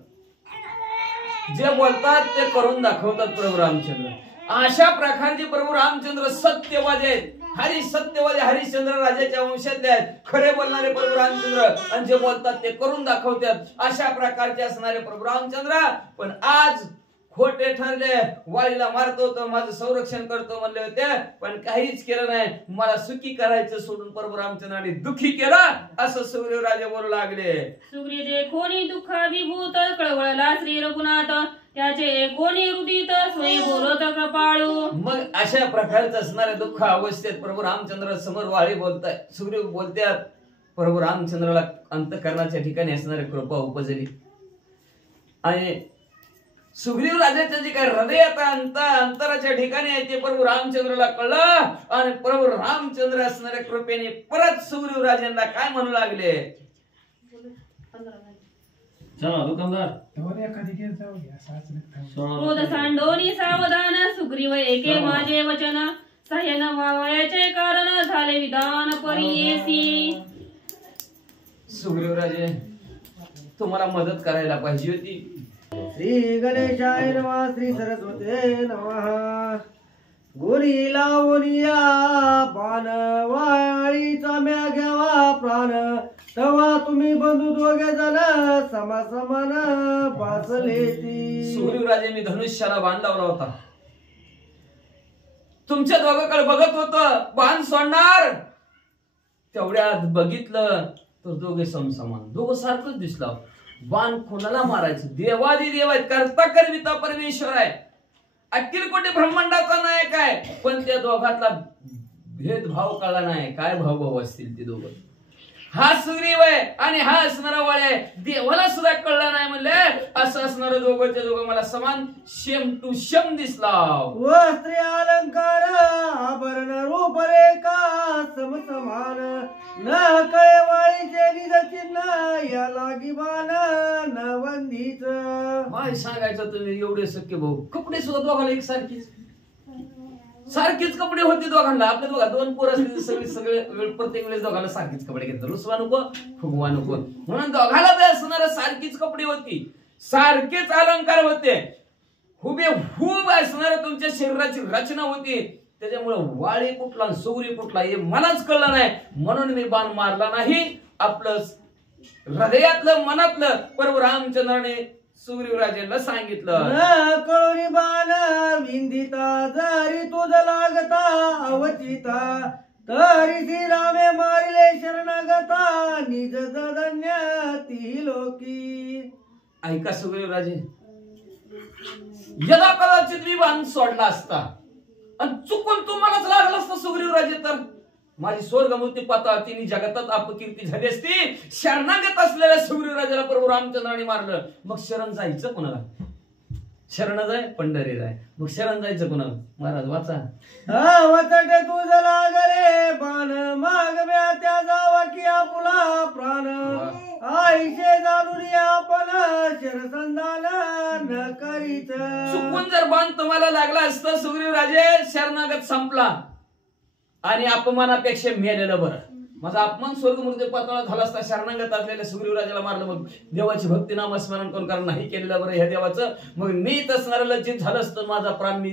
जे बोलतात ते करून दाखवतात प्रभू रामचंद्र. अशा प्रकारचे प्रभू रामचंद्र सत्यवादी आहेत. सत्यवादी हरिश्चंद्र राजाच्या वंशातले आहेत. खरे बोलणारे प्रभू रामचंद्र आणि जे बोलतात ते करून दाखवतात. अशा प्रकारचे असणारे प्रभू रामचंद्र पण आज खोटे ठरले. वाळीला मारतो तर माझं संरक्षण करतो म्हणले होते पण काहीच केलं नाही. मला सुखी करायचं सोडून प्रभू रामचंद्राने दुःखी केलं असं सुग्रीव राजे बोलू लागले. सुग्री देखोनी दुःखाभिभूत कळवळला श्री रघुनाथ त्याचे कोणी हृदित स्वयं बोलत कृपाळू. मग अशा प्रकारचं असणाऱ्या दुःख अवस्थेत प्रभू रामचंद्र समोर वाळी बोलताय. सुग्रीव बोलतात प्रभू रामचंद्राला अंतःकरणाच्या ठिकाणी असणारी कृपा उपजली आणि सुग्रीव राजाच्या जे काय हृदयात अंतराच्या ठिकाणी आहे ते प्रभू रामचंद्राला कळलं आणि प्रभू रामचंद्र असणाऱ्या कृपेने परत सुग्रीव राजांना काय म्हणू लागले. चला दुकानदार क्रोध सांडोनी सावधान सुग्रीव एके माझे वचन सह्यन वावयाचे कारण झाले विधान परियेसी. सुग्रीव राजे तुम्हाला मदत करायला पाहिजे होती. श्री गणेशाय नमः श्री सरस्वते नमः. गोरी लावूनिया बाण वाळीचा म्या घ्यावा प्राण तेव्हा तुम्ही बंधू दोघे जण समान बासले ती. सुग्रीव राजे मी धनुष्याला बाण लावला होता. तुमच्या दोघांकडे बघत होत बाण सोडणार तेवढ्यात बघितलं तर दोघे समसमान दोघं सारखंच दिसलं. बाण कोणाला मारायचं देवादी देव आहेत. करता करविता परमेश्वर आहे. अखिल कोटी ब्रह्मांडाचा नायक आहे. दोघातला भेदभाव कळला नाही. काय भाऊ असतील ते दोघं. हा सुग्रीव आहे आणि हा असणारा वाळे आहे. देवाला सुद्धा कळला नाही म्हणले असं असणारं दोघंच्या दोघं मला समान शेम टू शेम दिसला. वस्त्रे अलंकार आभरण रूप रेखा समसमान न कळे वाळीचे निज चिन्ह या लागी बाण न वंदीच. काय सांगायचं तुम्ही एवढे सख्य भाऊ. कपडे सुद्धा दोघांना एक सारखीच कपडे होते दोघांना. आपल्या दोघा दोन पोर असतील सगळे प्रत्येक वेळेस दोघांना सारखीच कपडे घेतात. रुसवा नको फुगवा नको म्हणून दोघाला असणारा सारखीच कपडे होती. सारखेच अलंकार होते. हुबेहूब असणारा तुमच्या शरीराची रचना होती. त्याच्यामुळे वाळी कुठला सुगरी कुठला हे मलाच कळलं नाही. म्हणून मी बाण मारला नाही. आपलं हृदयातलं मनातलं प्रभू रामचंद्राने सुग्रीवराजेला सांगितलं. न कळोनी बाण विंदिता जरी तुझ लागता अवचिता तरी श्रीरामे मारिले शरणागता निज धन्य ती लोकी. ऐका सुग्रीवराजे, यदा कदाचित मी बाण सोडला असता आणि चुकून तुम्हालाच लागला असता सुग्रीवराजे तर माझी स्वर्गमूर्ती पाताळ तिन्ही जगातात अपकीर्ती झाली असती. शरणागत असलेल्या सुग्रीवराजाला प्रभू रामचंद्राने मारलं. मग शरण जायचं कोणाला? शरण जाय पंढरी जाय. मग शरण जायचं कोणाला? महाराज वाचा. वचट तुझ लागले बाण माग म्या त्या जावा की आपुला प्राण आईशे जाणून आपण शरसंधान न करीत. चुकून जर बाण तुम्हाला लागला असतं सुग्रीवराजे शरणागत संपला आणि अपमानापेक्षा मेलेलं बरं. माझा अपमान स्वर्गमूर्ती पाताळात झाला असता. शरणागत असलेल्या सुग्रीवराजाला मारलं. मग देवाची भक्ती नामस्मरण कोण कारण नाही केलेलं बरं ह्या देवाचं. मग मी तसणारा लज्जित झालं असतं. माझा प्राण मी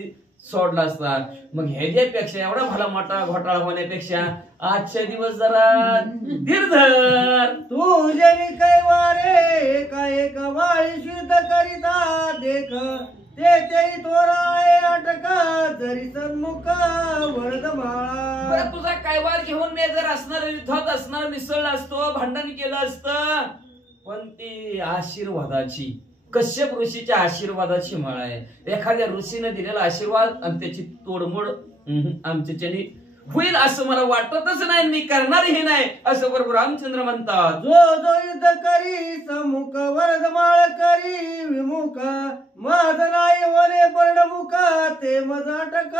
सोडला असता. मग ह्याच्यापेक्षा एवढा भला मोठा घोटाळा होण्यापेक्षा आजच्या दिवस जरा धीर धर. तू जरी कैवारे एका एक वाळी शुद्ध करिता देख ते तोराळे अटक जरी सन्मुख वरदमाळा. बरं तुझा कैवार घेऊन मी जर असणार युद्धात असणार मिसळलं असतो भांडण केलं असतं. पण ती आशीर्वादाची कश्यप ऋषीच्या आशीर्वादाची माळ आहे. एखाद्या ऋषीने दिलेला आशीर्वाद आणि त्याची तोडमोड आमच्याच्याने होईल असं मला वाटतच नाही. मी करणारही नाही असं प्रभू रामचंद्र म्हणतात. जो जो युद्ध करी समुख वरदमाळ करी विमुख मज नाही वने पर्णमुख ते मज अटक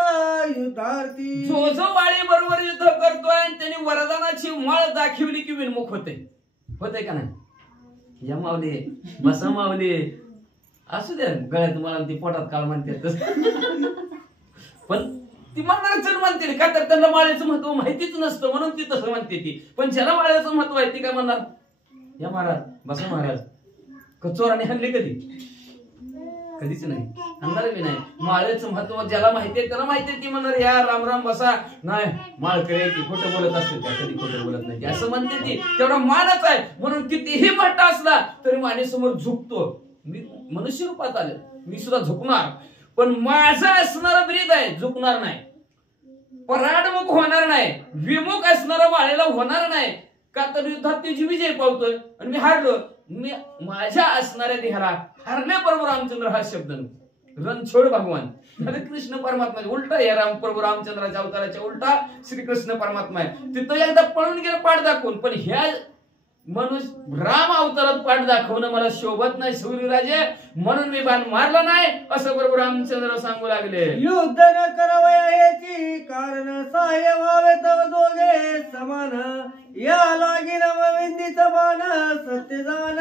युद्धार्थी. जो जो वाळी बरोबर युद्ध करतोय आणि त्यांनी वरदानाची माळ दाखवली की विमुख होते का नाही? या मावले बसा मावले असू द्या गळ्यात मला ती पोटात काळ म्हणते. पण ती म्हणणार चल म्हणते का तर त्यांना माळेचं महत्व माहितीच नसतं म्हणून ती तसं म्हणते ती. पण ज्याला माळेचं महत्व आहे ती काय म्हणणार? या महाराज बसा महाराज. चोराने हल्ले कधीच नाही आणणार बी नाही. माळेचं महत्व ज्याला माहितीये त्याला माहितीये ती म्हणणार या राम राम बसा. नाही माळ करे ती खोटं बोलत असते का? कधी खोटं बोलत नाही असं म्हणते ती. तेवढा मानच आहे म्हणून कितीही मोठा असला तरी मानेसमोर झुकतो. मी मनुष्य रूपात आले मी सुद्धा झुकणार. पण माझं असणारं ब्रीद आहे झुकणार नाही. पराडमुख होणार नाही. विमुख असणारा माळेला होणार नाही. का तर युद्धात त्याची विजय पावतोय आणि मी हारलो. मी माझ्या असणाऱ्या देहाला हरले प्रभू रामचंद्र हा शब्द रणछोड भगवान कृष्ण परमात्मा उलटा हे प्रभू रामचंद्राच्या अवताराच्या उलटा श्रीकृष्ण परमात्मा आहे. तिथं एकदा पळून गेलं पाठ दाखवून. पण ह्या मनुष्य राम अवतारात पाठ दाखवणं मला शोभत नाही सुग्रीवराजे. म्हणून मी बाण मारला नाही असं प्रभू रामचंद्र सांगू लागले. युद्ध न करावयाची कारण सहाय्य व्हावे तव दोघे समान या लागीन विंदीचं बाण सत्य जाण.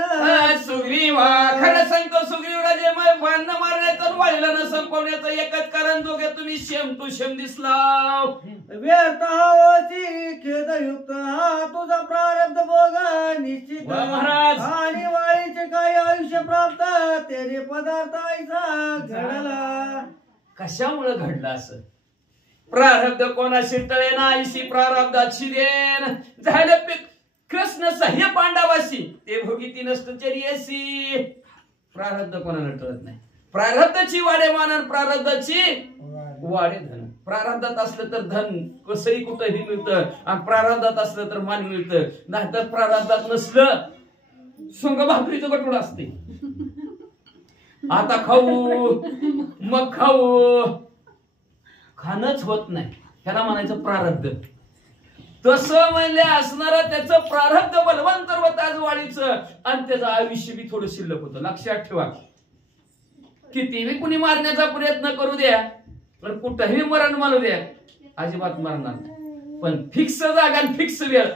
सुग्रीवा खरं सांगतो सुग्रीवराजे बाण न मारण्याचं वाहिलं न संपवण्याचं एकच कारण दोघे तुम्ही शेम टू शेम दिसला. व्यर्थ हावची खेदयुक्त हा तुझा प्रारब्ध भोग निश्चित आणि वाळीचे काही आयुष्य प्राप्त तेरे पदार्थ ऐसा घडला. कशामुळे घडलं असं? प्रारब्ध कोणाशी टळे ना ऐशी प्रारब्धाची देन झालं कृष्ण सह्य पांडवाशी ते भोगिती नसतो चर्यसी. प्रारब्ध कोणाला टळत नाही. प्रारब्धाची वाडे मानन प्रारब्धाची वाडे धन. प्रारब्धात असलं तर धन कसंही कुठंही मिळतं आणि प्रारब्धात असलं तर मान मिळतं. नाहीतर प्रारब्धात नसलं सोंग भाकरीचं गटूळ असते. आता खाऊ मग खाऊ खाणंच होत नाही. ह्याला म्हणायचं प्रारब्ध. तसं म्हणले असणारं त्याचं प्रारब्ध बलवंतर होत आज वाळीचं, आणि त्याचं आयुष्य बी थोडं शिल्लक होतं. लक्षात ठेवा, कितीही कुणी मारण्याचा प्रयत्न करू द्या, पण कुठंही मरण मानू द्या, अजिबात मरणार नाही. पण फिक्स जागा आणि फिक्स वेळ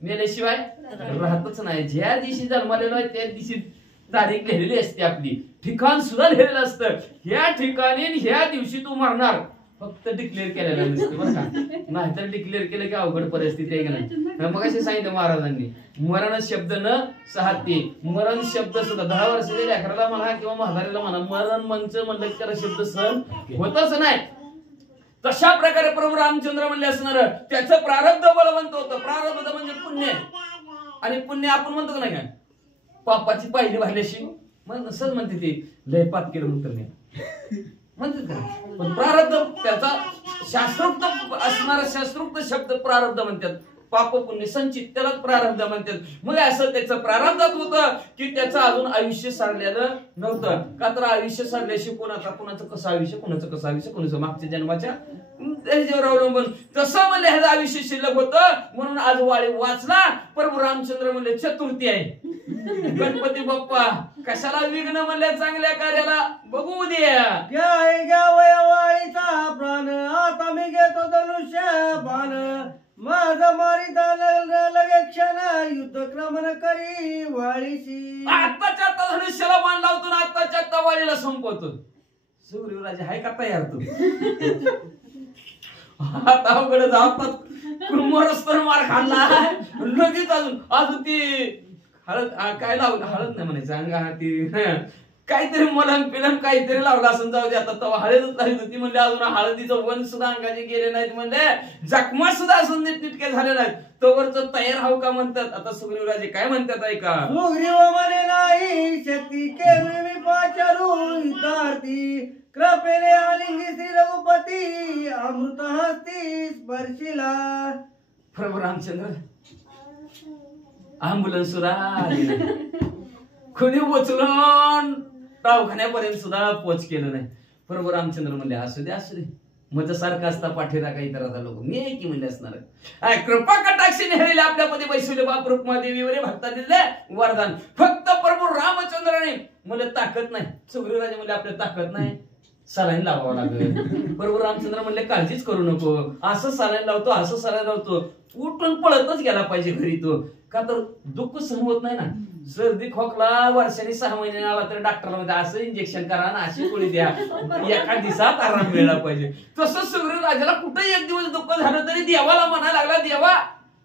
मेल्याशिवाय राहतच नाही. ज्या दिवशी जन्मलेलो आहे त्या दिवशी तारीख लिहिलेली असते, आपली ठिकाण सुद्धा लिहिलेलं असतं. ह्या ठिकाणी ह्या दिवशी तू मरणार, फक्त डिक्लेअर केलेलं नसतं बरं का. नाहीतर डिक्लेअर केलं की अवघड परिस्थिती आहे का नाही. मग असे सांगितलं महाराजांनी, मरण शब्द न साहते. मरण शब्द सुद्धा 10 वर्षाच्या लेकराला म्हणा किंवा म्हातारीला म्हणा, मरण मंच म्हणलं की त्याला शब्द सहन होतच नाही. तशा प्रकारे प्रभू रामचंद्र म्हणले असणार त्याचं प्रारब्ध बळवंत होतं. प्रारब्ध म्हणजे पुण्य, आणि पुण्य आपण म्हणतो नाही का, पापाची पाहिली भाल्याशी मग सहज म्हणते ते लय पाप केलं म्हणतो नाही म्हणतात का. पण प्रारब्ध त्याचा शास्त्रोक्त असणारा शास्त्रोक्त शब्द प्रारब्ध म्हणतात. पाप पुण्य संचित त्याला प्रारब्ध म्हणतात. मग असं त्याचं प्रारब्धात होतं की त्याचं अजून आयुष्य सारलेलं नव्हतं. का तर आयुष्य सारल्याशी कोणाचं कसं आयुष्य, कोणाचं मागच्या जन्माच्या त्याच्यावर अवलंबून. तसं म्हणले ह्याचं आयुष्य शिल्लक होतं. म्हणून आज वाळी वाचला. प्रभू रामचंद्र म्हणले चतुर्थी आहे, गणपती बाप्पा कशाला विघ्न म्हणले चांगल्या कार्याला बघू द्या. घ्या वाळीचा प्राण, आता मी घेतो धनुष्य बाण, माझा मारिता लगे क्षण, युद्ध क्रमण करी वाळीशी. आत्ताच्या आता धनुष्याला बाण लावतो ना, आत्ताच्या आता वाळीला संपवतो. सुग्रीवराजे हाय का तयार तू? आता अवघड जातात मरस्तर मार खाल्ला लगेच अजून ती हळद काय लावलं, हळद नाही म्हणायचं अंगा ती काहीतरी मलम पिलम काहीतरी लावलं असं. जाऊ दे आता, तेव्हा हळदच लावली होती म्हणले, अजून हळदीचं वन सुद्धा अंगाचे गेले नाहीत म्हणले, जखमा सुद्धा असून तितके झाले नाहीत. तोवरच तयार हाव का म्हणतात. आता सुग्रीवराजे काय म्हणतात ऐका. सुग्रीव म्हणे नाही शक्ती केवळी मी पाचारू युद्धार्थी, कृपेने आलिंगी श्री रघुपती, अमृत हस्ती स्पर्शिला. प्रभू रामचंद्र अँब्युलन्स सुद्धा आली नाही, कोणी उचलून दवाखान्यापर्यंत सुद्धा पोच केलं नाही. प्रभू रामचंद्र म्हणले असू दे मग सारखं असता पाठीरा काही तर आता लोक मी आहे की म्हणले असणार. कृपा कटाक्षी नेहरेले आपल्यापदी बैसवले बाप रुक्मादेवीवर भक्ता दिले वरदान. फक्त प्रभू रामचंद्राने मला ताकद नाही. सुग्रीवराजे म्हणले आपल्याला ताकद नाही, सलाईन लावावं लागेल. प्रभू रामचंद्र म्हणले काळजीच करू नको, असं सलाईन लावतो, असं सलाईन लावतो. उठून पळतच गेला पाहिजे घरी तो. का तर दुःख सहन होत नाही ना. सर्दी खोकला वर्षाने 6 महिने आला तर डॉक्टरला मध्ये असं इंजेक्शन करा ना, अशी गोळी द्या, एका दिवसात आराम मिळाला पाहिजे. तसं सुग्रीवराजाला कुठे एक दिवस दुःख झालं तरी देवाला म्हणायला लागला, देवा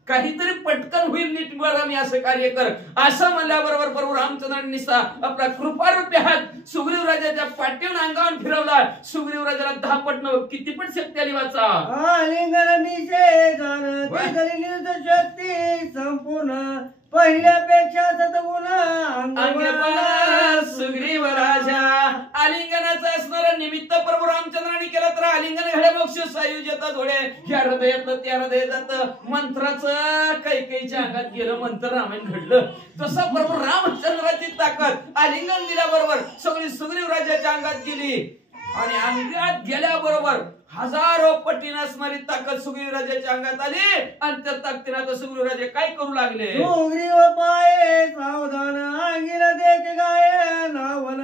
काहीतरी पटकन होईल, नीट बघा मी असं कार्य कर. असं म्हणल्याबरोबर प्रभू रामचंद्रांनी आपला कृपारूपी हात सुग्रीवराजाच्या पाठीवर अंगावर फिरवला. सुग्रीवराजाला 10 पट किती पट शक्ती आली वाचा. आलिंगन निशे जाण तिथली निर्द शक्ती संपूर्ण, पहिल्यापेक्षा सद्गुण अंगवाला सुग्रीवराजा. आलिंगनाचं असणारं निमित्त प्रभू रामचंद्रांनी केलं तर आलिंगन घडे मोक्ष सायुज येतात थोडे. ह्या हृदयातलं त्या हृदयात मंत्राचं कैकेयीच्या अंगात गेलं, मंत्र रामायण घडलं. तसं प्रभू रामचंद्राची ताकद आलिंगन दिल्याबरोबर सगळी सुग्रीवराजाच्या अंगात गेली, आणि अंगात गेल्याबरोबर हजारो पटीने असणारी ताकद सुग्रीवराजाच्या अंगात आली. आणि त्या ताकदीने आता सुग्रीवराजे काय करू लागले. सुग्रीव पाये सावधान अंगिन देख गाय नावन,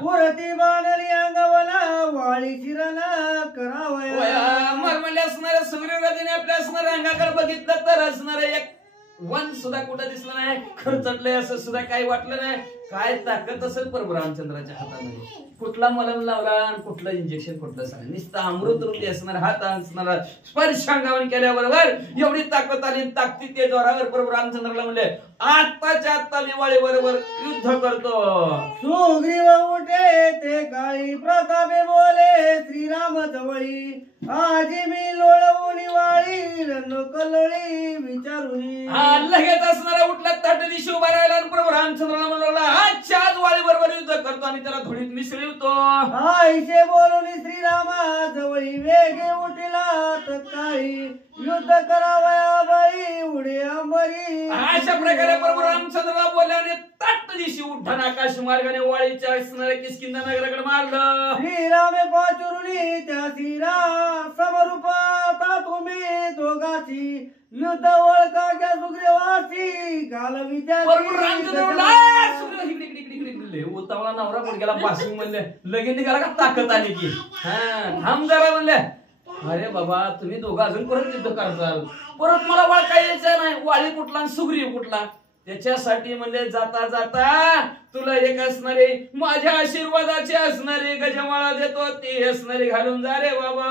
पुरती बाणली अंगवला वाळी शिरना करावया. म्हणले असणाऱ्या सुग्रीवराजाने आपल्या असणाऱ्या अंगाकडे बघितलं तर असणार एक वन सुद्धा कुठं दिसलं नाही, खरचटलंय असं सुद्धा काही वाटलं नाही. काय ताकद असेल प्रभू रामचंद्राच्या हातामध्ये. कुठला मलम लावला आणि कुठलं इंजेक्शन कुठलं सांग, नुसतं अमृत रूपी असणार हात असणारा स्पर्श अंगावर केल्याबरोबर एवढी ताकद आली. ताकदीच्या जोरावर प्रभू रामचंद्राला म्हणले आत्ताच्या आत्ता मी वाळी बरोबर युद्ध करतो. सुग्रीव उठे ते काळी प्रतापे बोले श्रीराम जवळी, आजी मी लोळवून वाळी रन कलळी विचारुनी. लगेच असणारा उठला ताट दिशी उभा राहिला आणि प्रभू रामचंद्राला म्हणला आजच्या आज वाळी बरोबर युद्ध करतो आणि त्याला धुळीत मिसळवतो. आईशे बोलून श्रीरामा जवळी वेगे उठला तत्काळी, युद्ध करावया बाई उडे अंबरी. अशा प्रकारे प्रभू रामचंद्राला बोलल्याने ताट दिशी उठ्ठान आकाश मार्गाने वाळीच्या असणाऱ्या किष्किंधा नगराकडे मारलं. श्रीरामे पाचुरुनी त्या श्रीरा समरूपात वासी युद्ध ओळखाच्या सुग्रीवासी घालवी त्या बरोबर रामचंद्र म्हणला, सुग्रीव इकडे इकडे इकडे इकडे इकडे. उतावळा नवरा पोटग्याला पासिंग म्हणले, लगेच निघाला का ताकद आली की. थांब जरा म्हणले, अरे बाबा तुम्ही दोघं अजून परत युद्ध करताल, परत मला ओळखायचं नाही वाळी कुठला आणि सुग्रीव कुठला. त्याच्यासाठी म्हणजे जाता जाता तुला एक असणारे माझ्या आशीर्वादाचे असणारे गजमाळा देतो, ते असणारे घालून जा रे बाबा.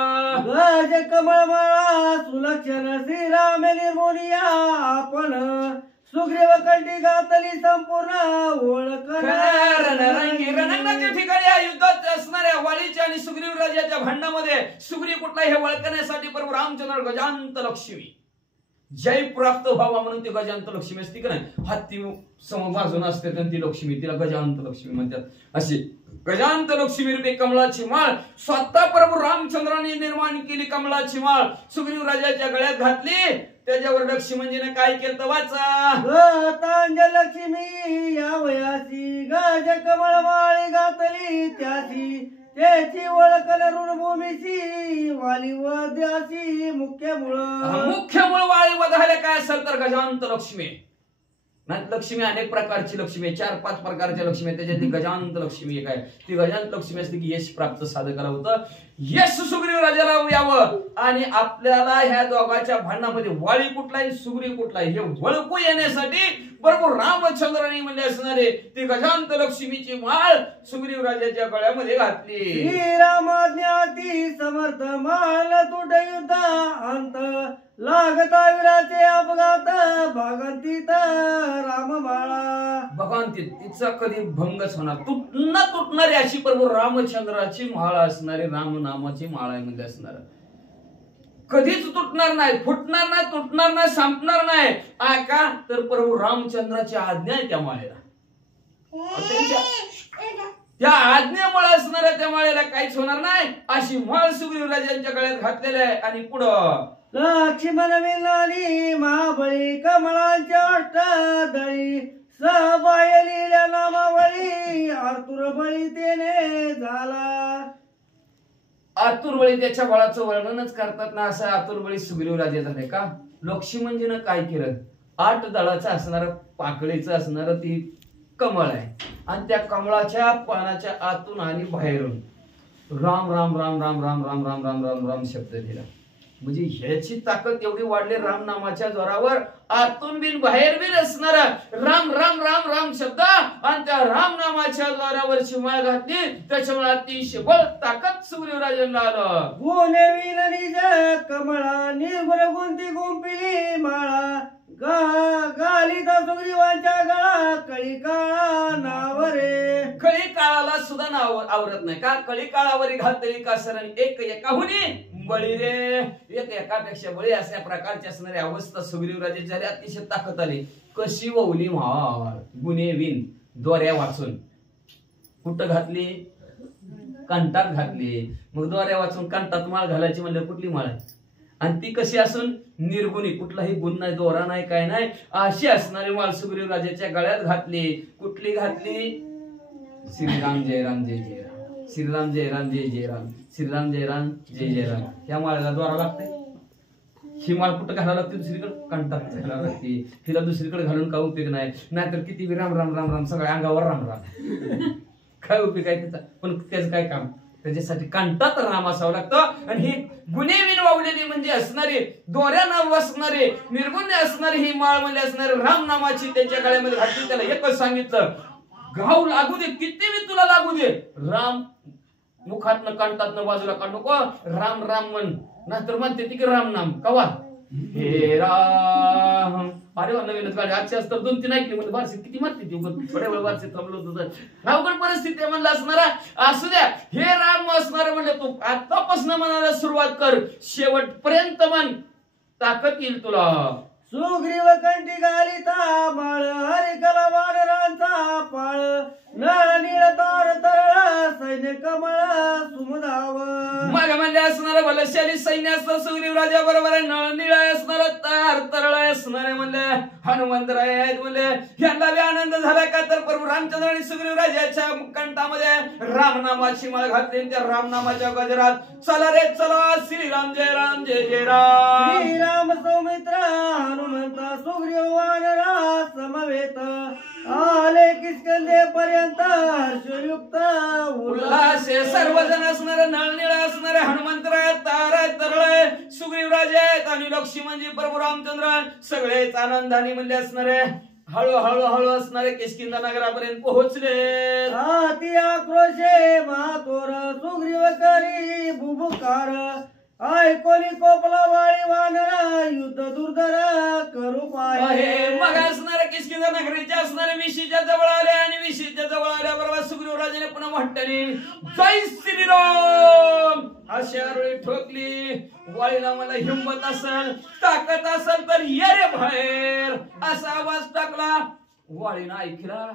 गज कमळमाळा सुलक्षण श्रीराम निर्मोनिया आपण सुग्रीव कंठी घातली संपूर्ण ओळख रणरंगी रणांगणाच्या ठिकाणी या युद्धात असणाऱ्या वालीच्या आणि सुग्रीव राजाच्या भांडणामध्ये सुग्रीव कुठला हे ओळखण्यासाठी प्रभू रामचंद्र गजांत लक्ष्मी जय प्राप्त व्हावा म्हणून ती गजांत लक्ष्मी असते का नाही, हत्ती समबाजून असते ती लक्ष्मी, तिला गजांत लक्ष्मी म्हणतात. अशी गजांत लक्ष्मी रूपी कमळाची माळ स्वतः प्रभू रामचंद्राने निर्माण केली. कमळाची माळ सुग्रीव राजाच्या गळ्यात घातली, त्याच्यावर लक्ष्मणजीने काय केलं तर वाचा. तांज लक्ष्मी या वयासी गज कमळमाळी घातली त्याची त्याची ओळख ऋणभूमीची वाली वद्यासी मुख्य मूळ. मुख्य मूळ वाळी वधायला काय असेल तर गजांत लक्ष्मी. लक्ष्मी अनेक प्रकारची लक्ष्मी आहे, 4-5 प्रकारच्या लक्ष्मी आहे, त्याच्यात ती गजांत लक्ष्मी एक आहे. ती गजांत लक्ष्मी असते की यश प्राप्त साधकाला होतं, यश सुग्रीव राजाला यावं आणि आपल्याला ह्या दोघांच्या भांडणामध्ये वाळी कुठला आहे सुग्रीव कुठला आहे हे ओळखू येण्यासाठी बरोबर रामचंद्राने म्हणजे असणारे ती गजांत लक्ष्मीची माळ सुग्रीव राजाच्या गळ्यामध्ये घातली. श्रीरामाज्ञाती समर्थ माल तुट युद्ध अंत लागता विराचे अपघात भागंतीत रामबाळा. भगवंती तिचा कधी भंगच होणार तुटणारी अशी प्रभू रामचंद्राची माळ असणारी राम नामाची माळ आहे म्हणजे असणार, कधीच तुटणार नाही, फुटणार नाही, तुटणार नाही, संपणार नाही. का तर प्रभू रामचंद्राची आज्ञा आहे त्या माळेला, त्या आज्ञेमुळे असणाऱ्या त्या माळेला काहीच होणार नाही. अशी माळ सुग्रीव राजांच्या गळ्यात घातलेली आहे. आणि पुढं लक्ष्मण विनानी महाबळी कमळांच्या अष्टदळी सहबायलील्या नामावळी आतुर बळी तेने झाला. आतुर बळी त्याच्या बळाचं वर्णनच करतात ना, असं आतुर बळी सुग्रीव राजा झाले का. लक्ष्मणजीनं काय केलं, 8 दळाचं असणारं पाकळीचं असणारं ती कमळ आहे आणि त्या कमळाच्या पानाच्या आतून आणि बाहेरून राम राम राम राम राम राम राम राम राम राम शब्द दिला. म्हणजे ह्याची ताकद एवढी वाढली राम नामाच्या जोरावर, आतून बिन बाहेर बिन असणार राम राम राम राम शब्द आणि त्या राम नामाच्या जोरावर शिमाळ घातली, त्याच्यामुळे अतिशय बळ ताकद सुग्रीव राजांना आलं. गुणे विननी कमळा निर्गुण गुंती गुंपिली माळा गालिता सुग्रीवांच्या गळा कळी काळा नावरे. कळी काळाला सुद्धा नाव आवरत नाही का, कळी काळावरी घातली का सर एक एकाहुनी बळी रे, एक एकापेक्षा बळी अशा प्रकारची असणारी अवस्था सुग्रीव राजाची झाली. अतिशय ताकद आली. कशी ववली माळ गुन्हे विन दोऱ्या वाचून कुठं घातली, कंठात घातली. मग दोऱ्या वाचून कंठात माळ घालायची म्हणजे कुठली माळ आहे, आणि ती कशी असून निर्गुणी, कुठलाही गुण नाही, दोरा नाही, काय नाही, अशी असणारी माळ सुग्रीव राजाच्या गळ्यात घातली. कुठली घातली, श्रीराम जय राम जय जय राम, श्रीराम जय राम जय जय राम, श्रीराम जय राम जय जय राम. या माळाला द्वारा लागते. ही माळ कुठं घालावं लागते, दुसरीकडे कंठात घालावं लागते. तिला दुसरीकडे घालून काय उपयोग नाही, नाहीतर किती राम राम राम राम सगळ्या अंगावर राम राम काय उपयोग आहे त्याचा. पण त्याचं काय काम, त्याच्यासाठी कंठात राम असावं लागतं. आणि ही गुन्हे विन वावलेली म्हणजे असणारी दोऱ्यानं वसणारी निर्गुण्य असणारी ही माळ म्हणजे असणारी राम नामाची त्याच्या गळ्यामध्ये घातली. त्याला एकच सांगितलं, घाव लागू दे, किती मी तुला लागू दे, राम मुखातनं कंठातनं बाजूला काढू नको, राम राम म्हण. नाहीतर म्हणते ती की राम नाम कवा हे राम. अरे नवीनच गाडी आजची असतात 2-3 ऐकली म्हणजे बारसे किती मारते ती, थोड्या वेळ बारसे थांबलो होतं. अवघड परिस्थिती म्हणलं असणारा असू द्या, हे राम असणार म्हणले तू आतापासून म्हणायला सुरुवात कर, शेवटपर्यंत म्हण, ताकद येईल तुला. सुग्रीव कंठी घालिता माळ हरिकला वानरांचा पाळ नळ नीळ तार तरळ सैन्य कमळ सुमधाव. मग म्हणजे असणार बलशाली सैन्य असतं सुग्रीव राजा बरोबर आहे, नळ निळ असणार तार तरळ असणारे म्हणले हनुमंतराय आहेत. म्हणले यांना बी आनंद झाला का तर प्रभू रामचंद्र आणि सुग्रीव राजाच्या कंठामध्ये रामनामाची माळ घातली. त्या रामनामाच्या गजरात चला रे चला श्रीराम जय राम जय जय राम. श्रीराम सौम्य येत आले किष्किंधे पर्यंत हर्षयुक्त उल्हासे सर्वजण असणारे नळनिळ असणारे हनुमंतराय ताराय तरळय सुग्रीवराजे आहेत आणि लक्ष्मणजी प्रभू रामचंद्र सगळेच आनंदाने म्हणले असणारे हळू असणारे किष्किंधा नगरापर्यंत पोहोचले. ती आक्रोशे महातोर सुग्रीव करी बुबुकार ऐकोनी कोपला वाळी वानरा युद्ध दुर्धर करू पाहे. मग असणारे किष्किंधा नगरीच्या असणारे विशीच्या जवळ आले आणि विशीच्या जवळ आल्याबरोबर सुग्रीवराजाने पुन्हा म्हटले जय श्रीराम अशी आरोळी ठोकली. वाळीला मला हिंमत असेल ताकद असेल तर ये रे बाहेर असा आवाज टाकला. वाळीनं ऐकला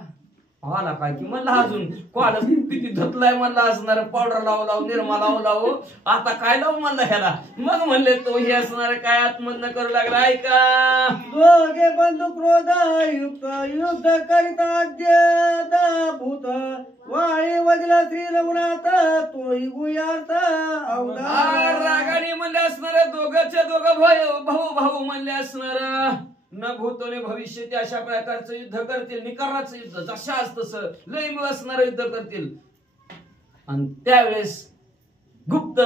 आला काय की म्हणला अजून कॉल किती धुतलाय म्हणला असणार पावडर लावू निरमा लावू आता काय लावू म्हणला ह्याला. मग म्हणले तो हे असणार काय आत्मधन करू लागला. ऐका दोघे बंधू क्रोध युक्त युद्ध करिता भूत वाळी वजला श्री रघुनाथ तोही गुयार्थ अवधान. रागाने म्हणले असणार दोघंचे दोघं भाऊ म्हणले असणार न भूतोने भविष्य ते अशा प्रकारचं युद्ध करतील निकराचं युद्ध जशाच तसं लय असणार युद्ध करतील. आणि त्यावेळेस गुप्त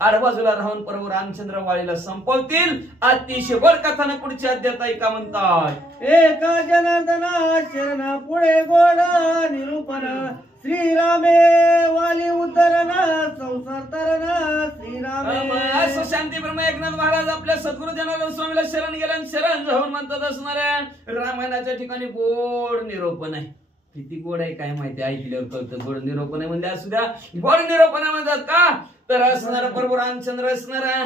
आडबाजूला राहून प्रभू रामचंद्र वाळीला संपवतील. अतिशय बळ कथानं पुढच्या अध्यायात ऐका म्हणतात एका जनार्दना शरण पुढे गोड निरूपण श्रीरामे वाली उद्धरण संसार तरण श्रीरामे. असं शांती ब्रह्म एकनाथ महाराज आपल्या सद्गुरु जनार्दन स्वामीला शरण गेल्या आणि शरण जाऊन म्हणतात असणाऱ्या रामायणाच्या ठिकाणी गोड निरोपण आहे. किती गोड आहे काय माहिती ऐकल्यावर कळतं. गोड निरोपण आहे म्हणजे असू द्या गोड निरोपण म्हणतात का तर असणारा प्रभू रामचंद्र असणारा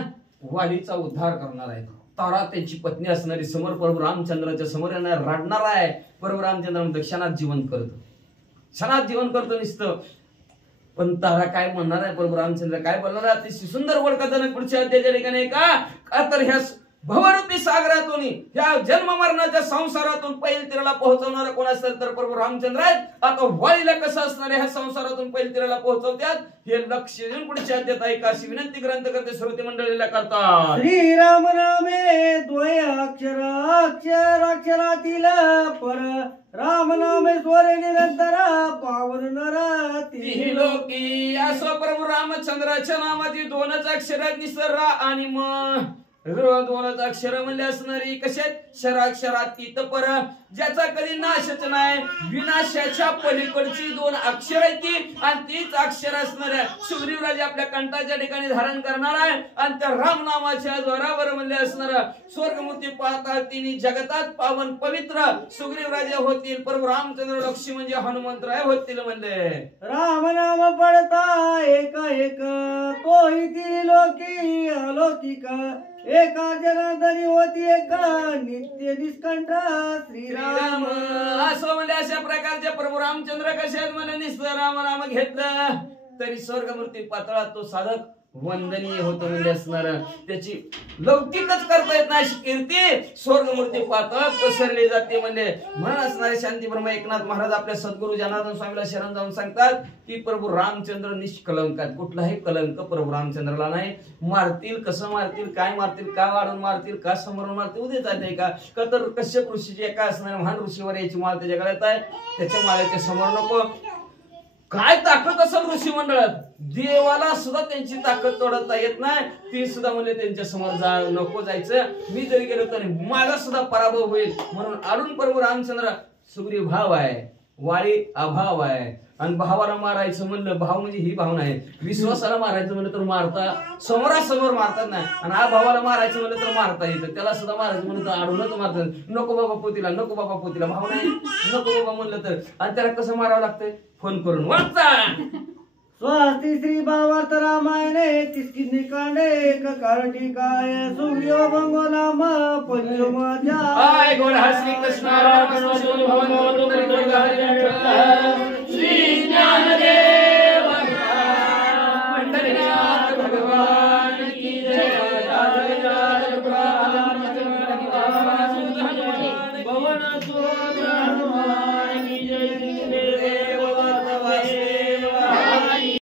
वालीचा उद्धार करणार आहे. तारा त्यांची पत्नी असणारी समोर प्रभू रामचंद्राच्या समोर येणार रडणार आहे. प्रभू रामचंद्र म्हणतो क्षणात जीवन करतो नुसतं. पण तारा काय म्हणणार आहे प्रभू रामचंद्र काय बोलणार आहे अतिशय सुंदर वडकथानक पुढच्या अध्यायाच्या ठिकाणी का तर ह्या भवरूपी सागरातून ह्या जन्म मरणाच्या संसारातून पैल तीराला पोहोचवणारा कोण असेल तर प्रभू रामचंद्र आहेत. आता वाळीला कसं असणार ह्या संसारातून पैल तीराला पोहोचवतात हे लक्ष देऊन पुढच्या अध्यायात ऐका अशी विनंती ग्रंथकर्ते श्रोते मंडळीला करतात. श्रीराम नामे द्वय अक्षर अक्षरातील पर राम नामे स्वर निरंतर पावन नर ती लोकी. असो प्रभू रामचंद्राच्या नामाची दोनच अक्षरात निसर्रा आणि म दोनच अक्षर म्हणले असणारी कशात शराक्षरातीत पर ज्याचा कधी नाशच नाही विनाशाच्या पलीकडची दोन अक्षर आहेत ती आणि तीच अक्षर असणाऱ्या सुग्रीवराजे आपल्या कंठाच्या ठिकाणी धारण करणार आहे. आणि त्या राम नामाच्या जोरावर म्हणले असणार स्वर्गमूर्ती पाहतात तिने जगतात पावन पवित्र सुग्रीवराजे होतील. प्रभू रामचंद्र लक्ष्मी म्हणजे हनुमंतराय होतील म्हणले. राम नाम पडता एक एक तोही ती लोकी अलौकिक एका जनार्दनी होती एक नित्य निष्कंठ श्रीराम. असं म्हणजे अशा प्रकारचे प्रभू रामचंद्र कसे आहेत म्हणजे निस्तर राम घेतलं तरी स्वर्गमूर्ती पातळात तो साधक वंदनीय होतो म्हणजे असणार त्याची लौकिकच करता येत नाही अशी कीर्ती स्वर्गमूर्ती पातळात पसरली जाते म्हणजे. म्हणून असणारे शांती ब्रह्म एकनाथ महाराज आपल्या सद्गुरु जनार्दन स्वामीला शरण जाऊन सांगतात की प्रभू रामचंद्र निष्कलंक आहेत. कुठलाही कलंक प्रभू रामचंद्राला नाही. मारतील कसं मारतील काय मारतील का वाढून मारतील का समोरून मारतील उद्या जाते का तर कश्यप ऋषीची एका असणाऱ्या महान ऋषीवर याची माळ त्याच्या गळ्यात आहे त्याच्या माळ्याच्या समोर नको. काय ताकद असेल ऋषी मंडळात देवाला सुद्धा त्यांची ताकद तोडता येत नाही. ती सुद्धा म्हणजे त्यांच्या समोर नको जायचं. मी जरी गेलो तरी माझा सुद्धा पराभव होईल. म्हणून आडून प्रभू रामचंद्र सुग्रीव भाव आहे वाळी अभाव आहे. आणि भावाला मारायचं म्हणलं भाव म्हणजे ही भावना आहे. विश्वासाला मारायचं म्हणलं तर मारता समोरासमोर मारतात नाही आणि हा भावाला मारायचं म्हणलं तर मारता येतं. त्याला सुद्धा मारायचं म्हणलं तर आडूनच मारतात. नको बाबा पोतीला भाव नाही नको बाबा म्हणलं तर. आणि त्याला कसं मारावं लागतंय फोन करून वाचा स्वस्ति श्री भावार्थ रामायणे किष्किंधे कांडे एक कारटिकाय सुग्रीव भंगो नाम पंचम श्री कृष्ण